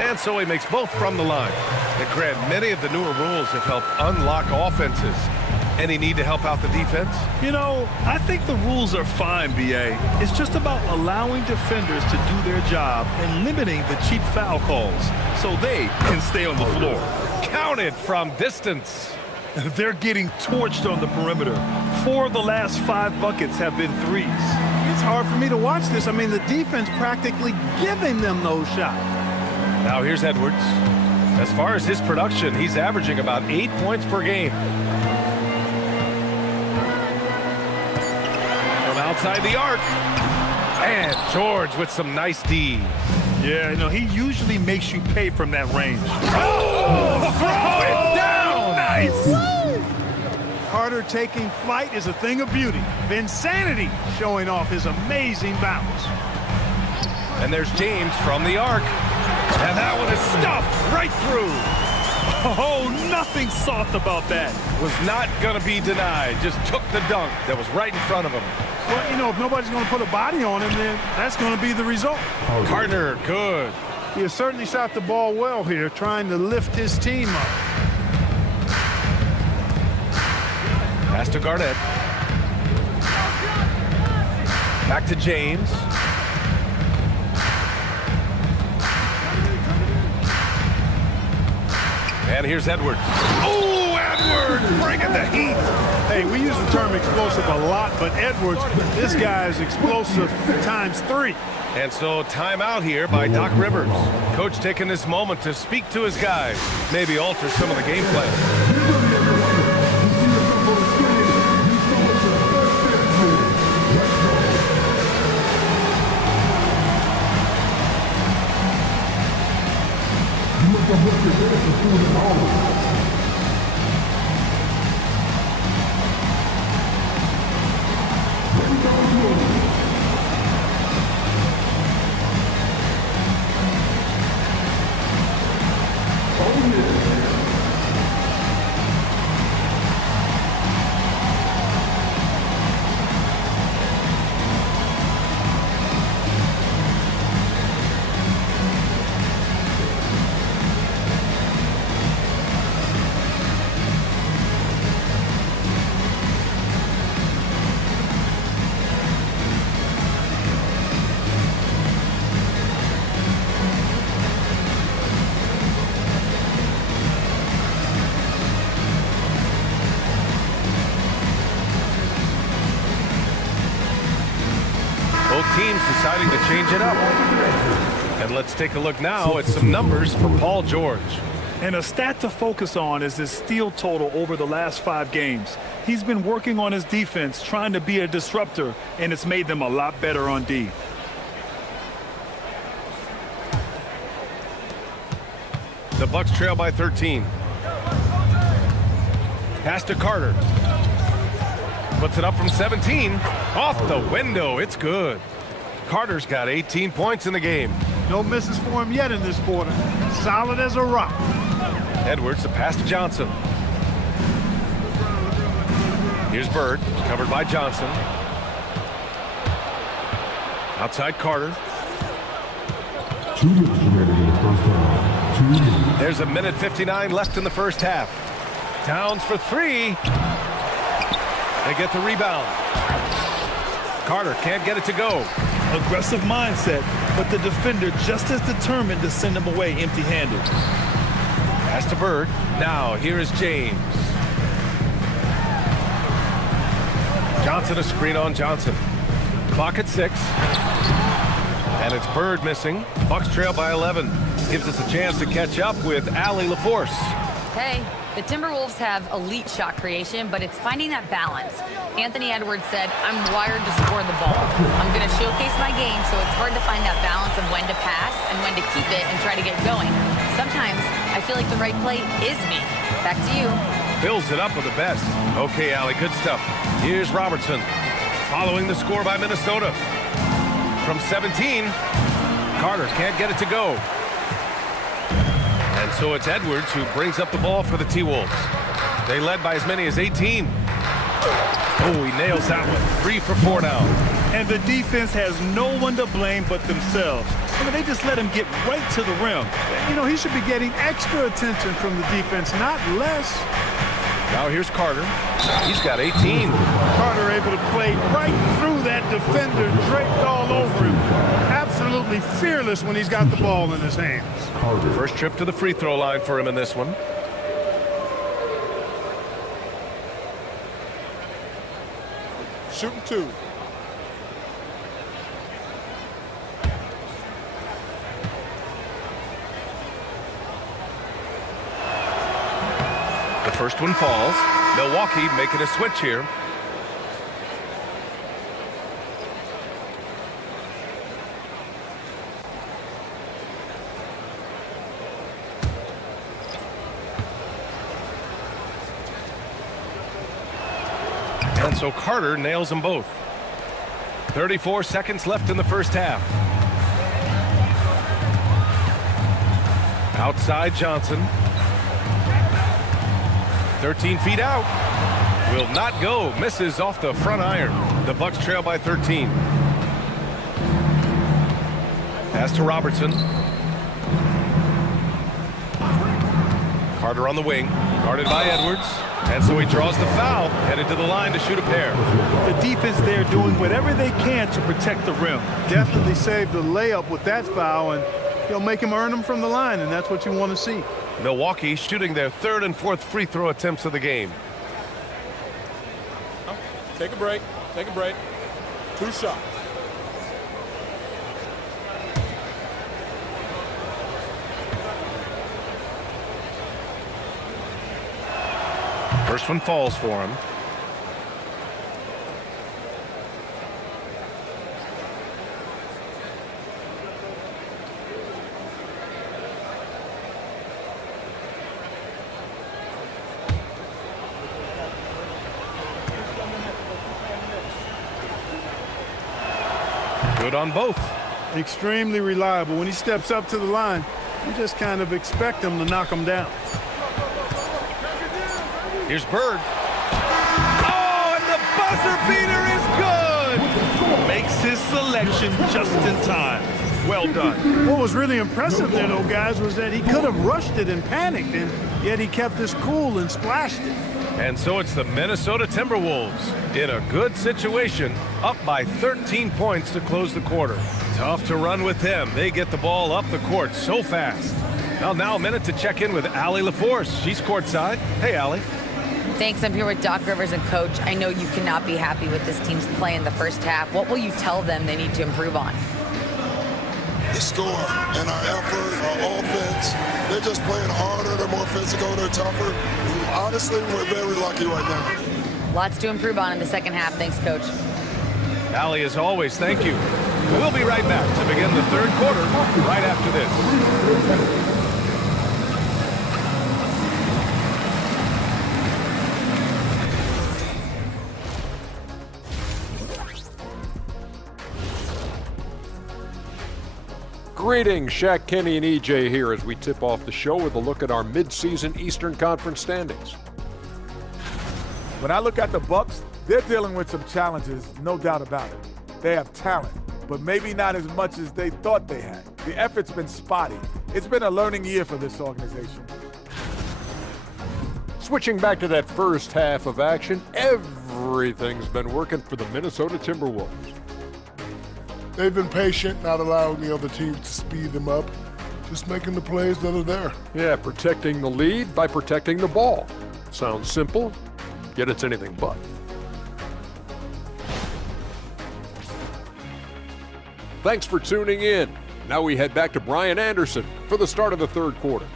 And so he makes both from the line. And Grant, many of the newer rules have helped unlock offenses. Any need to help out the defense? You know, I think the rules are fine, B.A. It's just about allowing defenders to do their job and limiting the cheap foul calls so they can stay on the floor. Counted from distance. They're getting torched on the perimeter. 4 of the last 5 buckets have been threes. It's hard for me to watch this. I mean, the defense practically giving them those shots. Now here's Edwards. As far as his production, he's averaging about 8 points per game. From outside the arc. And George with some nice D. Yeah, you know, he usually makes you pay from that range. Oh, throw it down! Nice! Carter taking flight is a thing of beauty. Vinsanity showing off his amazing bounce. And there's James from the arc. And that one is stuffed right through. Oh, nothing soft about that. Was not going to be denied. Just took the dunk that was right in front of him. Well, you know, if nobody's going to put a body on him, then that's going to be the result. Carter, good. He has certainly shot the ball well here, trying to lift his team up. Pass to Garnett. Back to James. And here's Edwards. Oh, Edwards bringing the heat. Hey, we use the term explosive a lot, but Edwards, this guy is explosive times 3. And so timeout here by Doc Rivers. Coach taking this moment to speak to his guys, maybe alter some of the game plan. change it up. And let's take a look now at some numbers for Paul George. And a stat to focus on is his steal total over the last 5 games. He's been working on his defense, trying to be a disruptor, and it's made them a lot better on D. The Bucks trail by 13. Pass to Carter. Puts it up from 17. Off the window. It's good. Carter's got 18 points in the game. No misses for him yet in this quarter. Solid as a rock. Edwards, the pass to Johnson. Here's Bird, covered by Johnson. Outside Carter. There's 1:59 left in the first half. Towns for 3. They get the rebound. Carter can't get it to go. Aggressive mindset, but the defender just as determined to send him away empty-handed. Pass to Bird. Now here is James. Johnson, a screen on Johnson. Clock at 6. And it's Bird missing. Bucks trail by 11. Gives us a chance to catch up with Allie LaForce. Hey, the Timberwolves have elite shot creation, but it's finding that balance. Anthony Edwards said, I'm wired to score the ball. I'm going to showcase my game, so it's hard to find that balance of when to pass and when to keep it and try to get going. Sometimes I feel like the right play is me. Back to you. Fills it up with the best. Okay, Allie, good stuff. Here's Robertson. Following the score by Minnesota. From 17, Carter can't get it to go. And so it's Edwards who brings up the ball for the T-Wolves. They led by as many as 18. Oh, he nails that one. 3 for 4 now. And the defense has no one to blame but themselves. I mean, they just let him get right to the rim. You know, he should be getting extra attention from the defense, not less. Now here's Carter. He's got 18. Carter able to play right through that defender, draped all over him. Absolutely fearless when he's got the ball in his hands. First trip to the free throw line for him in this one. Shooting 2. The first one falls. Milwaukee making a switch here. And so Carter nails them both. 34 seconds left in the first half. Outside Johnson. 13 feet out. Will not go. Misses off the front iron. The Bucks trail by 13. Pass to Robertson. Carter on the wing. Guarded by Edwards. And so he draws the foul. Headed to the line to shoot a pair. The defense there doing whatever they can to protect the rim. Definitely saved the layup with that foul, and he'll make him earn them from the line, and that's what you want to see. Milwaukee shooting their 3rd and 4th free throw attempts of the game. Take a break. Take a break. 2 shots. First one falls for him. Good on both. Extremely reliable. When he steps up to the line, you just kind of expect him to knock him down. Here's Bird. Oh, and the buzzer beater is good! Makes his selection just in time. Well done. What was really impressive there, though, guys, was that he could have rushed it and panicked, and yet he kept his cool and splashed it. And so it's the Minnesota Timberwolves in a good situation, up by 13 points to close the quarter. Tough to run with them. They get the ball up the court so fast. Well, now a minute to check in with Allie LaForce. She's courtside. Hey, Allie. Thanks. I'm here with Doc Rivers and Coach. I know you cannot be happy with this team's play in the first half. What will you tell them they need to improve on? the score and our effort, our offense. They're just playing harder, they're more physical, they're tougher. Honestly, we're very lucky right now. Lots to improve on in the second half. Thanks, Coach. Allie, as always, thank you. We'll be right back to begin the third quarter right after this. Greetings, Shaq, Kenny, and EJ here as we tip off the show with a look at our midseason Eastern Conference standings. When I look at the Bucks, they're dealing with some challenges, no doubt about it. They have talent, but maybe not as much as they thought they had. The effort's been spotty. It's been a learning year for this organization. Switching back to that first half of action, everything's been working for the Minnesota Timberwolves. They've been patient, not allowing the other teams to speed them up, just making the plays that are there. Yeah, protecting the lead by protecting the ball. Sounds simple, yet it's anything but. Thanks for tuning in. Now we head back to Brian Anderson for the start of the third quarter.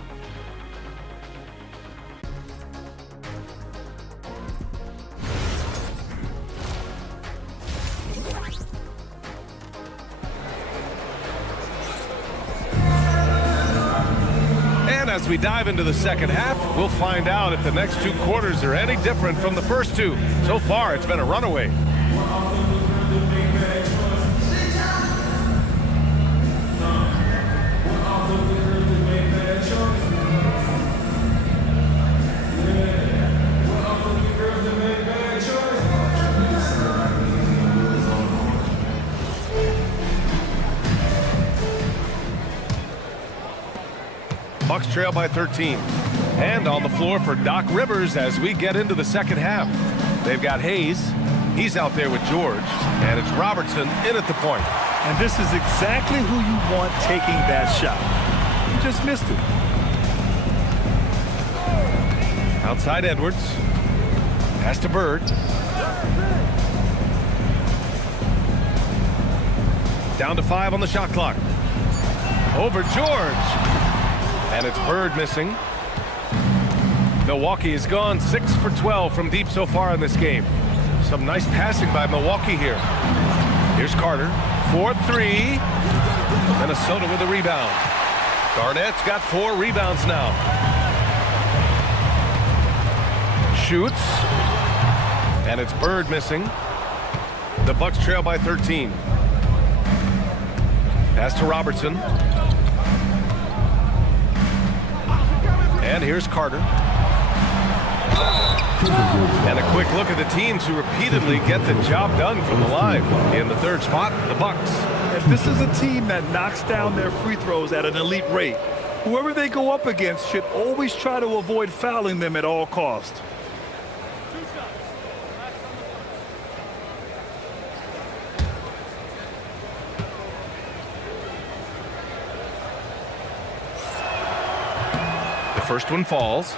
As we dive into the second half, we'll find out if the next two quarters are any different from the first two. So far, it's been a runaway. Bucks trail by 13. And on the floor for Doc Rivers as we get into the second half. They've got Hayes. He's out there with George. And it's Robertson in at the point. And this is exactly who you want taking that shot. He just missed it. Outside Edwards. Pass to Bird. Down to 5 on the shot clock. Over George. And it's Bird missing. Milwaukee has gone 6 for 12 from deep so far in this game. Some nice passing by Milwaukee here. Here's Carter. 4-3. Minnesota with a rebound. Garnett's got 4 rebounds now. Shoots. And it's Bird missing. The Bucks trail by 13. Pass to Robertson. And here's Carter. And a quick look at the teams who repeatedly get the job done from the line. In the third spot, the Bucks. And this is a team that knocks down their free throws at an elite rate. Whoever they go up against should always try to avoid fouling them at all costs. First one falls.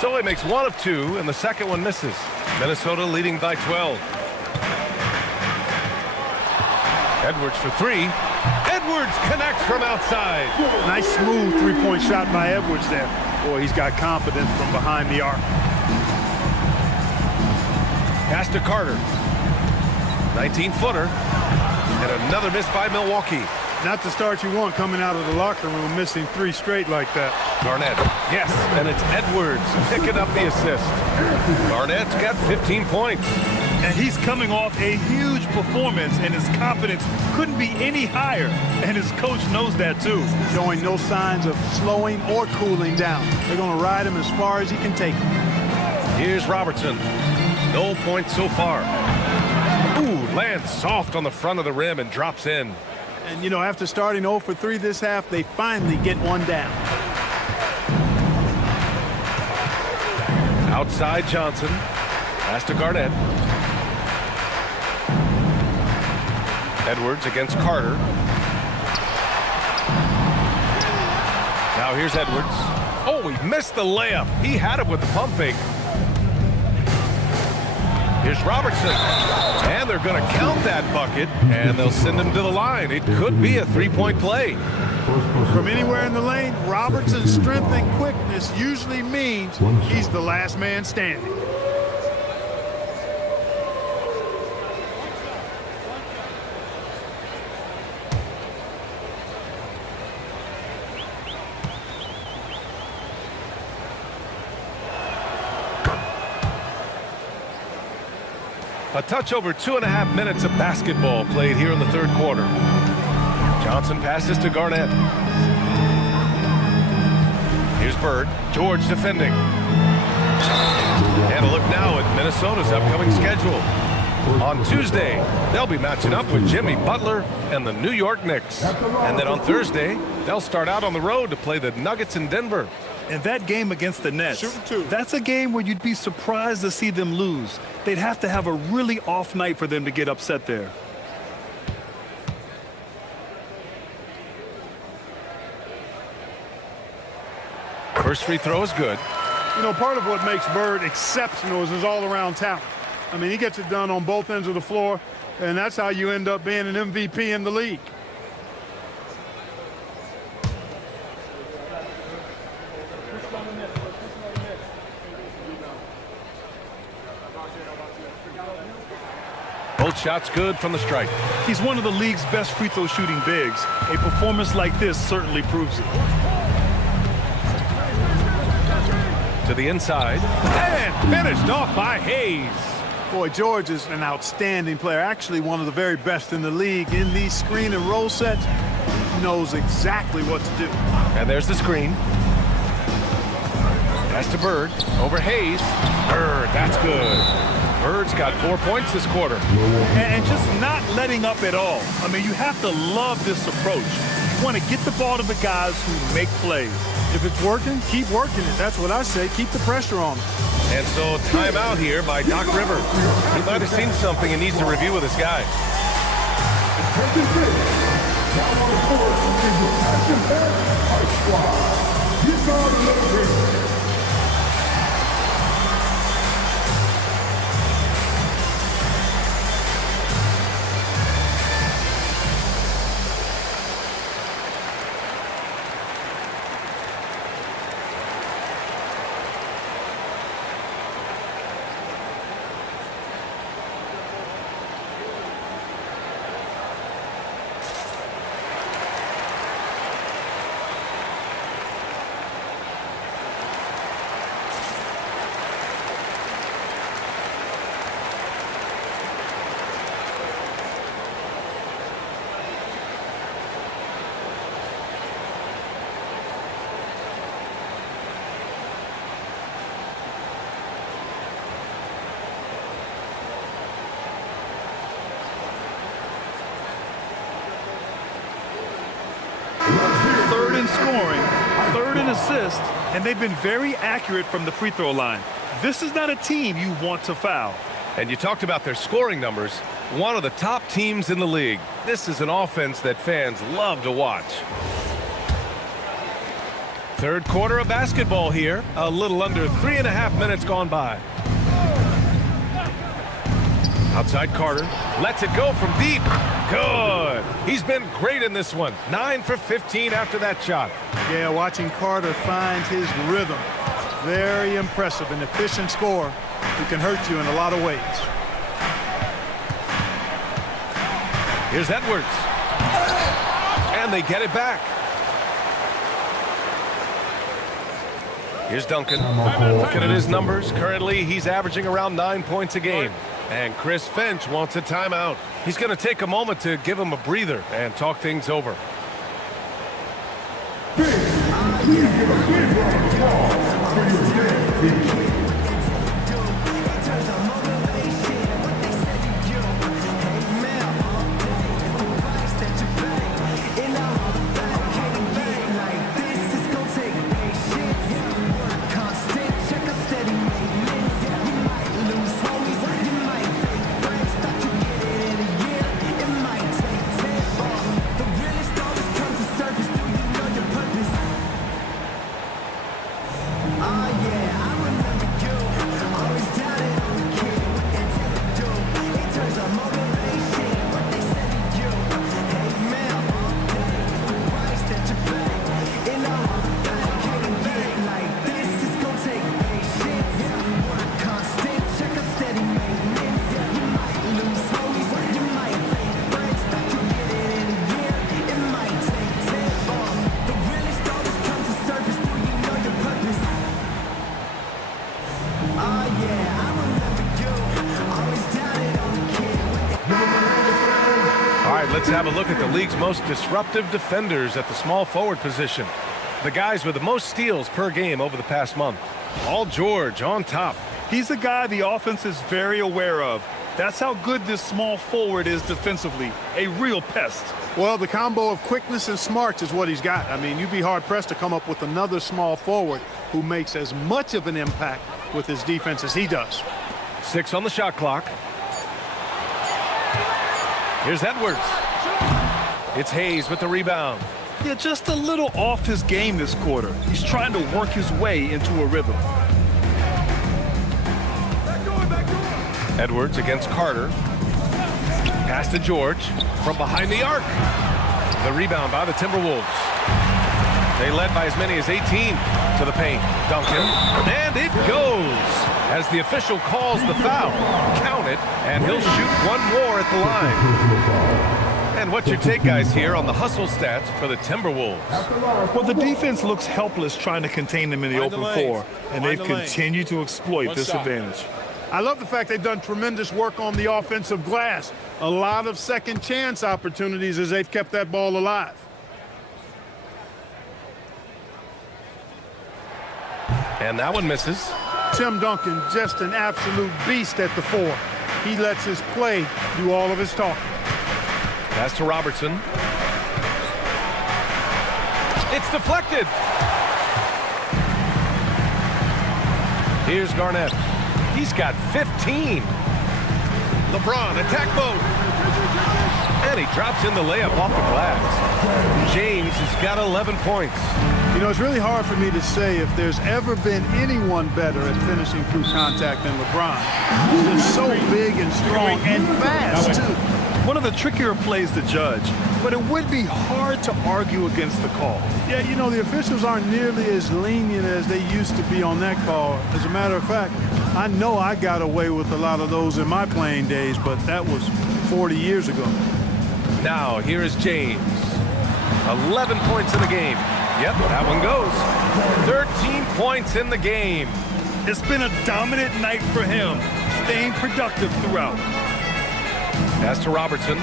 So he makes 1 of 2, and the second one misses. Minnesota leading by 12. Edwards for 3. Edwards connects from outside. Nice smooth three-point shot by Edwards there. Boy, he's got confidence from behind the arc. Pass to Carter. 19-footer. And another miss by Milwaukee. Not the start you want coming out of the locker room, missing 3 straight like that. Garnett, yes, and it's Edwards picking up the assist. Garnett's got 15 points. And he's coming off a huge performance, and his confidence couldn't be any higher. And his coach knows that, too. Showing no signs of slowing or cooling down. They're going to ride him as far as he can take him. Here's Robertson. No points so far. Ooh, lands soft on the front of the rim and drops in. And, you know, after starting 0 for 3 this half, they finally get one down. Outside Johnson. Pass to Garnett. Edwards against Carter. Now here's Edwards. Oh, he missed the layup. He had it with the pump fake. Here's Robertson. And they're going to count that bucket, and they'll send him to the line. It could be a three-point play. From anywhere in the lane, Robertson's strength and quickness usually means he's the last man standing. A touch over 2.5 minutes of basketball played here in the third quarter. Johnson passes to Garnett. Here's Bird. George defending. And a look now at Minnesota's upcoming schedule. On Tuesday, they'll be matching up with Jimmy Butler and the New York Knicks. And then on Thursday, they'll start out on the road to play the Nuggets in Denver. And that game against the Nets, that's a game where you'd be surprised to see them lose. They'd have to have a really off night for them to get upset there. First free throw is good. You know, part of what makes Bird exceptional is his all-around talent. I mean, he gets it done on both ends of the floor, and that's how you end up being an MVP in the league. Both shots good from the stripe. He's one of the league's best free throw shooting bigs. A performance like this certainly proves it. To the inside. And finished off by Hayes. Boy, George is an outstanding player. Actually, one of the very best in the league. In these screen and roll sets, he knows exactly what to do. And there's the screen. Pass to Bird. Over Hayes. Bird, that's good. Bird's got 4 points this quarter. And just not letting up at all. I mean, you have to love this approach. You want to get the ball to the guys who make plays. If it's working, keep working it. That's what I say. Keep the pressure on them. And so timeout here by Doc Rivers. He might have seen something and needs to review with his guys. Third in scoring, third in assists, and they've been very accurate from the free throw line. This is not a team you want to foul. And you talked about their scoring numbers. One of the top teams in the league. This is an offense that fans love to watch. Third quarter of basketball here. A little under 3.5 minutes gone by. Outside Carter. Lets it go from deep. Good. He's been great in this one. 9 for 15 after that shot. Yeah, watching Carter find his rhythm. Very impressive. An efficient scorer who can hurt you in a lot of ways. Here's Edwards. And they get it back. Here's Duncan. Looking at his numbers. Currently, he's averaging around 9 points a game. And Chris Finch wants a timeout. He's going to take a moment to give him a breather and talk things over. have a look at the league's most disruptive defenders at the small forward position. The guys with the most steals per game over the past month. Paul George on top. He's a guy the offense is very aware of. That's how good this small forward is defensively. A real pest. Well, the combo of quickness and smarts is what he's got. I mean, you'd be hard-pressed to come up with another small forward who makes as much of an impact with his defense as he does. 6 on the shot clock. Here's Edwards. It's Hayes with the rebound. Yeah, just a little off his game this quarter. He's trying to work his way into a rhythm. Edwards against Carter. Pass to George from behind the arc. The rebound by the Timberwolves. They led by as many as 18 to the paint. Duncan, and it goes as the official calls the foul. Count it, and he'll shoot one more at the line. And what's your take, guys, here on the hustle stats for the Timberwolves? Well, the defense looks helpless trying to contain them in the open floor, and they've continued to exploit this advantage. I love the fact they've done tremendous work on the offensive glass. A lot of second chance opportunities as they've kept that ball alive. And that one misses. Tim Duncan, just an absolute beast at the 4. He lets his play do all of his talking. Pass to Robertson. It's deflected. Here's Garnett. He's got 15. LeBron, attack mode. And he drops in the layup off the glass. James has got 11 points. You know, it's really hard for me to say if there's ever been anyone better at finishing through contact than LeBron. He's just so big and strong and fast, too. One of the trickier plays to judge, but it would be hard to argue against the call. Yeah, you know, the officials aren't nearly as lenient as they used to be on that call. As a matter of fact, I know I got away with a lot of those in my playing days, but that was 40 years ago. Now, here is James. 11 points in the game. Yep, that one goes. 13 points in the game. It's been a dominant night for him, staying productive throughout. Pass to Robertson.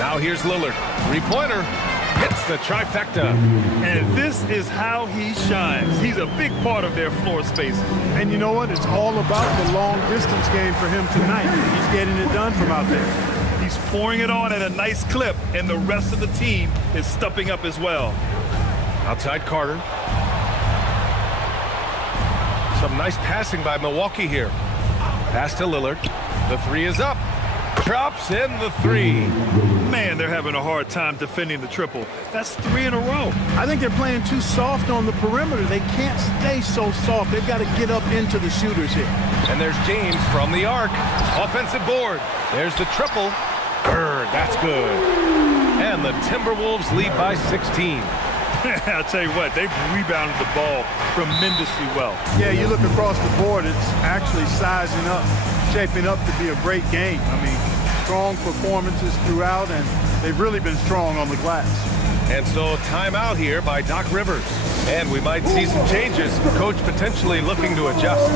Now here's Lillard. Three-pointer. Hits the trifecta. And this is how he shines. He's a big part of their floor space. And you know what? It's all about the long-distance game for him tonight. He's getting it done from out there. He's pouring it on at a nice clip, and the rest of the team is stepping up as well. Outside Carter. Some nice passing by Milwaukee here. Pass to Lillard. The 3 is up. Drops in the 3. Man, they're having a hard time defending the triple. That's 3 in a row. I think they're playing too soft on the perimeter. They can't stay so soft. They've got to get up into the shooters here. And there's James from the arc. Offensive board. There's the triple. Bird, that's good. And the Timberwolves lead by 16. I'll tell you what, they've rebounded the ball tremendously well. Yeah, you look across the board, it's actually sizing up, shaping up to be a great game. I mean, strong performances throughout, and they've really been strong on the glass. And so timeout here by Doc Rivers. And we might see some changes. Coach potentially looking to adjust.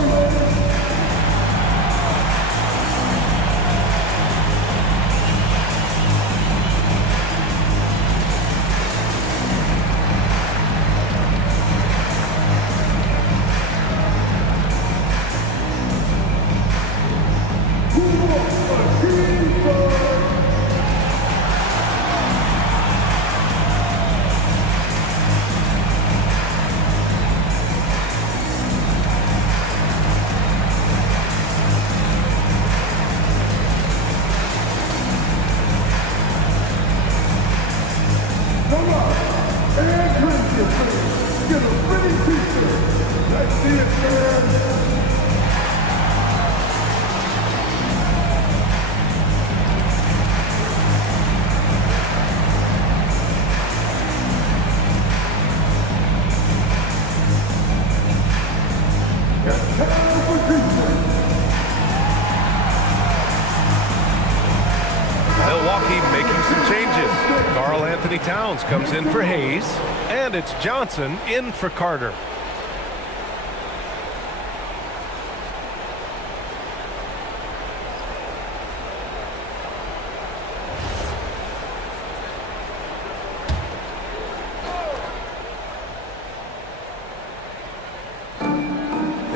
Towns comes in for Hayes, and it's Johnson in for Carter.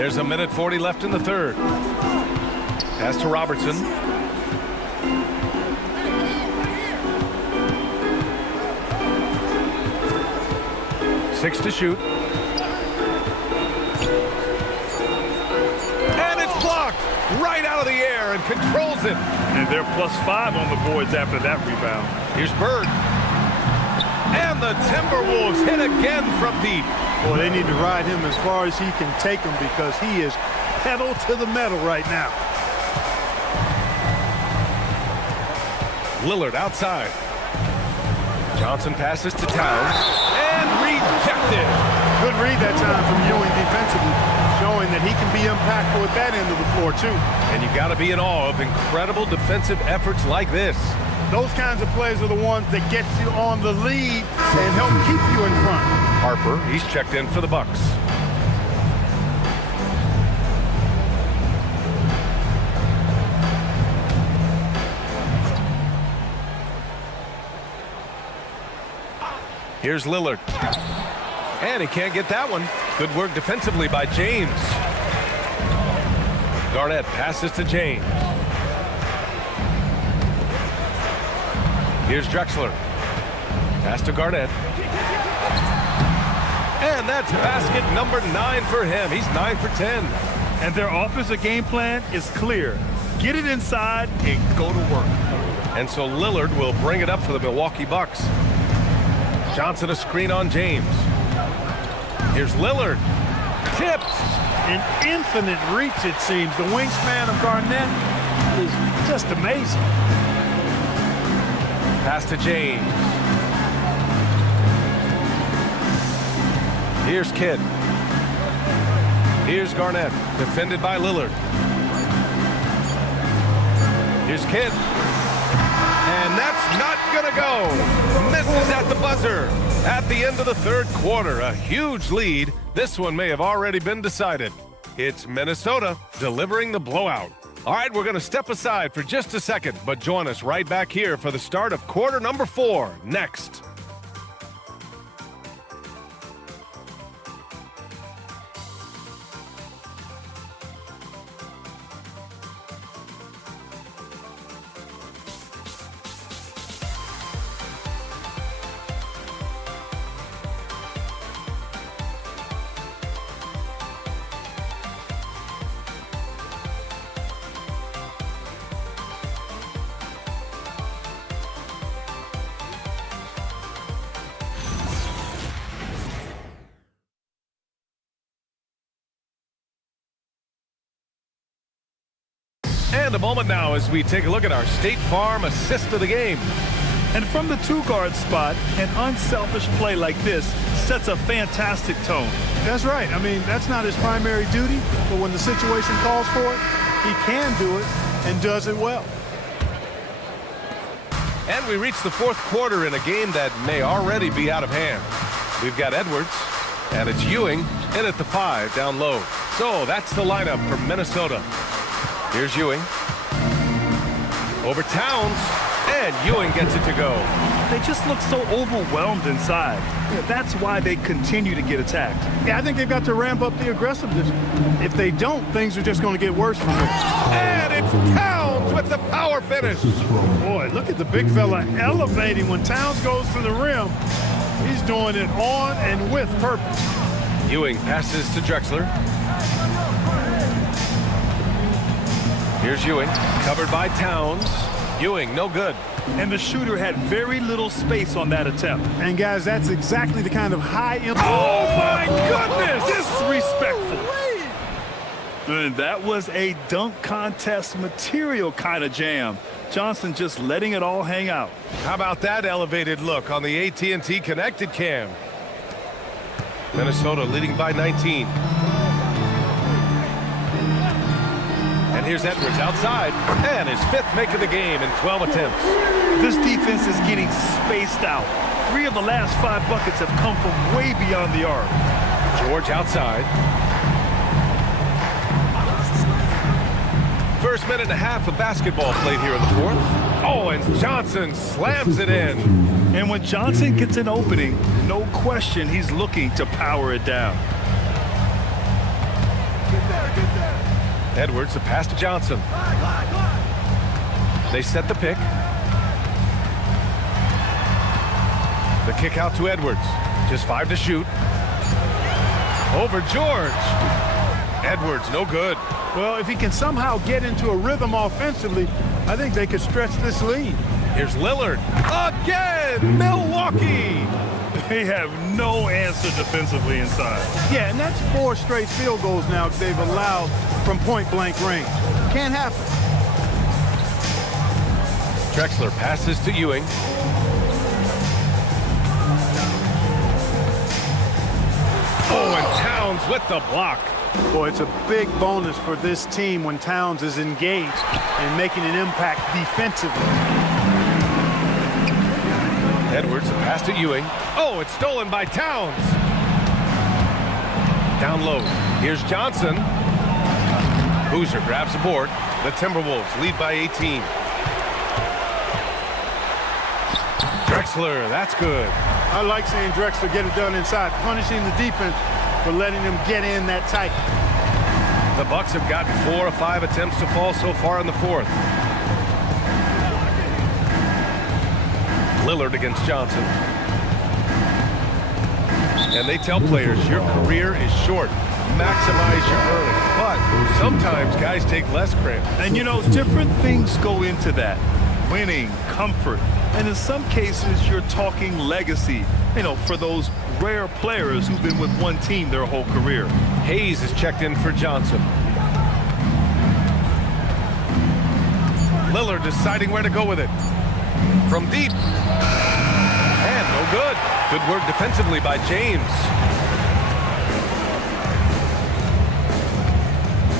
There's a minute 40 left in the third. Pass to Robertson. 6 to shoot. And it's blocked right out of the air and controls it. And they're +5 on the boards after that rebound. Here's Bird. And the Timberwolves hit again from deep. Boy, they need to ride him as far as he can take them because he is pedal to the metal right now. Lillard outside. Johnson passes to Towns. And rejected. Good read that time from Ewing defensively, showing that he can be impactful at that end of the floor, too. And you got to be in awe of incredible defensive efforts like this. Those kinds of plays are the ones that get you on the lead and help keep you in front. Harper, he's checked in for the Bucks. Here's Lillard. And he can't get that one. Good work defensively by James. Garnett passes to James. Here's Drexler. Pass to Garnett. And that's basket number 9 for him. He's 9 for 10. And their offensive game plan is clear. Get it inside and go to work. And so Lillard will bring it up for the Milwaukee Bucks. Johnson a screen on James. Here's Lillard. Tipped. An infinite reach, it seems. The wingspan of Garnett is just amazing. Pass to James. Here's Kidd. Here's Garnett, defended by Lillard. Here's Kidd. And that's not gonna go. Misses at the buzzer. At the end of the third quarter, a huge lead. This one may have already been decided. It's Minnesota delivering the blowout. All right, we're gonna step aside for just a second, but join us right back here for the start of quarter number 4 next. And a moment now as we take a look at our State Farm assist of the game. And from the 2-guard spot, an unselfish play like this sets a fantastic tone. That's right. I mean, that's not his primary duty, but when the situation calls for it, he can do it and does it well. And we reach the fourth quarter in a game that may already be out of hand. We've got Edwards, and it's Ewing in at the 5 down low. So that's the lineup for Minnesota. Here's Ewing. Over Towns, and Ewing gets it to go. They just look so overwhelmed inside. That's why they continue to get attacked. Yeah, I think they've got to ramp up the aggressiveness. If they don't, things are just going to get worse from here. And it's Towns with the power finish. Boy, look at the big fella elevating. When Towns goes to the rim, he's doing it on and with purpose. Ewing passes to Drexler. Here's Ewing, covered by Towns. Ewing, no good. And the shooter had very little space on that attempt. And guys, that's exactly the kind of high impact. Oh my goodness! Disrespectful. And that was a dunk contest material kind of jam. Johnson just letting it all hang out. How about that elevated look on the AT&T connected cam? Minnesota leading by 19. And here's Edwards outside, and his 5th make of the game in 12 attempts. This defense is getting spaced out. 3 of the last 5 buckets have come from way beyond the arc. George outside. First minute and a half of basketball played here in the fourth. Oh, and Johnson slams it in. And when Johnson gets an opening, no question he's looking to power it down. Edwards, the pass to Johnson. They set the pick. The kick out to Edwards. Just 5 to shoot. Over George. Edwards, no good. Well, if he can somehow get into a rhythm offensively, I think they could stretch this lead. Here's Lillard. Again, Milwaukee. They have no answer defensively inside. Yeah, and that's 4 straight field goals now they've allowed from point-blank range. Can't happen. Drexler passes to Ewing. Oh, and Towns with the block. Boy, it's a big bonus for this team when Towns is engaged and making an impact defensively. Edwards, the pass to Ewing. Oh, it's stolen by Towns. Down low. Here's Johnson. Boozer grabs the board. The Timberwolves lead by 18. Drexler, that's good. I like seeing Drexler get it done inside, punishing the defense for letting them get in that tight. The Bucks have gotten 4 of 5 attempts to fall so far in the fourth. Lillard against Johnson. And they tell players, your career is short. Maximize your earnings. But sometimes guys take less credit. And, you know, different things go into that. Winning, comfort, and in some cases, you're talking legacy, you know, for those rare players who've been with one team their whole career. Hayes is checked in for Johnson. Lillard deciding where to go with it. From deep. And no good. Good work defensively by James.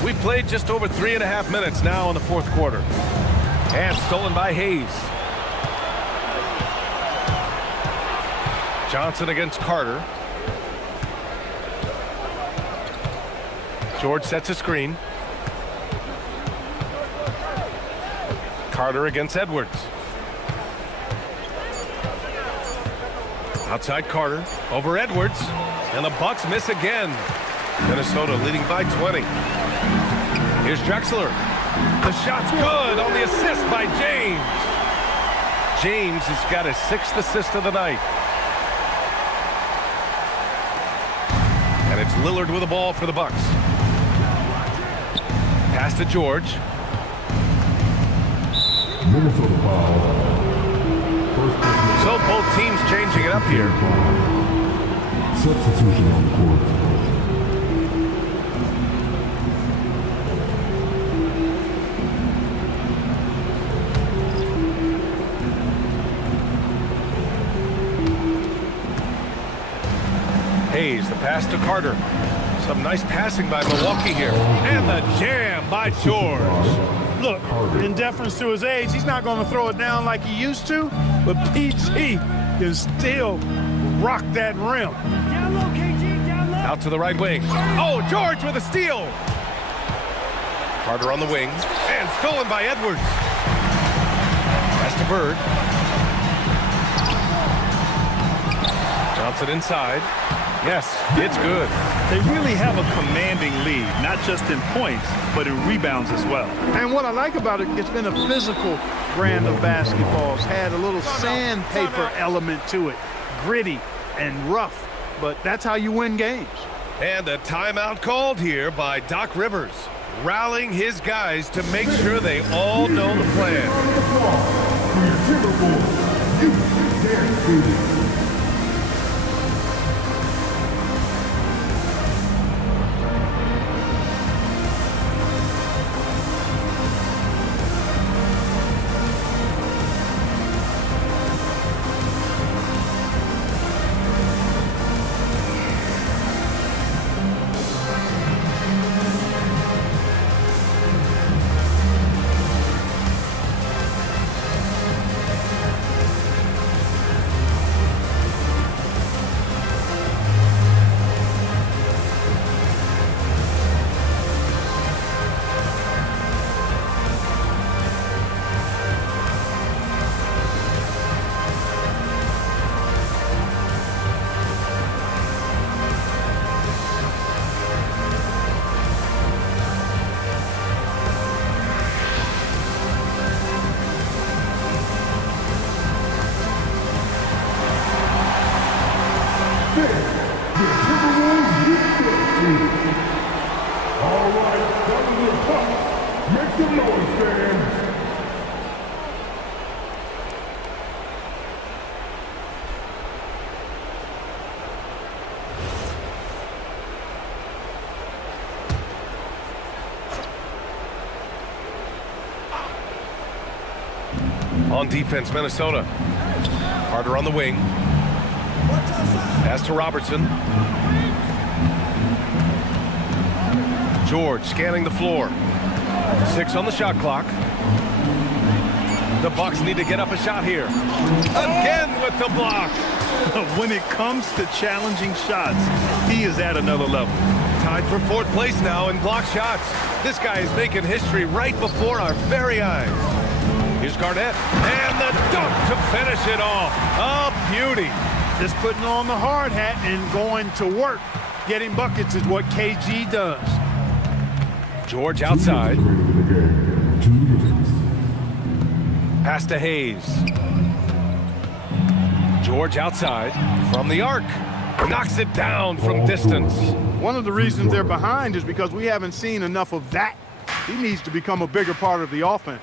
We've played just over 3.5 minutes now in the fourth quarter. And stolen by Hayes. Johnson against Carter. George sets a screen. Carter against Edwards. Outside Carter, over Edwards, and the Bucks miss again. Minnesota leading by 20. Here's Drexler. The shot's good on the assist by James. James has got his 6th assist of the night. And it's Lillard with the ball for the Bucks. Pass to George. Minnesota foul. So both teams changing it up here. Substitution on the court. Hayes, the pass to Carter. Some nice passing by Milwaukee here. And the jam by George. Look, in deference to his age, he's not going to throw it down like he used to, but PG can still rock that rim. Down low, KG, down low. Out to the right wing. Oh, George with a steal. Carter on the wing. And stolen by Edwards. Pass to Bird. Johnson inside. Yes, it's good. They really have a commanding lead, not just in points, but in rebounds as well. And what I like about it, it's been a physical brand of basketball. It's had a little sandpaper element to it, gritty and rough, but that's how you win games. And a timeout called here by Doc Rivers, rallying his guys to make sure they all know the plan. Make some noise, fans. On defense, Minnesota. Carter on the wing. Pass to Robertson. George scanning the floor. 6 on the shot clock. The Bucks need to get up a shot here. Again with the block. When it comes to challenging shots, he is at another level. Tied for 4th place now in block shots. This guy is making history right before our very eyes. Here's Garnett, and the dunk to finish it off. A beauty. Just putting on the hard hat and going to work. Getting buckets is what KG does. George outside. Pass to Hayes. George outside from the arc. Knocks it down from distance. One of the reasons they're behind is because we haven't seen enough of that. He needs to become a bigger part of the offense.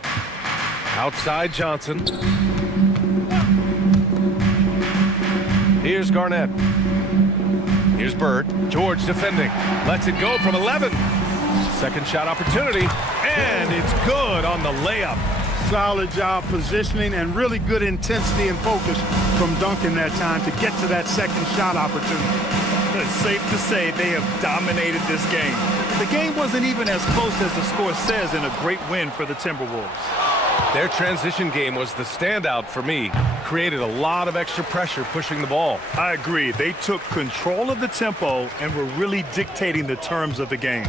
Outside Johnson. Here's Garnett. Here's Bird. George defending. Lets it go from 11. Second shot opportunity. And it's good on the layup. Solid job positioning and really good intensity and focus from Duncan that time to get to that second shot opportunity. It's safe to say they have dominated this game. The game wasn't even as close as the score says in a great win for the Timberwolves. Their transition game was the standout for me. Created a lot of extra pressure pushing the ball. I agree. They took control of the tempo and were really dictating the terms of the game.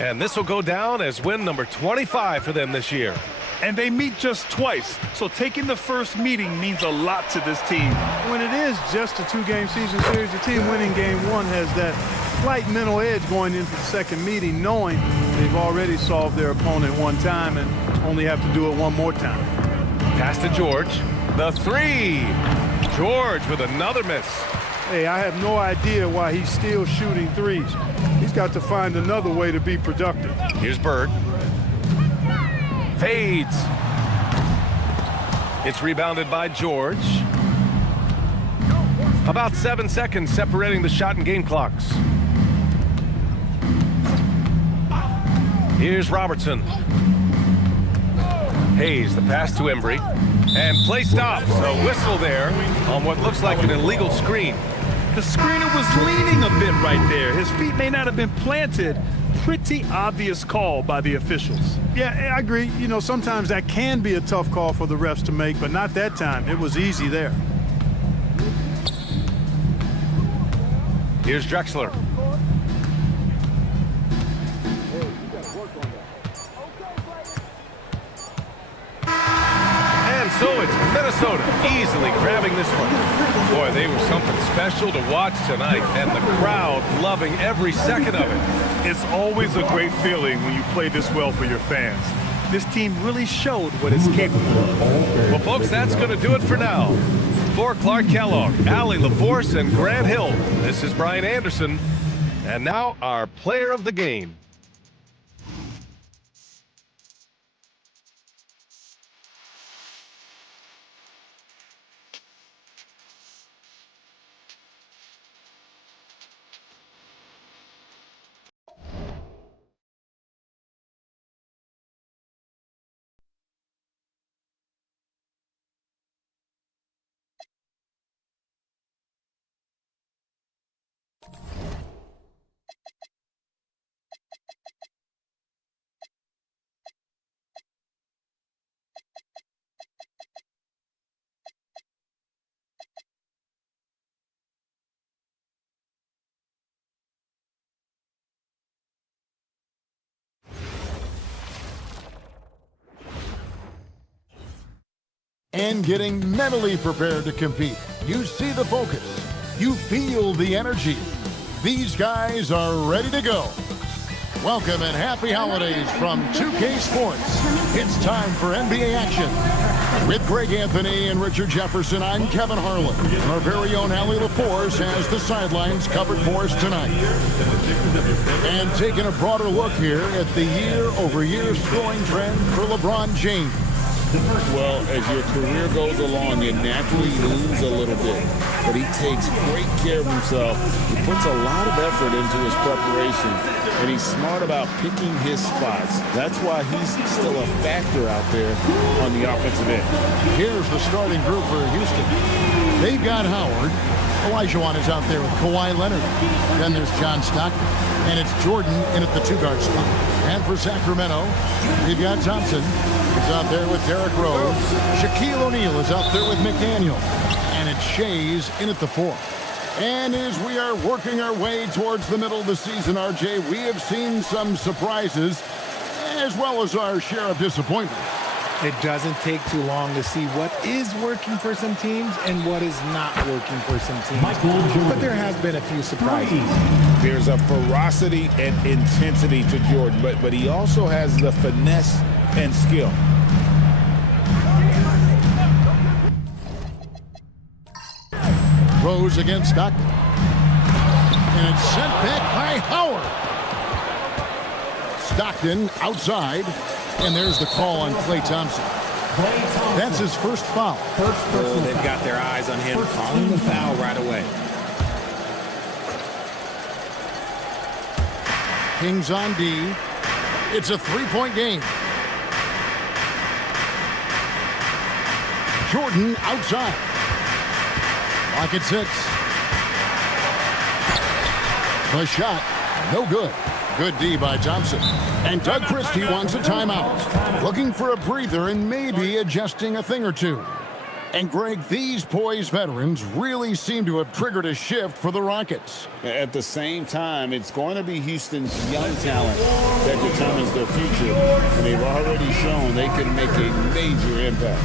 And this will go down as win number 25 for them this year. And they meet just twice, so taking the first meeting means a lot to this team. When it is just a 2-game season series, the team winning game 1 has that slight mental edge going into the second meeting, knowing they've already solved their opponent one time and only have to do it one more time. Pass to George. The 3. George with another miss. Hey, I have no idea why he's still shooting threes. He's got to find another way to be productive. Here's Bird. Fades. It's rebounded by George. About 7 seconds separating the shot and game clocks. Here's Robertson. Hayes, the pass to Embry. And play stops. A whistle there on what looks like an illegal screen. The screener was leaning a bit right there. His feet may not have been planted. Pretty obvious call by the officials. Yeah, I agree. You know, sometimes that can be a tough call for the refs to make, but not that time. It was easy there. Here's Drexler. And so it's Minnesota easily grabbing this one. Boy, they were something special to watch tonight, and the crowd loving every second of it. It's always a great feeling when you play this well for your fans. This team really showed what it's capable of. Well, folks, that's going to do it for now. For Clark Kellogg, Allie LaForce, and Grant Hill, this is Brian Anderson. And now our player of the game. And getting mentally prepared to compete. You see the focus. You feel the energy. These guys are ready to go. Welcome and happy holidays from 2K Sports. It's time for NBA action. With Greg Anthony and Richard Jefferson, I'm Kevin Harlan. And our very own Allie LaForce has the sidelines covered for us tonight. And taking a broader look here at the year-over-year scoring trend for LeBron James. Well, as your career goes along, you naturally lose a little bit. But he takes great care of himself. He puts a lot of effort into his preparation. And he's smart about picking his spots. That's why he's still a factor out there on the offensive end. Here's the starting group for Houston. They've got Howard. Olajuwon is out there with Kawhi Leonard. Then there's John Stockton. And it's Jordan in at the two-guard spot. And for Sacramento, we've got Thompson. He's out there with Derrick Rose. Shaquille O'Neal is out there with McDaniel. And it's Shays in at the 4. And as we are working our way towards the middle of the season, RJ, we have seen some surprises as well as our share of disappointment. It doesn't take too long to see what is working for some teams and what is not working for some teams. But there has been a few surprises. There's a ferocity and intensity to Jordan, but he also has the finesse and skill. Rose against Stockton. And it's sent back by Howard. Stockton outside. And there's the call on Klay Thompson. That's his first foul. They've got their eyes on him, calling the foul right away. Kings on D. It's a three-point game. Jordan outside. Clock at 6. The shot, no good. Good D by Thompson. And Doug Christie wants a timeout. Looking for a breather and maybe adjusting a thing or two. And Greg, these poised veterans really seem to have triggered a shift for the Rockets. At the same time, it's going to be Houston's young talent that determines their future. And they've already shown they can make a major impact.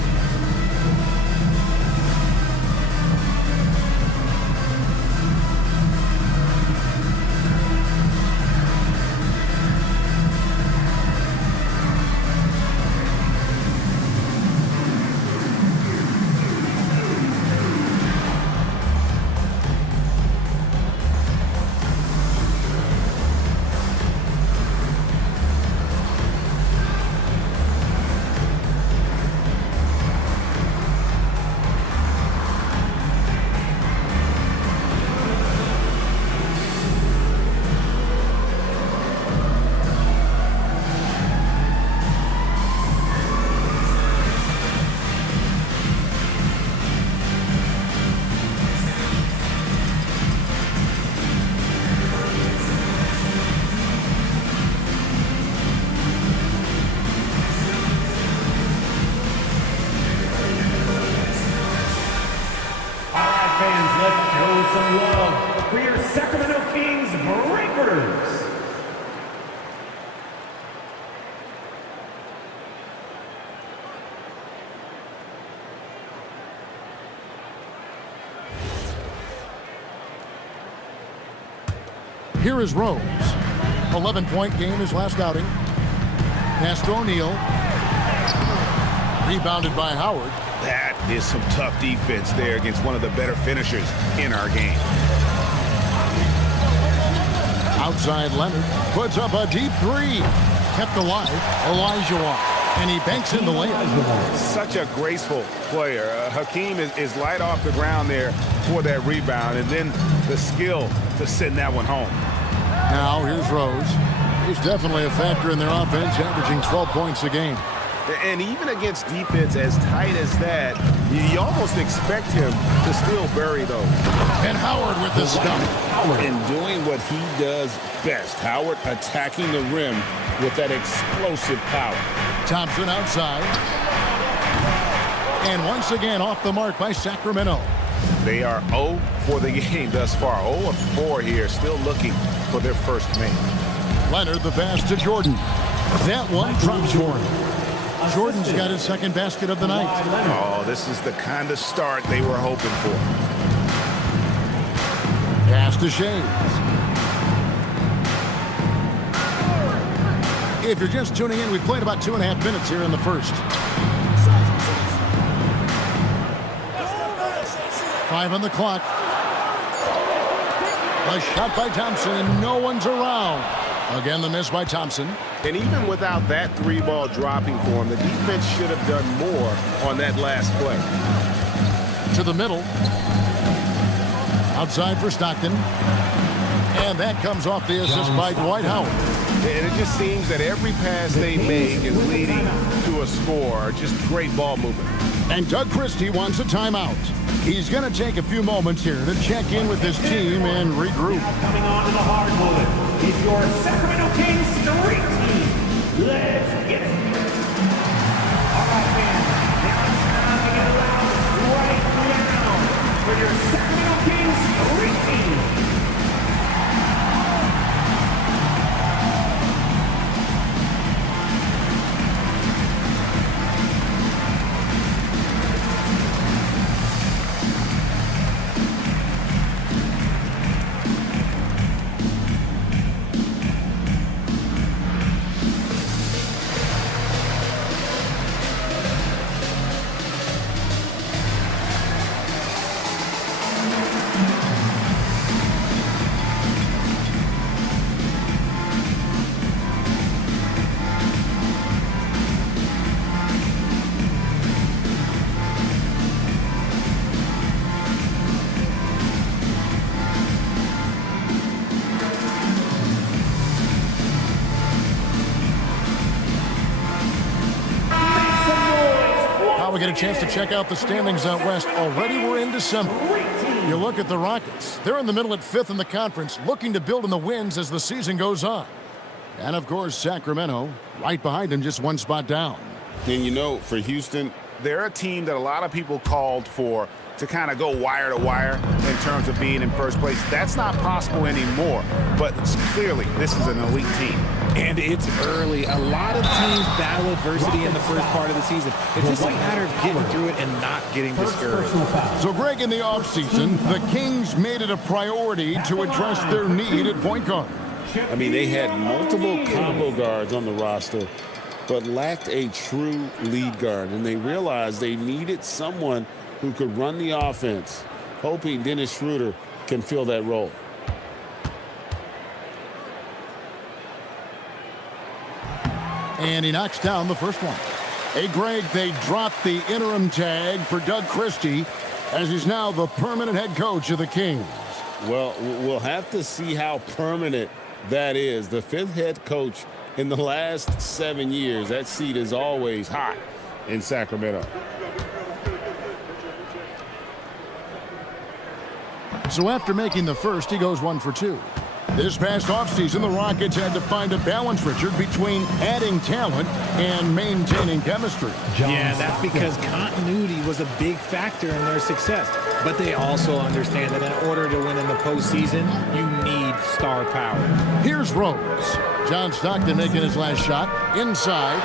Some love for your Sacramento Kings Breakers. Here is Rose. 11-point game his last outing. Pass to O'Neal. Rebounded by Howard. That is some tough defense there against one of the better finishers in our game. Outside Leonard puts up a deep three. Kept alive, Olajuwon. And he banks in the layup. Such a graceful player. Hakeem is light off the ground there for that rebound. And then the skill to send that one home. Now here's Rose. He's definitely a factor in their offense, averaging 12 points a game. And even against defense as tight as that, you almost expect him to still bury those. And Howard with the stuff. And doing what he does best. Howard attacking the rim with that explosive power. Thompson outside. And once again off the mark by Sacramento. They are 0 for the game thus far. 0 of 4 here, still looking for their first make. Leonard the pass to Jordan. That one drops for him. Jordan's got his second basket of the night. Oh, this is the kind of start they were hoping for. Pass to Shays. If you're just tuning in, we played about 2.5 minutes here in the first. 5 on the clock. A shot by Thompson, and no one's around. Again, the miss by Thompson. And even without that 3-ball dropping for him, the defense should have done more on that last play. To the middle. Outside for Stockton. And that comes off the assist by Dwight Howard. And it just seems that every pass they make is leading to a score. Just great ball movement. And Doug Christie wants a timeout. He's going to take a few moments here to check in with his team and regroup. Coming on to the hardwood is your Sacramento Kings Street Team. Let's get it. All right, fans. Now it's time to get loud right now for your Sacramento Kings Street Team. We get a chance to check out the standings out west. Already we're in December. You look at the Rockets. They're in the middle at 5th in the conference, looking to build on the wins as the season goes on. And, of course, Sacramento, right behind them, just 1 spot down. And, you know, for Houston, they're a team that a lot of people called for to kind of go wire to wire in terms of being in first place. That's not possible anymore. But clearly, this is an elite team. And it's early. A lot of teams battle adversity in the first part of the season. It's just a matter of getting through it and not getting discouraged. So, Greg, in the offseason, the Kings made it a priority to address their need at point guard. I mean, they had multiple combo guards on the roster, but lacked a true lead guard. And they realized they needed someone who could run the offense, hoping Dennis Schroeder can fill that role. And he knocks down the first one. Hey, Greg, they dropped the interim tag for Doug Christie as he's now the permanent head coach of the Kings. Well, we'll have to see how permanent that is. The 5th head coach in the last 7 years. That seat is always hot in Sacramento. So after making the first, he goes 1 for 2. This past offseason, the Rockets had to find a balance, Richard, between adding talent and maintaining chemistry. Yeah, that's because continuity was a big factor in their success. But they also understand that in order to win in the postseason, you need star power. Here's Rose. John Stockton making his last shot inside.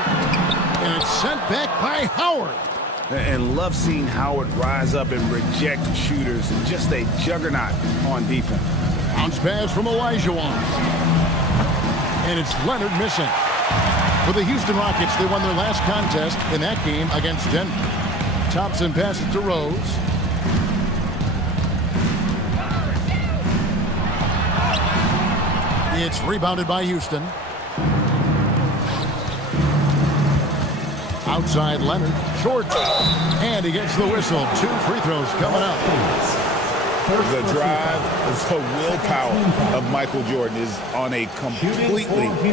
And it's sent back by Howard. And love seeing Howard rise up and reject shooters. Just a juggernaut on defense. Bounce pass from Elijah Wan. And it's Leonard missing. For the Houston Rockets, they won their last contest in that game against Denver. Thompson passes to Rose. It's rebounded by Houston. Outside Leonard. Short. And he gets the whistle. 2 free throws coming up. The drive, the willpower of Michael Jordan is on a completely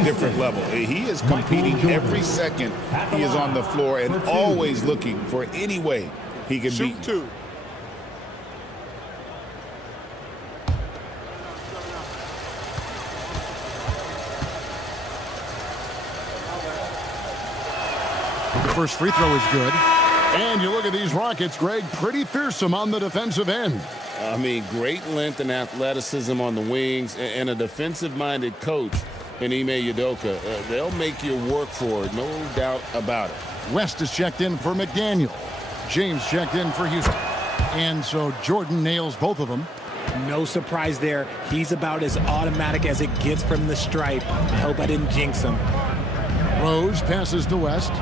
different level. He is competing every second he is on the floor and always looking for any way he can beat you. The first free throw is good. And you look at these Rockets, Greg, pretty fearsome on the defensive end. I mean, great length and athleticism on the wings and a defensive-minded coach in Ime Udoka. They'll make you work for it, no doubt about it. West is checked in for McDaniel. James checked in for Houston. And so Jordan nails both of them. No surprise there. He's about as automatic as it gets from the stripe. I hope I didn't jinx him. Rose passes to West.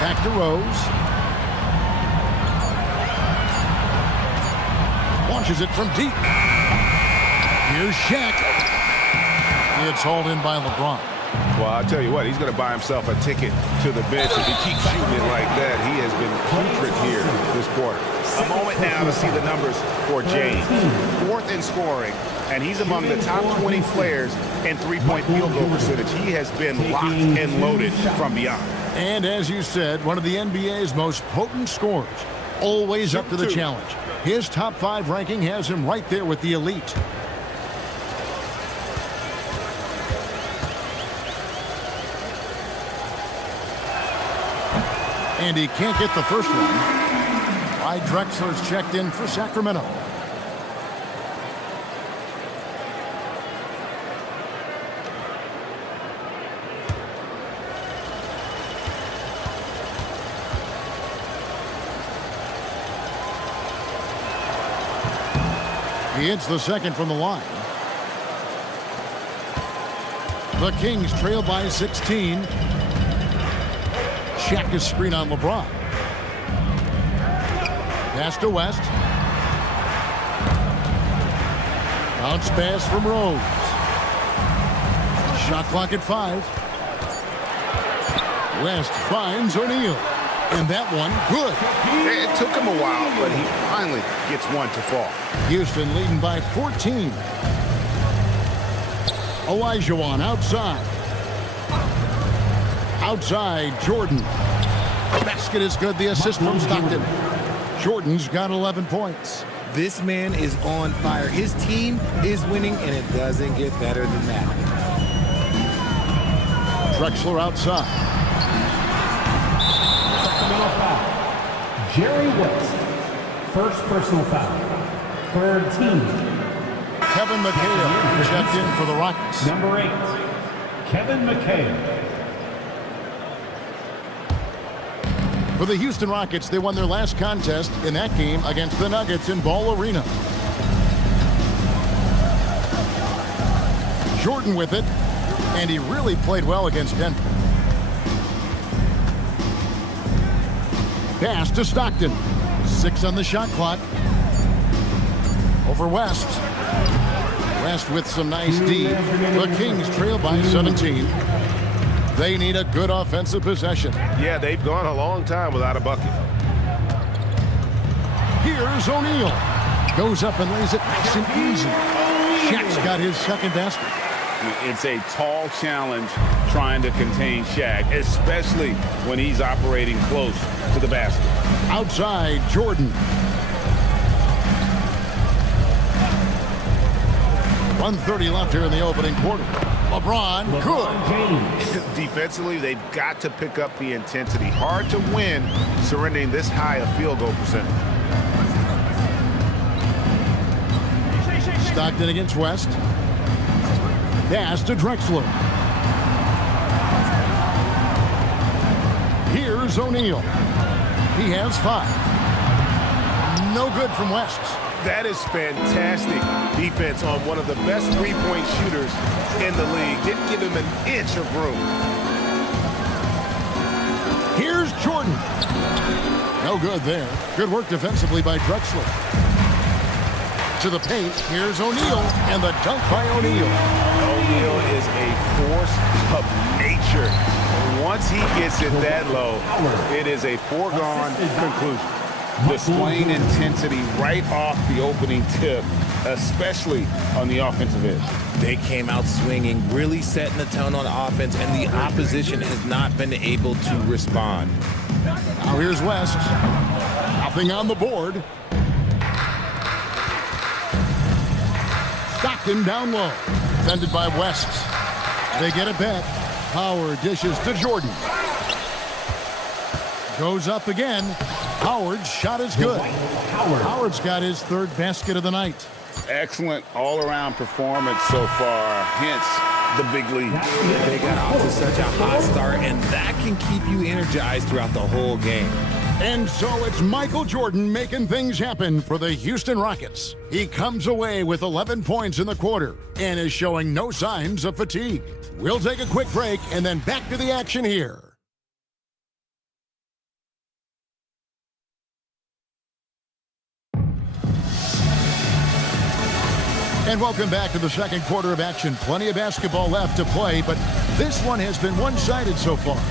Back to Rose. Launches it from deep. Here's Shaq. It's hauled in by LeBron. Well, I'll tell you what, he's going to buy himself a ticket to the bench. If he keeps shooting it like that, he has been putrid here this quarter. A moment now to see the numbers for James. 4th in scoring, and he's among the top 20 players in three-point field goal percentage. He has been locked and loaded from beyond. And as you said, one of the NBA's most potent scorers. Always up to the challenge. His top 5 ranking has him right there with the elite. And he can't get the first one. Clyde Drexler's checked in for Sacramento. He hits the second from the line. The Kings trail by 16. Shaq is screen on LeBron. Pass to West. Bounce pass from Rose. Shot clock at 5. West finds O'Neal. And that one, good. It took him a while, but he finally gets one to fall. Houston leading by 14. Olajuwon outside. Outside, Jordan. Basket is good. The assist from Stockton. Jordan's got 11 points. This man is on fire. His team is winning, and it doesn't get better than that. Drexler outside. Sacramento foul. Jerry West. First personal foul. 3rd team. Kevin McHale checked in for the Rockets. Number 8. Kevin McHale. For the Houston Rockets, they won their last contest in that game against the Nuggets in Ball Arena. Jordan with it, and he really played well against Denver. Pass to Stockton. 6 on the shot clock. Over West. West with some nice D. The Kings trail by 17. They need a good offensive possession. Yeah, they've gone a long time without a bucket. Here's O'Neal. Goes up and lays it nice and easy. Shaq's got his second basket. It's a tall challenge trying to contain Shaq, especially when he's operating close to the basket. Outside, Jordan. 1:30 left here in the opening quarter. LeBron, good. Defensively, they've got to pick up the intensity. Hard to win surrendering this high a field goal percentage. Stockton against West. Pass to Drexler. Here's O'Neal. He has 5. No good from West. That is fantastic defense on one of the best three-point shooters in the league. Didn't give him an inch of room. Here's Jordan. No good there. Good work defensively by Drexler. To the paint, here's O'Neal, and the dunk by O'Neal. O'Neal is a force of nature. Once he gets it that low, it is a foregone conclusion. Displaying intensity right off the opening tip, especially on the offensive end. They came out swinging, really setting the tone on offense, and the opposition has not been able to respond. Now here's West. Nothing on the board. Stockton down low. Defended by West. They get it back. Howard dishes to Jordan. Goes up again. Howard's shot is good. Howard's got his 3rd basket of the night. Excellent all-around performance so far, hence the big lead. They got off to such a hot start, and that can keep you energized throughout the whole game. And so it's Michael Jordan making things happen for the Houston Rockets. He comes away with 11 points in the quarter and is showing no signs of fatigue. We'll take a quick break and then back to the action here. And welcome back to the second quarter of action. Plenty of basketball left to play, but this one has been one-sided so far.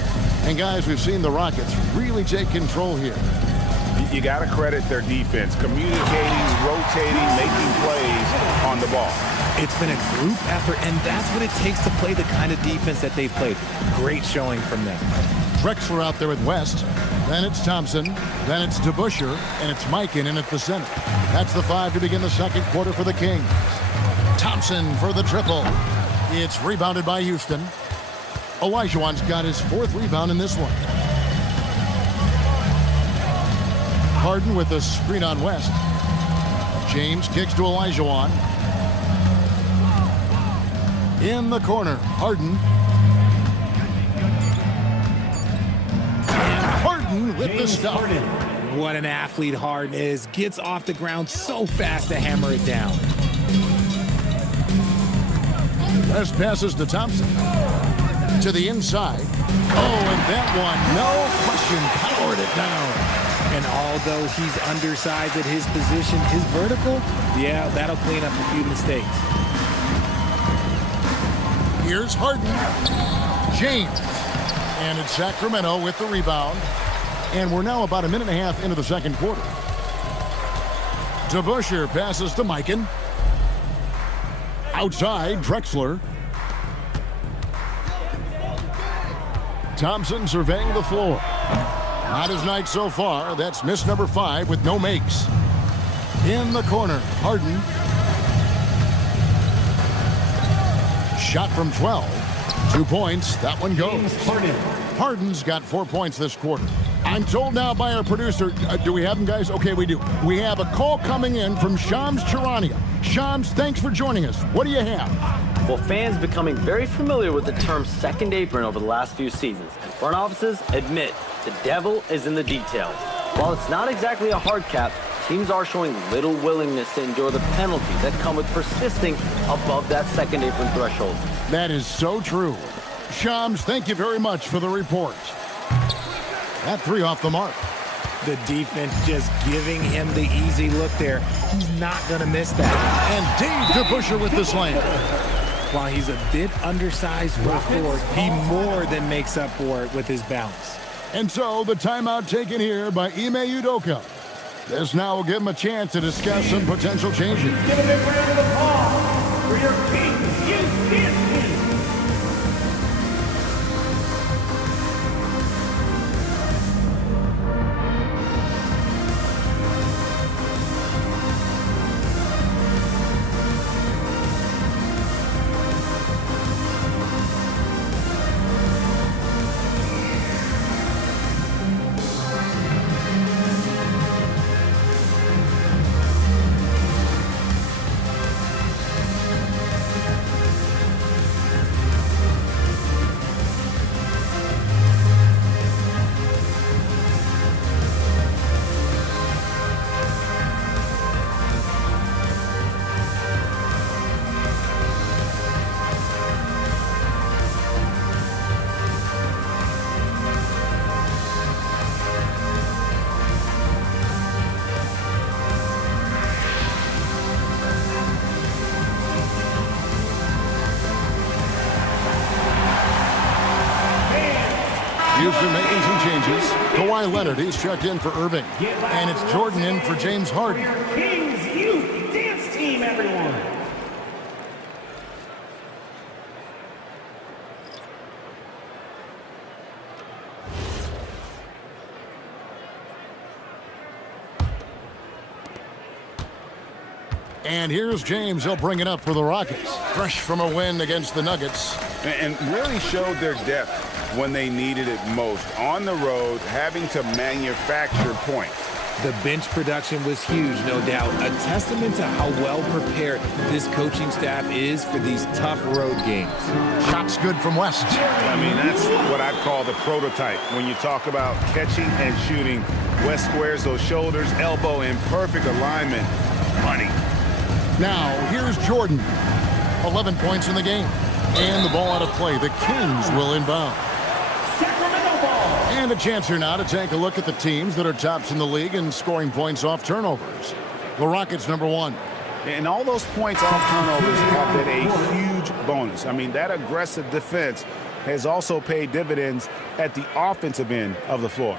And guys, we've seen the Rockets really take control here. You got to credit their defense, communicating, rotating, making plays on the ball. It's been a group effort, and that's what it takes to play the kind of defense that they've played. Great showing from them. Drexler out there with West. Then it's Thompson. Then it's DeBusschere. And it's Mikan in at the center. That's the 5 to begin the second quarter for the Kings. Thompson for the triple. It's rebounded by Houston. Olajuwon's got his 4th rebound in this one. Harden with the screen on West. James kicks to Olajuwon. In the corner, Harden. And Harden with the stuff. What an athlete Harden is. Gets off the ground so fast to hammer it down. West passes to Thompson. To the inside. Oh, and that one, no question, powered it down. And although he's undersized at his position, his vertical, yeah, that'll clean up a few mistakes. Here's Harden. James. And it's Sacramento with the rebound. And we're now about a minute and a half into the second quarter. DeBusschere passes to Mikan. Outside, Drexler. Thompson surveying the floor. Not his night so far. That's miss number 5 with no makes. In the corner, Harden. Shot from 12. 2 points. That one goes. Harden's got 4 points this quarter. I'm told now by our producer, do we have him, guys? Okay, we do. We have a call coming in from Shams Charania. Shams, thanks for joining us. What do you have? Well, fans becoming very familiar with the term second apron over the last few seasons, and front offices admit the devil is in the details. While it's not exactly a hard cap, teams are showing little willingness to endure the penalties that come with persisting above that second apron threshold. That is so true. Shams, thank you very much for the report. That 3 off the mark. The defense just giving him the easy look there. He's not going to miss that. And Dave DeBusschere with the slam. While he's a bit undersized for a forward, he more than makes up for it with his bounce. And so the timeout taken here by Ime Udoka. This now will give him a chance to discuss some potential changes. Give a big round of applause for your Kings Youth Dance Team. Houston making some changes. Kawhi Leonard, he's checked in for Irving. And it's Jordan in for James Harden. Kings Youth Dance Team, everyone. And here's James. He'll bring it up for the Rockets. Fresh from a win against the Nuggets. And really showed their depth when they needed it most. On the road, having to manufacture points. The bench production was huge, no doubt. A testament to how well prepared this coaching staff is for these tough road games. Shots good from West. I mean, that's what I'd call the prototype. When you talk about catching and shooting, West squares those shoulders, elbow in perfect alignment. Money. Now, here's Jordan. 11 points in the game. And the ball out of play. The Kings will inbound. And a chance here now to take a look at the teams that are tops in the league in scoring points off turnovers. The Rockets, number 1. And all those points off turnovers have been a huge bonus. I mean, that aggressive defense has also paid dividends at the offensive end of the floor.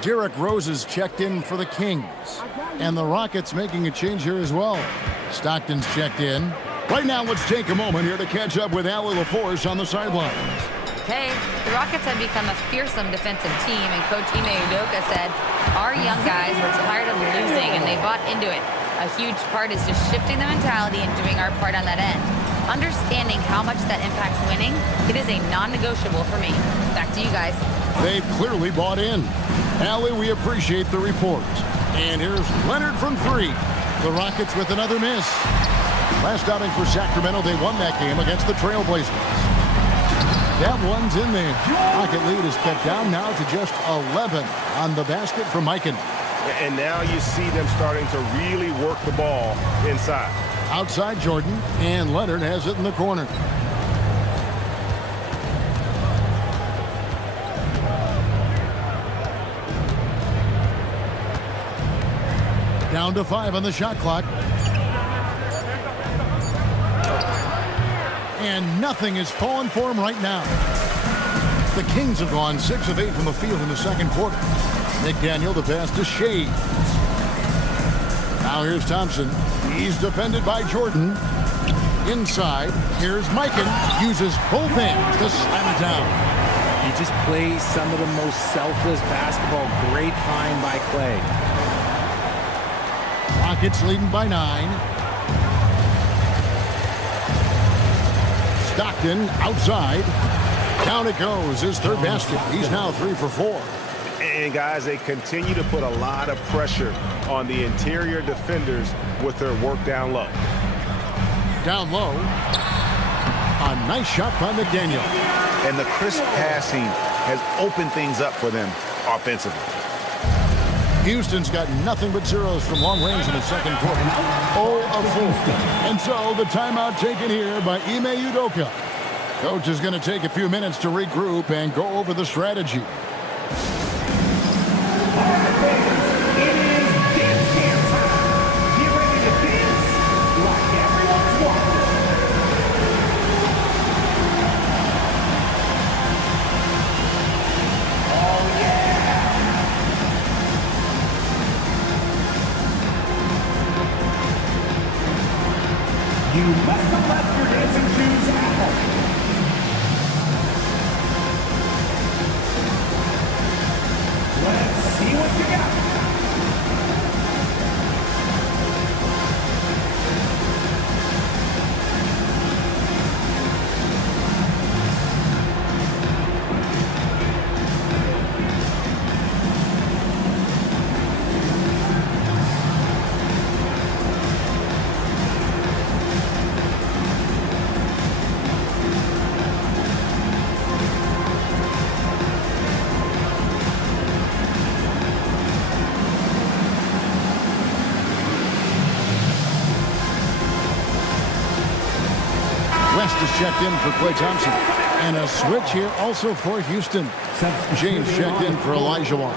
Derrick Rose is checked in for the Kings. And the Rockets making a change here as well. Stockton's checked in. Right now, let's take a moment here to catch up with Allie LaForce on the sidelines. Hey, the Rockets have become a fearsome defensive team, and Coach Ime Udoka said, our young guys were tired of losing, and they bought into it. A huge part is just shifting the mentality and doing our part on that end. Understanding how much that impacts winning, it is a non-negotiable for me. Back to you guys. They've clearly bought in. Allie, we appreciate the report. And here's Leonard from 3. The Rockets with another miss. Last outing for Sacramento, they won that game against the Trailblazers. That one's in there. Rocket lead is cut down now to just 11 on the basket from Mikan. And now you see them starting to really work the ball inside. Outside Jordan, and Leonard has it in the corner. Down to 5 on the shot clock. And nothing is falling for him right now. The Kings have gone 6 of 8 from the field in the second quarter. McDaniel, the pass to Shea. Now here's Thompson. He's defended by Jordan. Inside, here's Mikan. Uses both hands to slam it down. He just plays some of the most selfless basketball. Great find by Clay. Rockets leading by 9. Stockton outside. Down it goes. His third basket. He's now 3 for 4. And guys, they continue to put a lot of pressure on the interior defenders with their work down low. Down low. A nice shot by McDaniel. And the crisp passing has opened things up for them offensively. Houston's got nothing but zeros from long range in the second quarter. 0 of 4. And so the timeout taken here by Ime Udoka. Coach is going to take a few minutes to regroup and go over the strategy. You must have left your dancing shoes at home. Let's see what you got. West is checked in for Klay Thompson. And a switch here also for Houston. James checked in for Elijah Wan.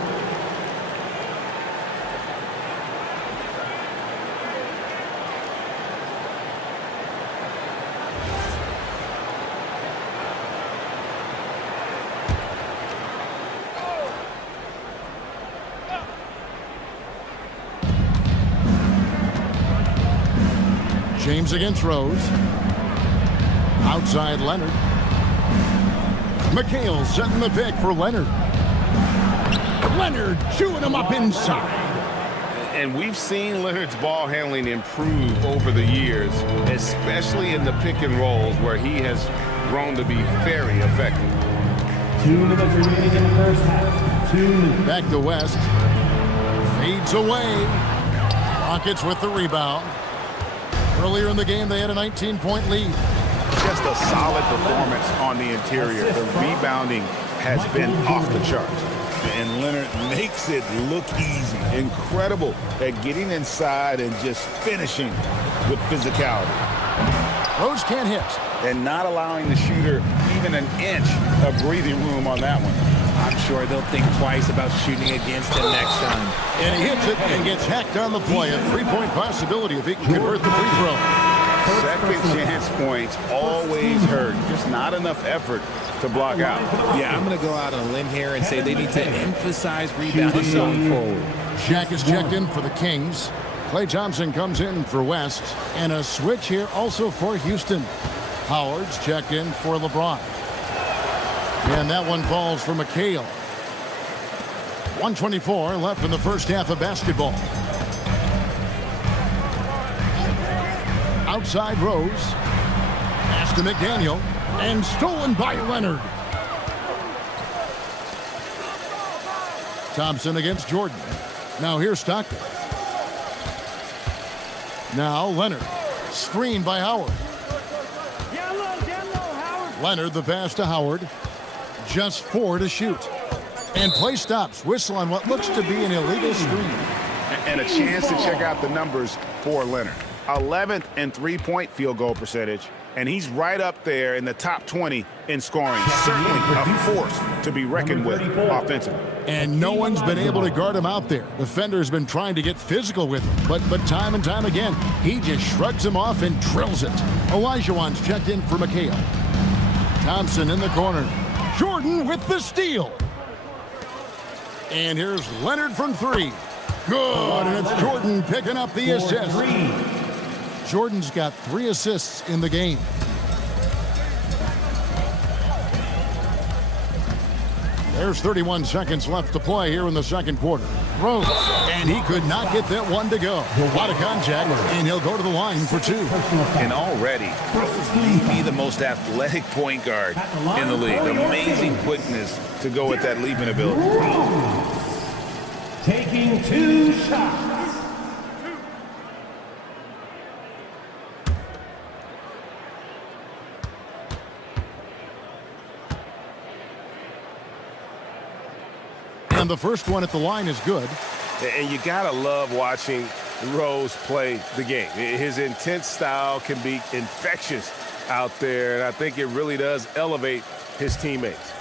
James against Rose. Outside Leonard. McHale setting the pick for Leonard. Leonard chewing him up inside. And we've seen Leonard's ball handling improve over the years, especially in the pick and rolls where he has grown to be very effective. 2 minutes remaining in the first half. 2 minutes. Back to West. Fades away. Rockets with the rebound. Earlier in the game, they had a 19-point lead. Just a solid performance on the interior. The rebounding has been off the charts. And Leonard makes it look easy. Incredible at getting inside and just finishing with physicality. Rose can't hit. And not allowing the shooter even an inch of breathing room on that one. I'm sure they'll think twice about shooting against him next time. And he hits it and gets hacked on the play. A three-point possibility if he can convert the free throw. Second chance points always hurt. Just not enough effort to block out. Yeah, I'm going to go out on a limb here and say they need to emphasize rebounding going forward. Shaq is checked in for the Kings. Klay Thompson comes in for West. And a switch here also for Houston. Howard's checked in for LeBron. And that one falls for McHale. 1:24 left in the first half of basketball. Outside Rose. Pass to McDaniel. And stolen by Leonard. Thompson against Jordan. Now here's Stockton. Now Leonard. Screened by Howard. Leonard the pass to Howard. Just 4 to shoot. And play stops. Whistle on what looks to be an illegal screen. And a chance to check out the numbers for Leonard. 11th in three-point field goal percentage. And he's right up there in the top 20 in scoring. Certainly a force to be reckoned with offensively. And no one's been able to guard him out there. Defender's been trying to get physical with him. But time and time again, he just shrugs him off and drills it. Olajuwon's checked in for McHale. Thompson in the corner. Jordan with the steal. And here's Leonard from 3. Good, and it's Jordan picking up the assist. Jordan's got 3 assists in the game. There's 31 seconds left to play here in the second quarter. Rose, and he could not get that one to go. A lot of contact, and he'll go to the line for 2. And already, Rose may be the most athletic point guard in the league. Amazing quickness to go with that leaping ability. Taking 2 shots. And the first one at the line is good. And you gotta love watching Rose play the game. His intense style can be infectious out there, and I think it really does elevate his teammates.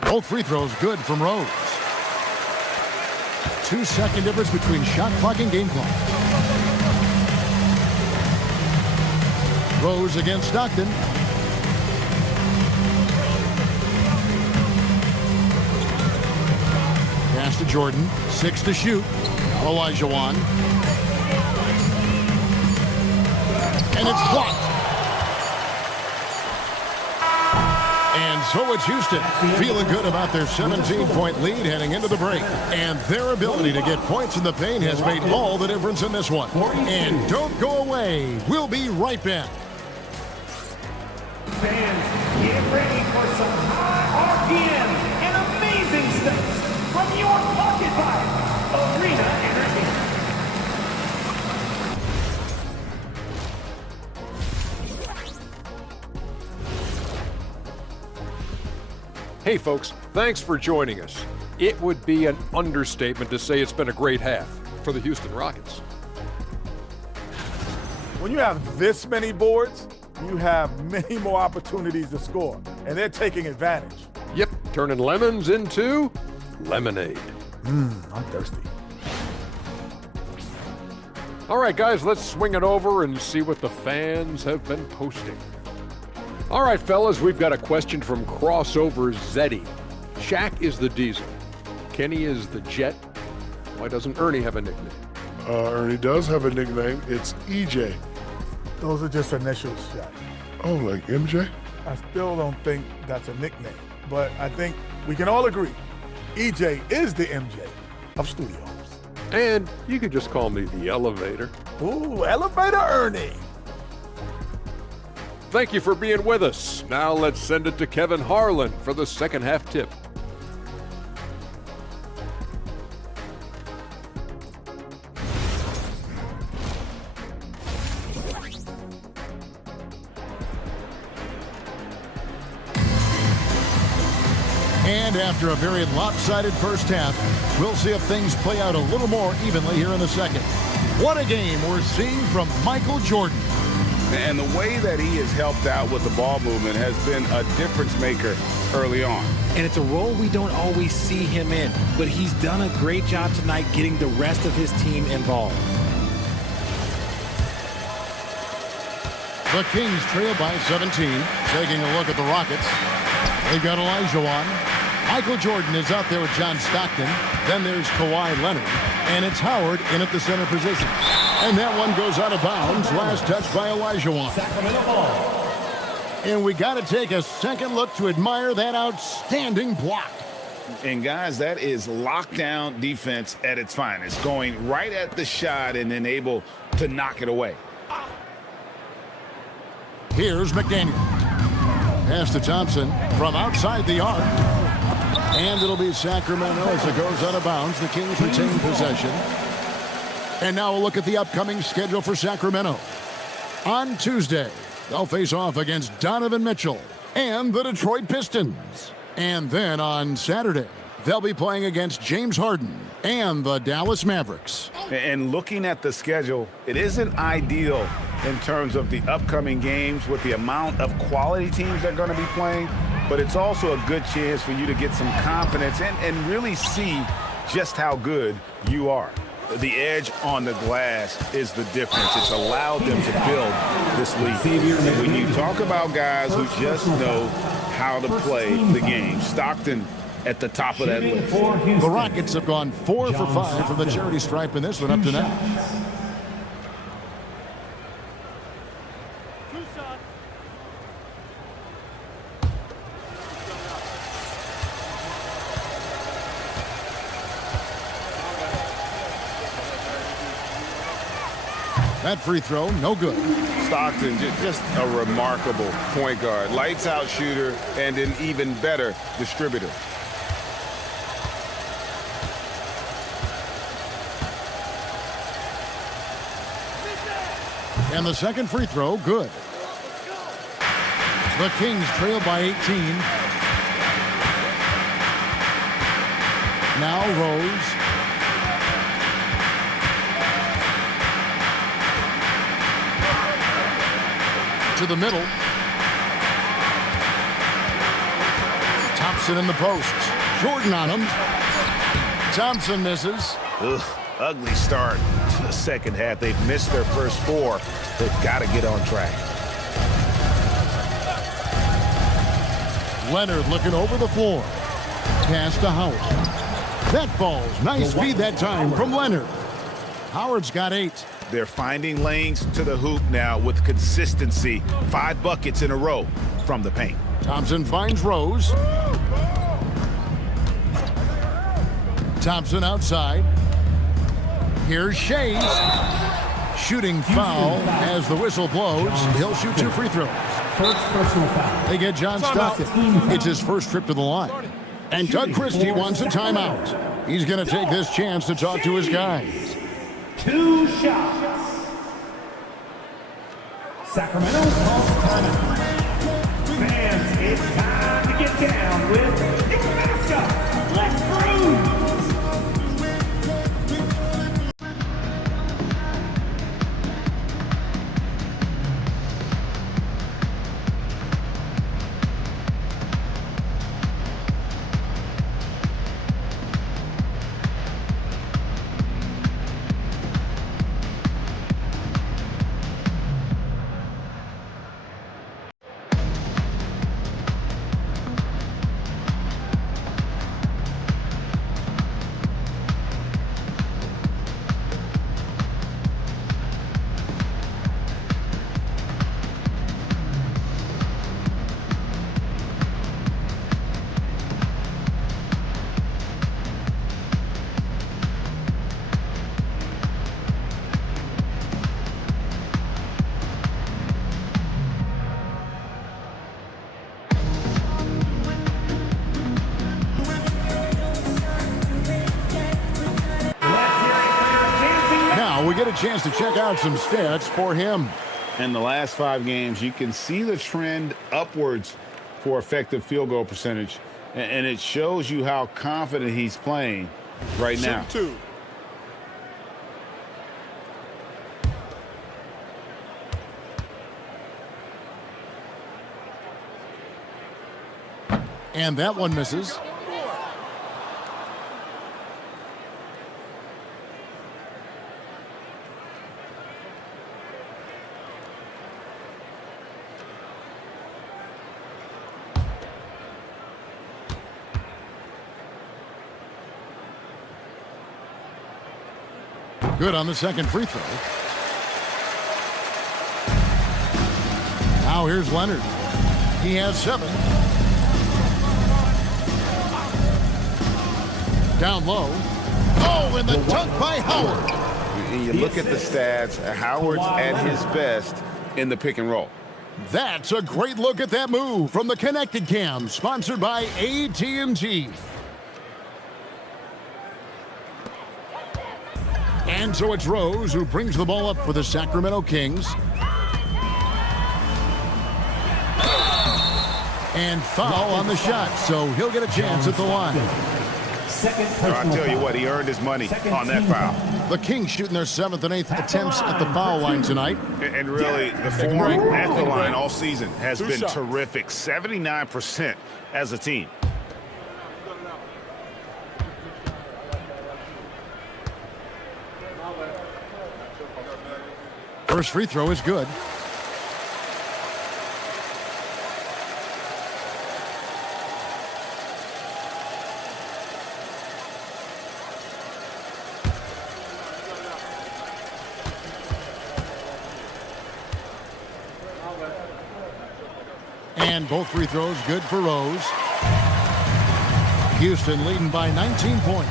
Both free throws good from Rose. 2-second difference between shot clock and game clock. Rose against Stockton. Pass to Jordan. 6 to shoot. Olajuwon. And it's blocked. And so it's Houston feeling good about their 17-point lead heading into the break. And their ability to get points in the paint has made all the difference in this one. And don't go away. We'll be right back. Fans, get ready for some high RPM and amazing steps from your pocket by Arena Entertainment. Hey folks, thanks for joining us. It would be an understatement to say it's been a great half for the Houston Rockets. When you have this many boards, you have many more opportunities to score, and they're taking advantage. Yep, turning lemons into lemonade. I'm thirsty. All right, guys, let's swing it over and see what the fans have been posting. All right, fellas, we've got a question from Crossover Zeddy. Shaq is the Diesel. Kenny is the Jet. Why doesn't Ernie have a nickname? Ernie does have a nickname. It's EJ. Those are just initials, Shaq. Oh, like MJ? I still don't think that's a nickname, but I think we can all agree EJ is the MJ of studios. And you could just call me the Elevator. Ooh, Elevator Ernie. Thank you for being with us. Now let's send it to Kevin Harlan for the second half tip. And after a very lopsided first half, we'll see if things play out a little more evenly here in the second. What a game we're seeing from Michael Jordan. And the way that he has helped out with the ball movement has been a difference maker early on. And it's a role we don't always see him in, but he's done a great job tonight getting the rest of his team involved. The Kings trail by 17. Taking a look at the Rockets. They've got Olajuwon. Michael Jordan is out there with John Stockton. Then there's Kawhi Leonard. And it's Howard in at the center position. And that one goes out of bounds. Last touch by Olajuwon. Sacramento ball. And we got to take a second look to admire that outstanding block. And guys, that is lockdown defense at its finest. Going right at the shot and then able to knock it away. Here's McDaniel. Pass to Thompson from outside the arc. And it'll be Sacramento as it goes out of bounds. The Kings retain possession. And now a look at the upcoming schedule for Sacramento. On Tuesday, they'll face off against Donovan Mitchell and the Detroit Pistons. And then on Saturday, they'll be playing against James Harden and the Dallas Mavericks. And looking at the schedule, it isn't ideal in terms of the upcoming games with the amount of quality teams they're going to be playing, but it's also a good chance for you to get some confidence and really see just how good you are. The edge on the glass is the difference. It's allowed them to build this league. When you talk about guys who just know how to play the game, Stockton at the top of that list. The Rockets have gone 4 for 5 from the charity stripe in this one up to now. That free throw, no good. Stockton, just a remarkable point guard. Lights out shooter and an even better distributor. And the second free throw, good. The Kings trail by 18. Now Rose. To the middle. Thompson in the post. Jordan on him. Thompson misses. Ugh, ugly start to the second half. They've missed their first 4. They've got to get on track. Leonard looking over the floor. Pass to Howard. That falls. Nice feed that time from Leonard. Howard's got 8. They're finding lanes to the hoop now with consistency. 5 buckets in a row from the paint. Thompson finds Rose. Thompson outside. Here's Shays. Shooting foul as the whistle blows. He'll shoot 2 free throws. First personal foul. They get John Stockton. It's his first trip to the line. And Doug Christie wants a timeout. He's going to take this chance to talk to his guys. 2 shots. Sacramento calls timeout. Fans, it's time to get down with Nick Mascot. Let's groove. get a chance to check out some stats for him. In the last 5 games, you can see the trend upwards for effective field goal percentage, and it shows you how confident he's playing right now. Shoot 2. And that one misses. Good on the second free throw. Now here's Leonard. He has 7. Down low. Oh, and the dunk by Howard. And you look at the stats, Howard's at his best in the pick and roll. That's a great look at that move from the Connected Cam, sponsored by AT&T. And so it's Rose who brings the ball up for the Sacramento Kings. And foul on the shot, so he'll get a chance at the line. I'll tell you what, he earned his money on that foul. The Kings shooting their 7th and 8th attempts at the foul line tonight. And really, the form at the line all season has been terrific. 79% as a team. First free throw is good. And both free throws good for Rose. Houston leading by 19 points.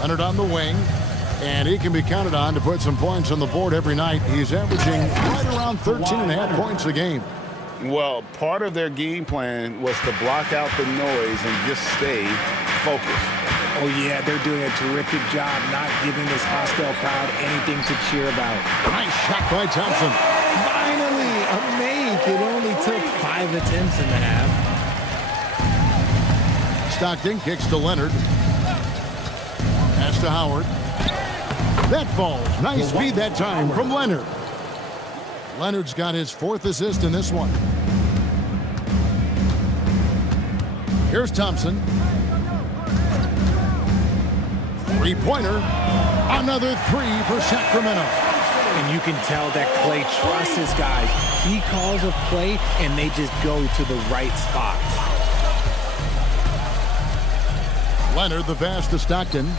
Leonard on the wing. And he can be counted on to put some points on the board every night. He's averaging right around 13.5 points a game. Well, part of their game plan was to block out the noise and just stay focused. Oh, yeah, they're doing a terrific job not giving this hostile crowd anything to cheer about. Nice shot by Thompson. Finally, a make. It only took 5 attempts in the half. Stockton kicks to Leonard. Pass to Howard. That falls. Nice feed that time from Leonard. Leonard's got his 4th assist in this one. Here's Thompson. Three-pointer. Another 3 for Sacramento. And you can tell that Clay trusts his guys. He calls a play, and they just go to the right spots. Leonard, the pass to Stockton.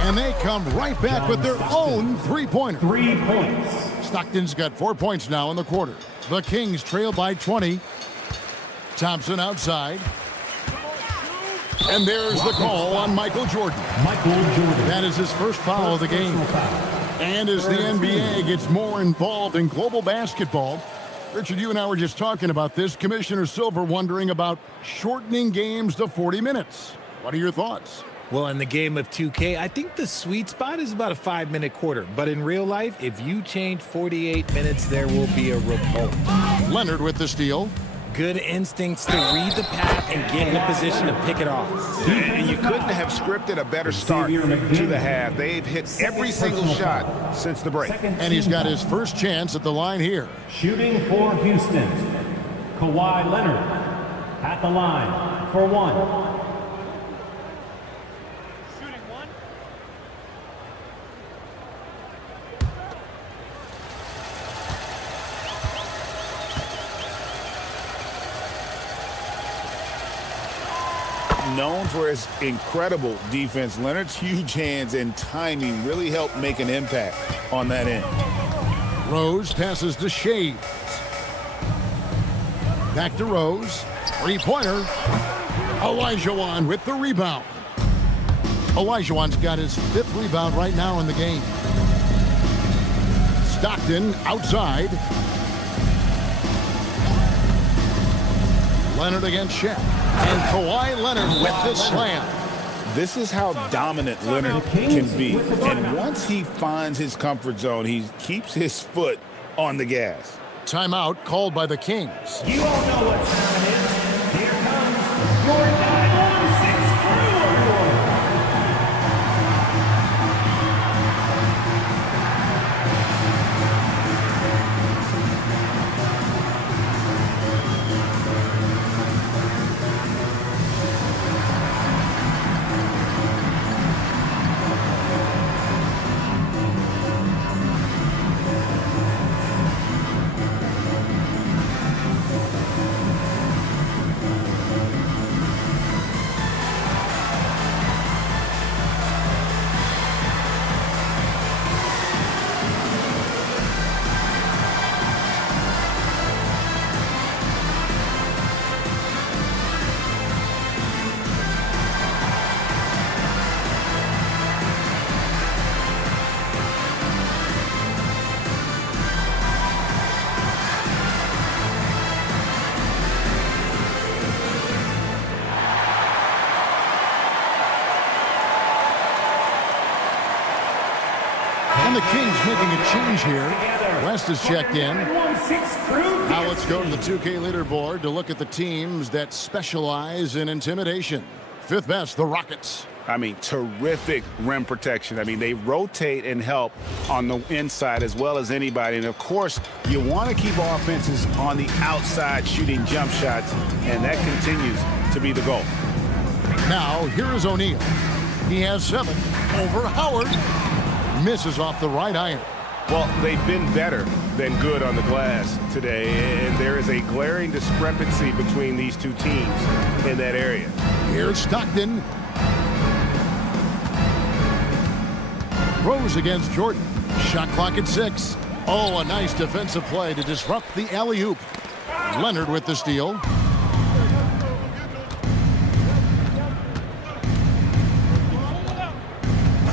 And they come right back with their own three-pointer. 3 points. Stockton's got 4 points now in the quarter. The Kings trail by 20. Thompson outside. And there's the call on Michael Jordan. That is his first foul of the game. And as the NBA gets more involved in global basketball, Richard, you and I were just talking about this. Commissioner Silver wondering about shortening games to 40 minutes. What are your thoughts? Well, in the game of 2K, I think the sweet spot is about a 5-minute quarter. But in real life, if you change 48 minutes, there will be a revolt. Leonard with the steal. Good instincts to read the path and get in a position to pick it off. And you couldn't have scripted a better start to the half. They've hit every single shot since the break. And he's got his first chance at the line here. Shooting for Houston, Kawhi Leonard at the line for 1. Known for his incredible defense, Leonard's huge hands and timing really helped make an impact on that end. Rose passes to Shades. Back to Rose. Three-pointer. Olajuwon with the rebound. Olajuwon's got his 5th rebound right now in the game. Stockton outside. Leonard against Shaq. And Kawhi Leonard with the slam. This is how dominant Leonard can be. And once he finds his comfort zone, he keeps his foot on the gas. Timeout called by the Kings. You all know what time it is. Here comes your 916 crew on board. And the Kings making a change here. West is checked in. Now let's go to the 2K leaderboard to look at the teams that specialize in intimidation. Fifth best, the Rockets. I mean, terrific rim protection. I mean, they rotate and help on the inside as well as anybody. And, of course, you want to keep offenses on the outside shooting jump shots, and that continues to be the goal. Now, here is O'Neal. He has 7 over Howard. Misses off the right iron. Well, they've been better than good on the glass today, and there is a glaring discrepancy between these two teams in that area. Here's Stockton. Rose against Jordan. Shot clock at 6. Oh, a nice defensive play to disrupt the alley-oop. Leonard with the steal.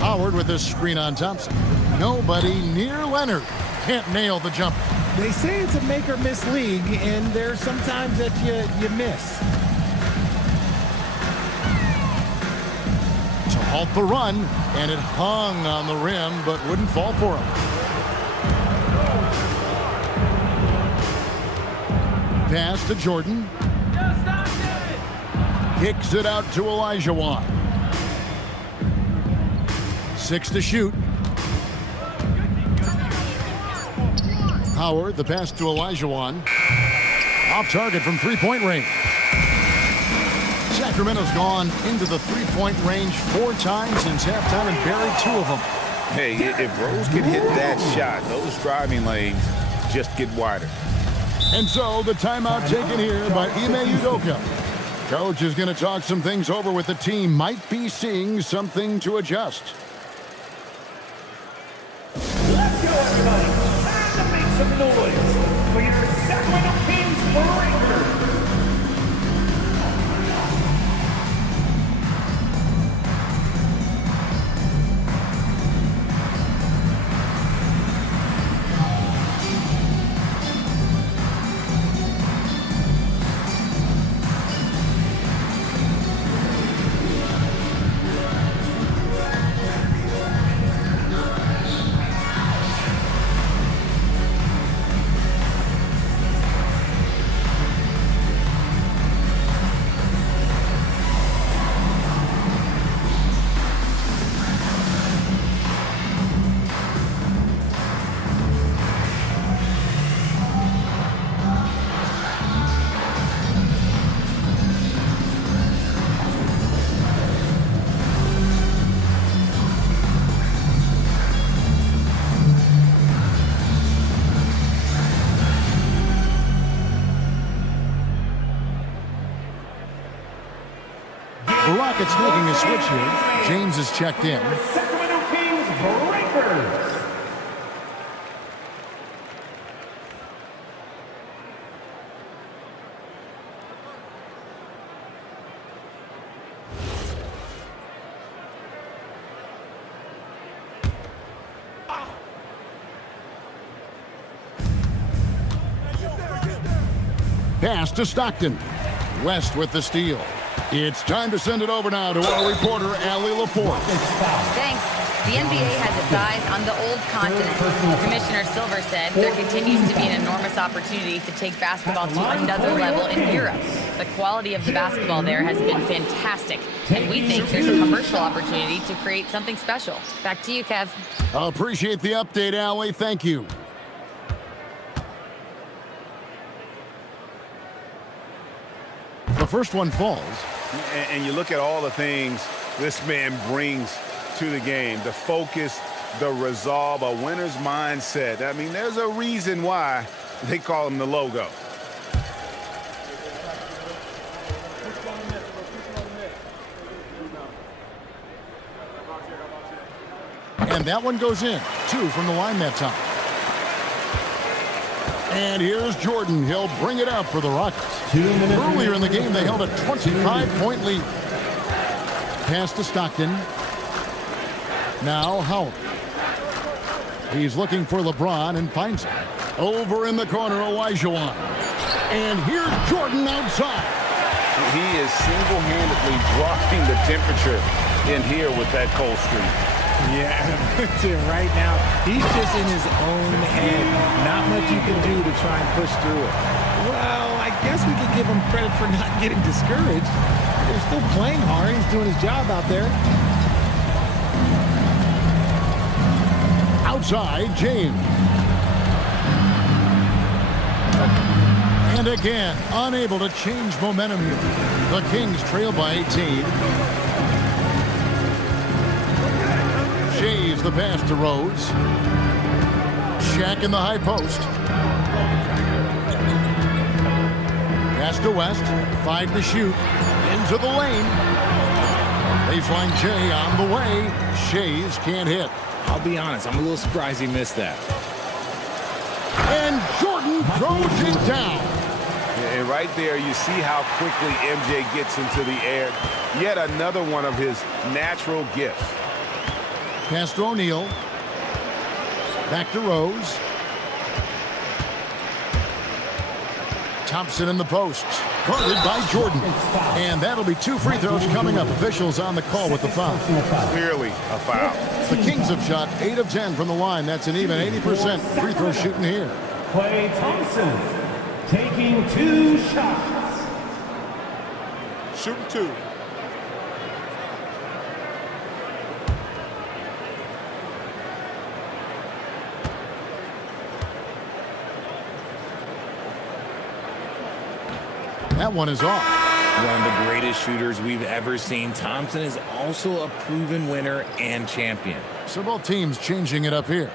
Howard with this screen on Thompson. Nobody near Leonard. Can't nail the jumper. They say it's a make or miss league, and there's sometimes that you miss. To halt the run, and it hung on the rim, but wouldn't fall for him. Pass to Jordan. Kicks it out to Olajuwon. 6 to shoot. Howard, the pass to Olajuwon. Off target from three-point range. Sacramento's gone into the three-point range 4 times since halftime and buried 2 of them. Hey, if Rose can hit that shot, those driving lanes just get wider. And so the timeout taken here by Ime Udoka. Coach is going to talk some things over with the team. Might be seeing something to adjust. Let's go, everybody. Time to make some noise for your Sacramento Kings Breakers. The Rockets making a switch here. James is checked in. Sacramento Kings Breakers. Pass to Stockton. West with the steal. It's time to send it over now to our reporter, Allie LaForce. Thanks. The NBA has its eyes on the old continent. Commissioner Silver said there continues to be an enormous opportunity to take basketball to another level in Europe. The quality of the basketball there has been fantastic, and we think there's a commercial opportunity to create something special. Back to you, Kev. Appreciate the update, Allie. Thank you. The first one falls. And you look at all the things this man brings to the game, the focus, the resolve, a winner's mindset. I mean, there's a reason why they call him the logo. And that one goes in. 2 from the line that time. And here's Jordan. He'll bring it up for the Rockets. Earlier in the game, they held a 25-point lead. Pass to Stockton. Now Howard. He's looking for LeBron and finds him. Over in the corner, Olajuwon. And here's Jordan outside. He is single-handedly dropping the temperature in here with that cold streak. Yeah, right now, he's just in his own head. Not much you can do to try and push through it. Well, I guess we could give him credit for not getting discouraged. They're still playing hard. He's doing his job out there. Outside, James. And again, unable to change momentum here. The Kings trail by 18. Shays the pass to Rose. Shaq in the high post. Pass to West. 5 to shoot. Into the lane. Baseline Jay on the way. Shays can't hit. I'll be honest, I'm a little surprised he missed that. And Jordan throws it down. And right there, you see how quickly MJ gets into the air. Yet another one of his natural gifts. Pass to O'Neal. Back to Rose. Thompson in the post. Guarded by Jordan. And that'll be 2 free throws coming up. Officials on the call with the foul. Clearly a foul. The Kings have shot 8 of 10 from the line. That's an even 80% free throw shooting here. Klay Thompson taking 2 shots. Shooting 2. That one is off. One of the greatest shooters we've ever seen. Thompson is also a proven winner and champion. So both teams changing it up here.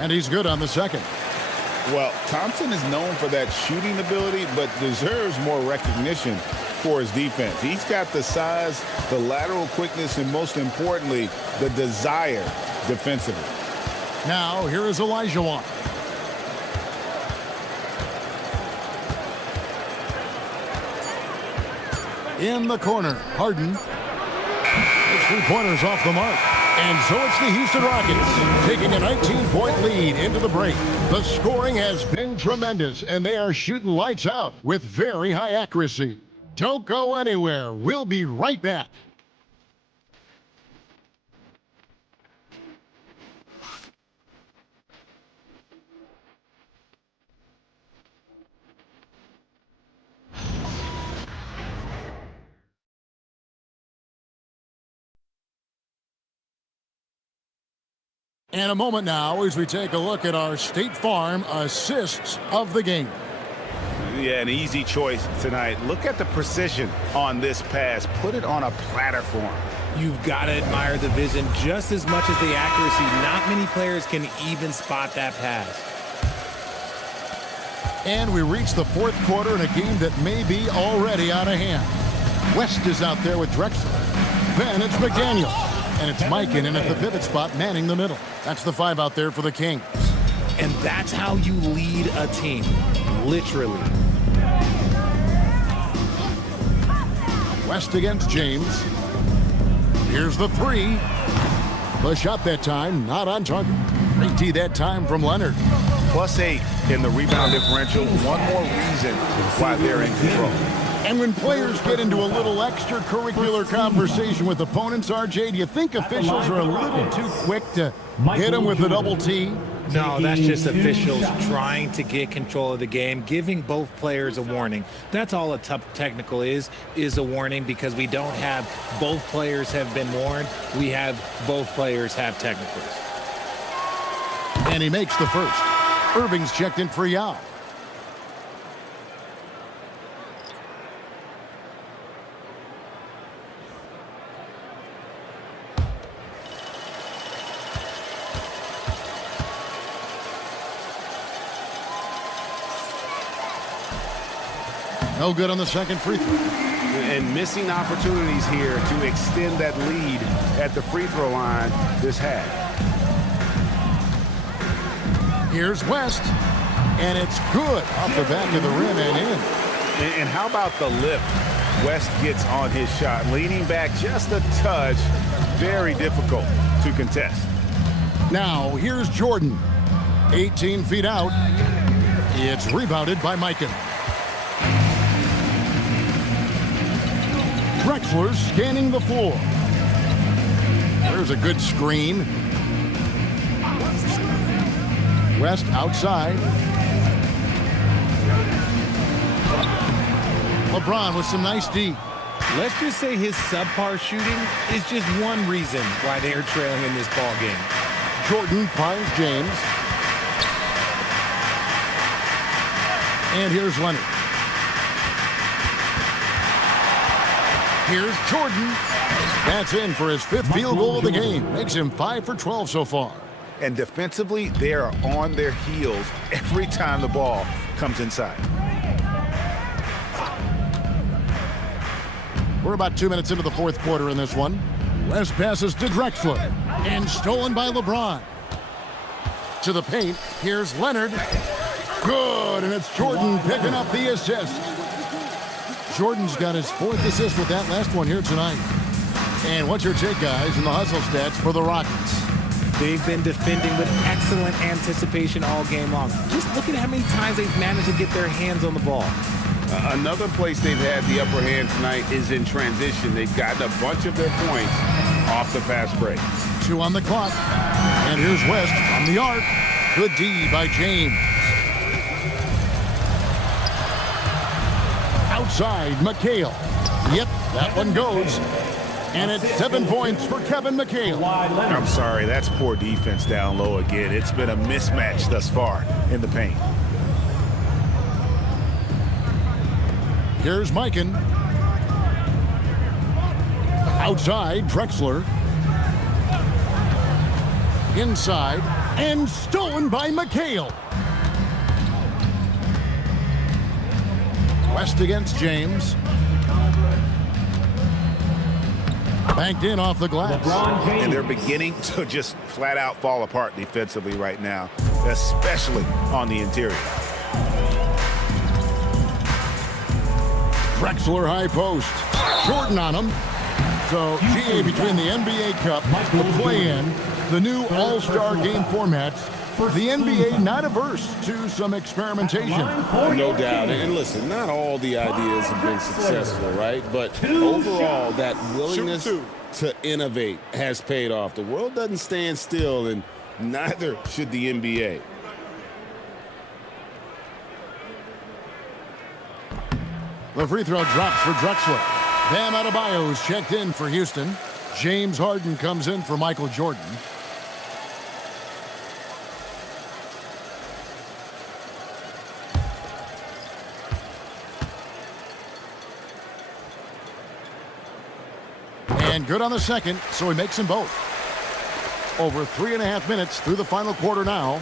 And he's good on the second. Well, Thompson is known for that shooting ability, but deserves more recognition for his defense. He's got the size, the lateral quickness, and most importantly, the desire defensively. Now, here is Olajuwon. In the corner, Harden. His 3-pointers off the mark. And so it's the Houston Rockets taking a 19-point lead into the break. The scoring has been tremendous, and they are shooting lights out with very high accuracy. Don't go anywhere. We'll be right back. And a moment now as we take a look at our State Farm assists of the game. Yeah, an easy choice tonight. Look at the precision on this pass. Put it on a platter for him. You've got to admire the vision just as much as the accuracy. Not many players can even spot that pass. And we reach the 4th quarter in a game that may be already out of hand. West is out there with Drexler. Then it's McDaniel. And it's Mikan in at the pivot spot, manning the middle. That's the 5 out there for the Kings. And that's how you lead a team. Literally. West against James. Here's the three. The shot that time, not on target. They tee that time from Leonard. +8 in the rebound differential. One more reason why they're in control. And when players get into a little extracurricular conversation with opponents, RJ, do you think officials are a little too quick to hit them with a double T? No, that's just officials trying to get control of the game, giving both players a warning. That's all a technical is a warning, because we don't have both players have been warned. We have both players have technicals. And he makes the first. Irving's checked in for Yao. No good on the second free throw. And missing opportunities here to extend that lead at the free throw line this half. Here's West, and it's good off the back of the rim and in. And how about the lift West gets on his shot? Leaning back just a touch, very difficult to contest. Now, here's Jordan. 18 feet out. It's rebounded by Mikan. Drexler scanning the floor. There's a good screen. West outside. LeBron with some nice D. Let's just say his subpar shooting is just one reason why they are trailing in this ball game. Jordan finds James. And here's Leonard. Here's Jordan. That's in for his 5th field goal of the game. Makes him 5 for 12 so far. And defensively, they are on their heels every time the ball comes inside. We're about 2 minutes into the 4th quarter in this one. West passes to Drexler. And stolen by LeBron. To the paint. Here's Leonard. Good, and it's Jordan picking up the assist. Jordan's got his 4th assist with that last one here tonight. And what's your take, guys, in the hustle stats for the Rockets? They've been defending with excellent anticipation all game long. Just look at how many times they've managed to get their hands on the ball. Another place they've had the upper hand tonight is in transition. They've gotten a bunch of their points off the fast break. 2 on the clock. And here's West on the arc. Good D by James. Outside, McHale. Yep, that one goes. And it's 7 points for Kevin McHale. I'm sorry, that's poor defense down low again. It's been a mismatch thus far in the paint. Here's Mikan. Outside, Drexler. Inside, and stolen by McHale. West against James. Banked in off the glass. And they're beginning to just flat out fall apart defensively right now, especially on the interior. Drexler high post. Jordan on him. So, GA between the NBA Cup, the play-in, the new All-Star game formats, the NBA not averse to some experimentation. No doubt. And listen, not all the ideas have been successful, right? But overall, that willingness to innovate has paid off. The world doesn't stand still, and neither should the NBA. The free throw drops for Drexler. Bam Adebayo is checked in for Houston. James Harden comes in for Michael Jordan. And good on the second, so he makes them both. Over 3.5 minutes through the final quarter now.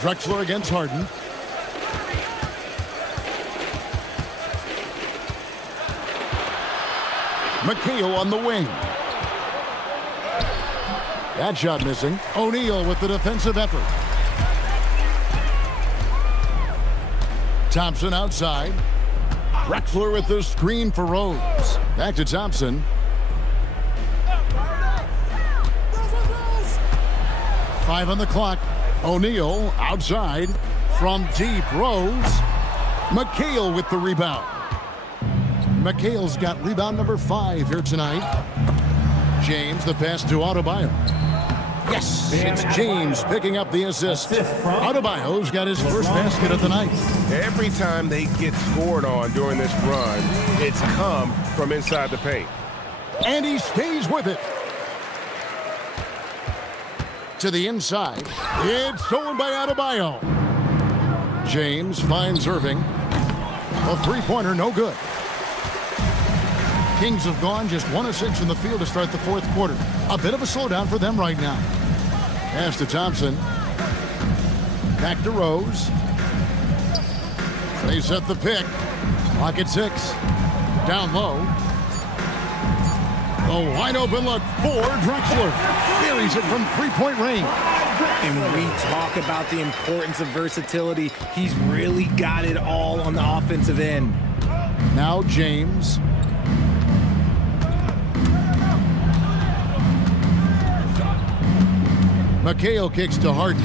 Drexler against Harden. McHale on the wing. That shot missing. O'Neal with the defensive effort. Thompson outside. Drexler with the screen for Rose. Back to Thompson. Five on the clock. O'Neal outside from deep. Rose. McHale with the rebound. McHale's got rebound number 5 here tonight. James, the pass to Adebayo. Yes, it's James picking up the assist. Adebayo's got his first basket of the night. Every time they get scored on during this run, it's come from inside the paint. And he stays with it. To the inside. It's stolen by Adebayo. James finds Irving. A three-pointer, no good. Kings have gone just 1 of 6 from the field to start the fourth quarter. A bit of a slowdown for them right now. Pass to Thompson. Back to Rose. They set the pick. Clock at 6. Down low. A wide open look for Drexler. Buries it from three-point range. And when we talk about the importance of versatility, he's really got it all on the offensive end. Now James. McHale kicks to Harden.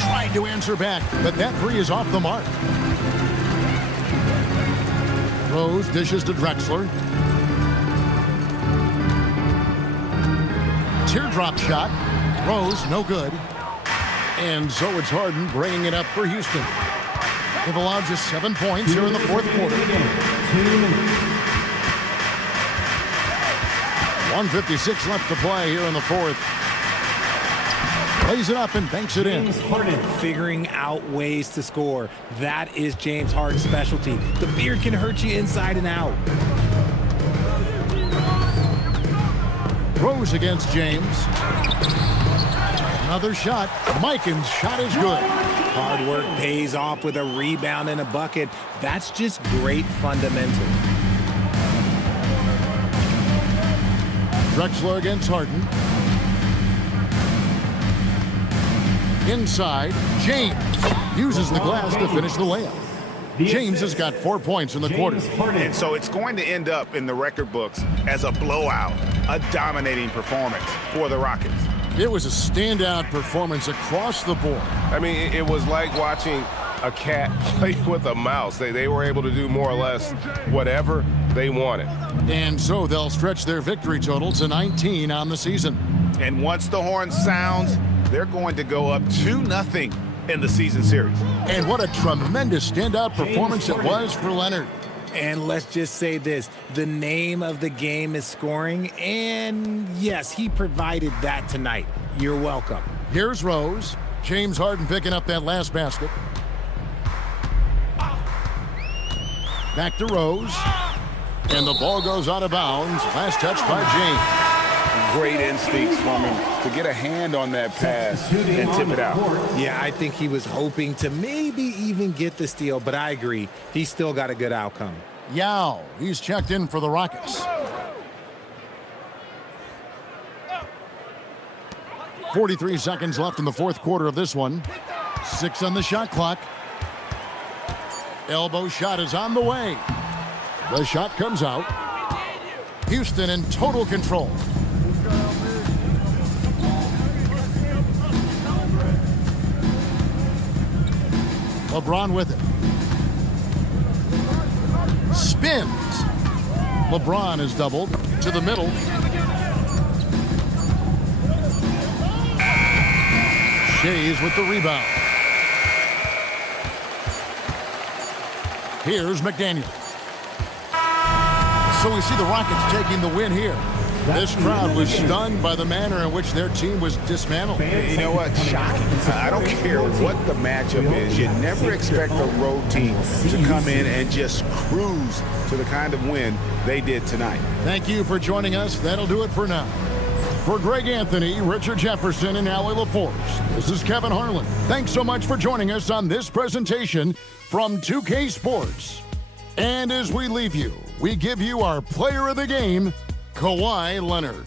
Tried to answer back, but that three is off the mark. Rose dishes to Drexler. Teardrop shot. Rose, no good. And so it's Harden bringing it up for Houston. They've allowed just 7 points here in the fourth quarter. 2 minutes. 1:56 left to play here in the fourth. Plays it up and banks it in. James Harden figuring out ways to score. That is James Harden's specialty. The beard can hurt you inside and out. Rose against James. Another shot. Mikan's shot is good. Hard work pays off with a rebound and a bucket. That's just great fundamentals. Drexler against Harden. Inside, James uses the glass to finish the layup. James has got 4 points in the quarter. And so it's going to end up in the record books as a blowout, a dominating performance for the Rockets. It was a standout performance across the board. I mean, it was like watching a cat play with a mouse. They were able to do more or less whatever they wanted. And so they'll stretch their victory total to 19 on the season. And once the horn sounds, they're going to go up 2-0 in the season series. And what a tremendous standout performance it was for Leonard. And let's just say this, the name of the game is scoring, and yes, he provided that tonight. You're welcome. Here's Rose. James Harden picking up that last basket. Back to Rose. And the ball goes out of bounds. Last touch by James. Great instincts from him to get a hand on that pass and tip it out. Yeah, I think he was hoping to maybe even get the steal, but I agree. He still got a good outcome. Yao, he's checked in for the Rockets. 43 seconds left in the fourth quarter of this one. 6 on the shot clock. Elbow shot is on the way. The shot comes out. Houston in total control. LeBron with it. Spins. LeBron is doubled to the middle. Shays with the rebound. Here's McDaniel. So we see the Rockets taking the win here. This crowd was stunned by the manner in which their team was dismantled. You know what? Shocking. I don't care what the matchup is. You never expect a road team to come in and just cruise to the kind of win they did tonight. Thank you for joining us. That'll do it for now. For Greg Anthony, Richard Jefferson, and Allie LaForce, this is Kevin Harlan. Thanks so much for joining us on this presentation from 2K Sports. And as we leave you, we give you our player of the game, Kawhi Leonard.